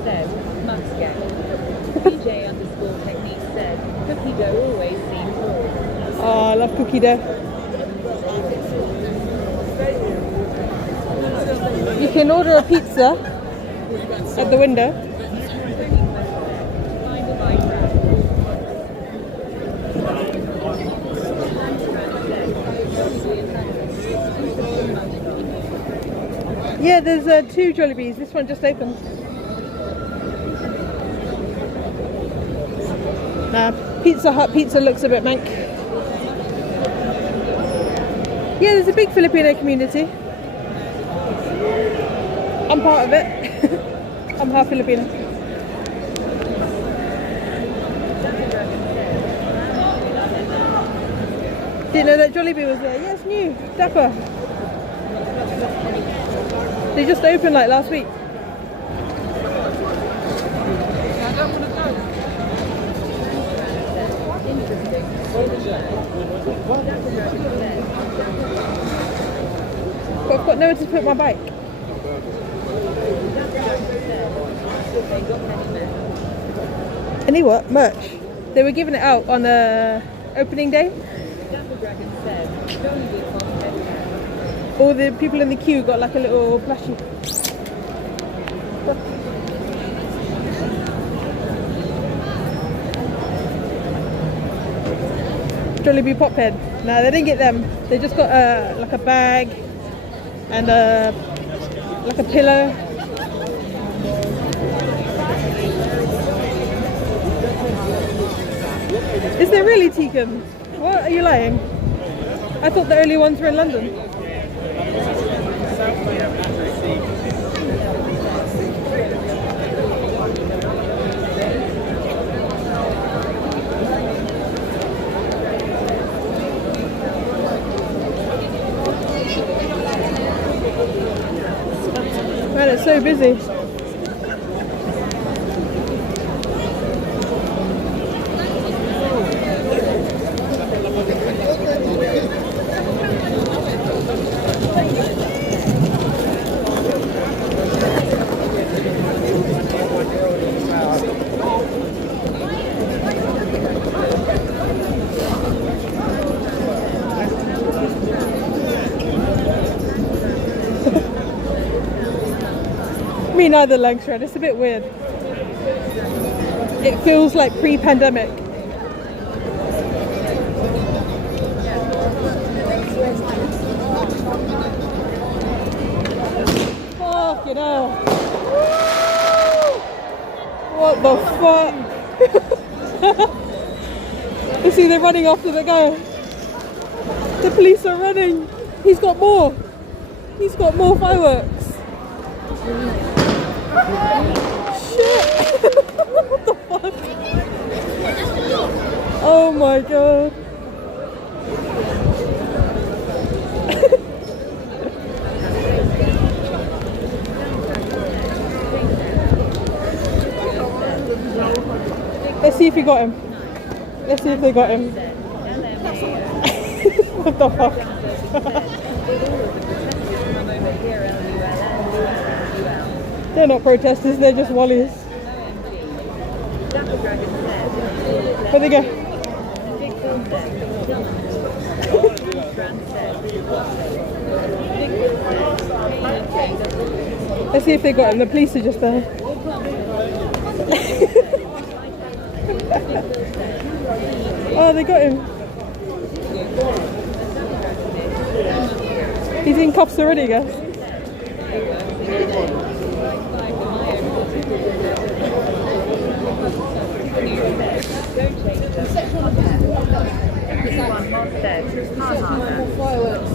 said, DJ_technique said, cookie dough always seems cool. Oh, I love cookie dough. You can order a pizza at the window. Yeah, there's 2 Jollibees. This one just opened. Pizza Hut pizza looks a bit mank. Yeah, there's a big Filipino community. I'm part of it. I'm half Filipino. Didn't know that Jollibee was there. Yeah, it's new. Dapper. They just opened like last week. But I've got nowhere to put my bike. Any what? Merch. They were giving it out on opening day. All the people in the queue got like a little plushie. Jollibee Pophead. No, they didn't get them. They just got like a bag and like a pillow. Is there really Teekums? What, are you lying? I thought the only ones were in London. Man, it's so busy. Me neither, Langstrand. It's a bit weird. It feels like pre-pandemic. Fuck, you know. What the fuck? You see, they're running after the guy. The police are running. He's got more. He's got more fireworks. shit! What the fuck? Oh my god. Let's see if he got him. Let's see if they got him. What the fuck? They're not protesters, they're just wallies. Where'd they go? Let's see if they got him. The police are just there. Oh, they got him. He's in cuffs already, I guess.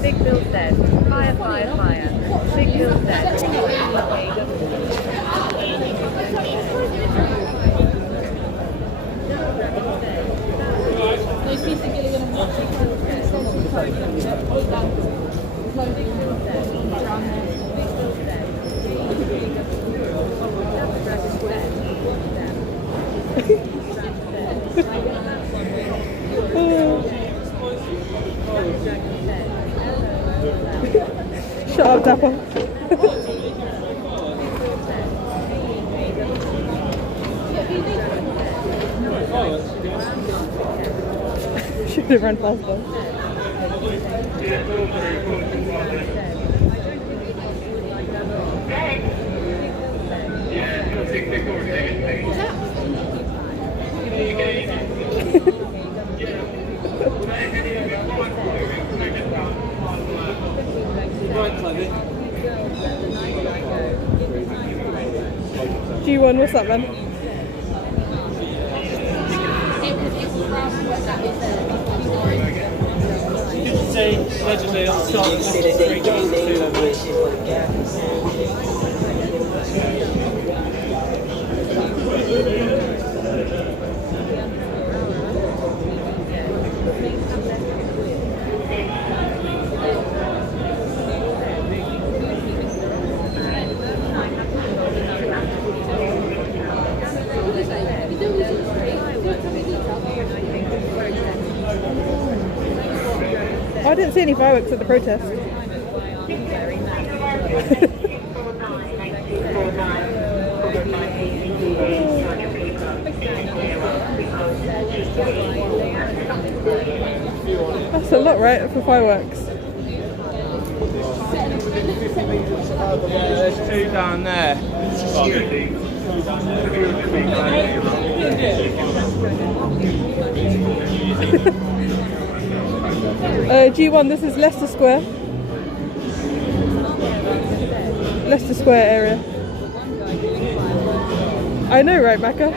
Big Bill said, fire, fire, fire. Big Bill said, Shut up, Dapper. Should have run faster. G1, what's up, man? People say allegedly on the start of the street I didn't see any fireworks at the protest. That's a lot, right, for fireworks? There's two down there. G1, this is Leicester Square. Leicester Square area. I know, right, Macca?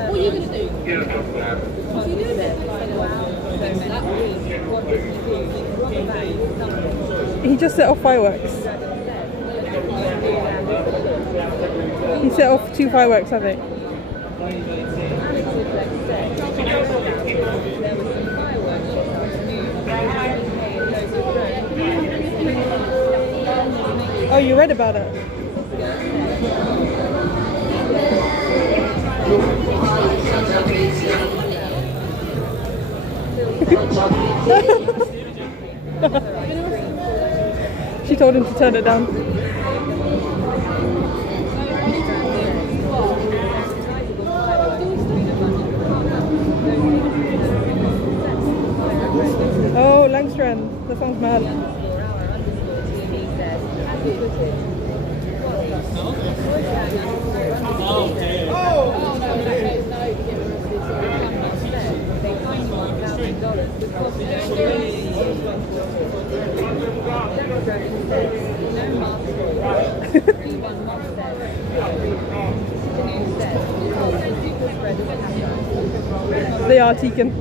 What are you going to do? He just set off fireworks. He set off 2 fireworks, I think. Oh, you read about it? She told him to turn it down. Oh, Langstrand. That sounds mad. They are Tegan.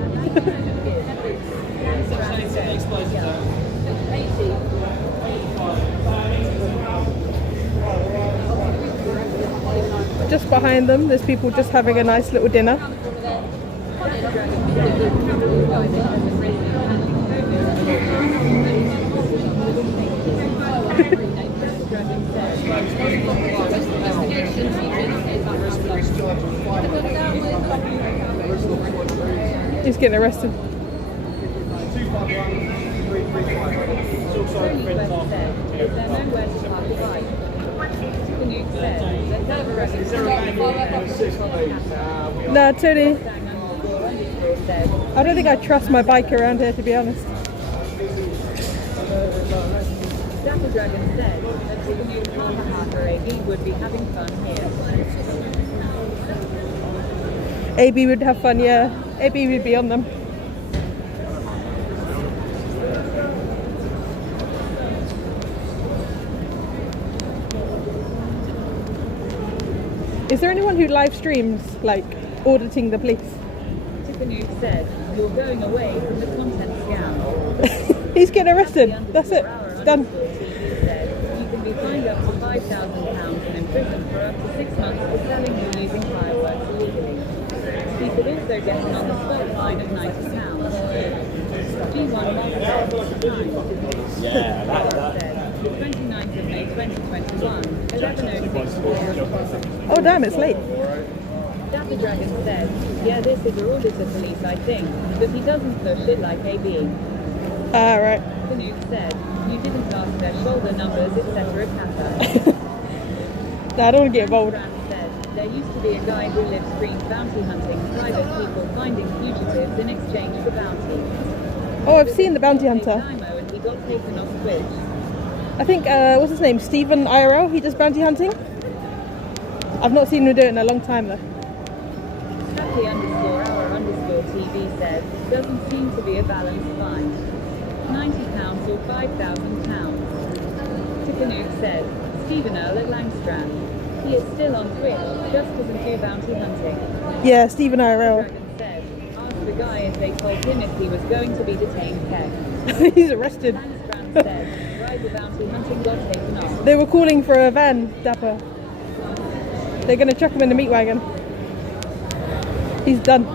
Just behind them, there's people just having a nice little dinner. He's getting arrested. No, Tony. I don't think I trust my bike around here, to be honest. Dapper Dragon said that the new Harper AB would be having fun here. AB would have fun, yeah. AB would be on them. Is there anyone who live streams, like, auditing the police? Tiffany said, you're going away from the content scam. He's getting arrested. That's it. It's done. You can be fined up to £5,000 and imprisoned for up to 6 months for selling or using fireworks illegally. He could also get an on-the-spot fine of £90. G1 the 29th of May 2021, 11:06. Oh damn, it's late. Dapper Dragon said, yeah, this is a auditor police, I think, but he doesn't push it like AB. Right. Canoe said, you didn't ask their shoulder numbers, etc. Kappa. Nah, I don't want to get involved. Said, there used to be a guy who lived street bounty hunting private people finding fugitives in exchange for bounty. Oh, I've seen the bounty hunter. And he got taken off Twitch. I think, what's his name? Stephen IRL, he does bounty hunting. I've not seen him do it in a long time though. Happy_hour_TV said, doesn't seem to be a balanced fine. £90 or £5,000. Tiffany said, Stephen Earl at Langstrand. He is still on Twitch, just doesn't do bounty hunting. Yeah, Stephen IRL. Dragon said, ask the guy if they told him if he was going to be detained kept. He's arrested. Langstrand said, rider bounty hunting got taken off. They were calling for a van, Dapper. They're going to chuck him in the meat wagon. He's done.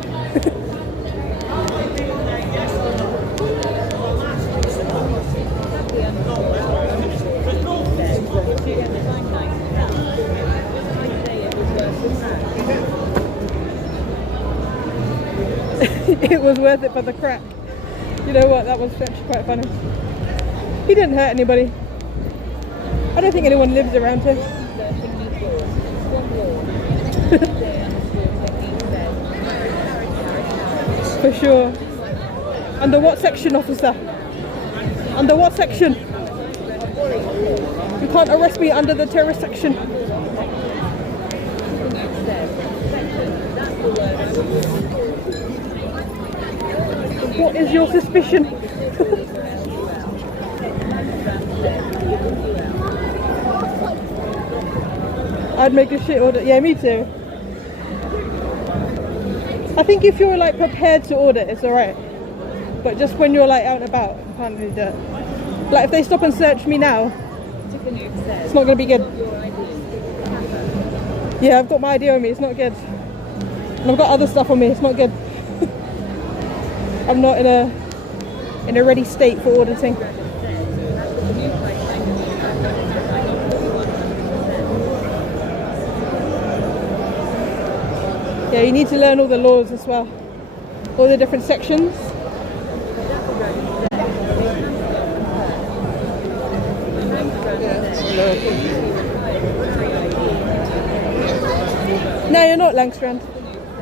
It was worth it for the crack. You know what, that was actually quite funny. He didn't hurt anybody. I don't think anyone lives around here. For sure. Under what section, officer? Under what section? You can't arrest me under the terrorist section. What is your suspicion? I'd make a shit order. Yeah, me too. I think if you're like prepared to order, it's alright. But just when you're like out and about, you can't really do it. Like if they stop and search me now, it's not going to be good. Yeah, I've got my ID on me, it's not good. And I've got other stuff on me, it's not good. I'm not in a ready state for auditing. Yeah, you need to learn all the laws as well. All the different sections. No, you're not Langstrand.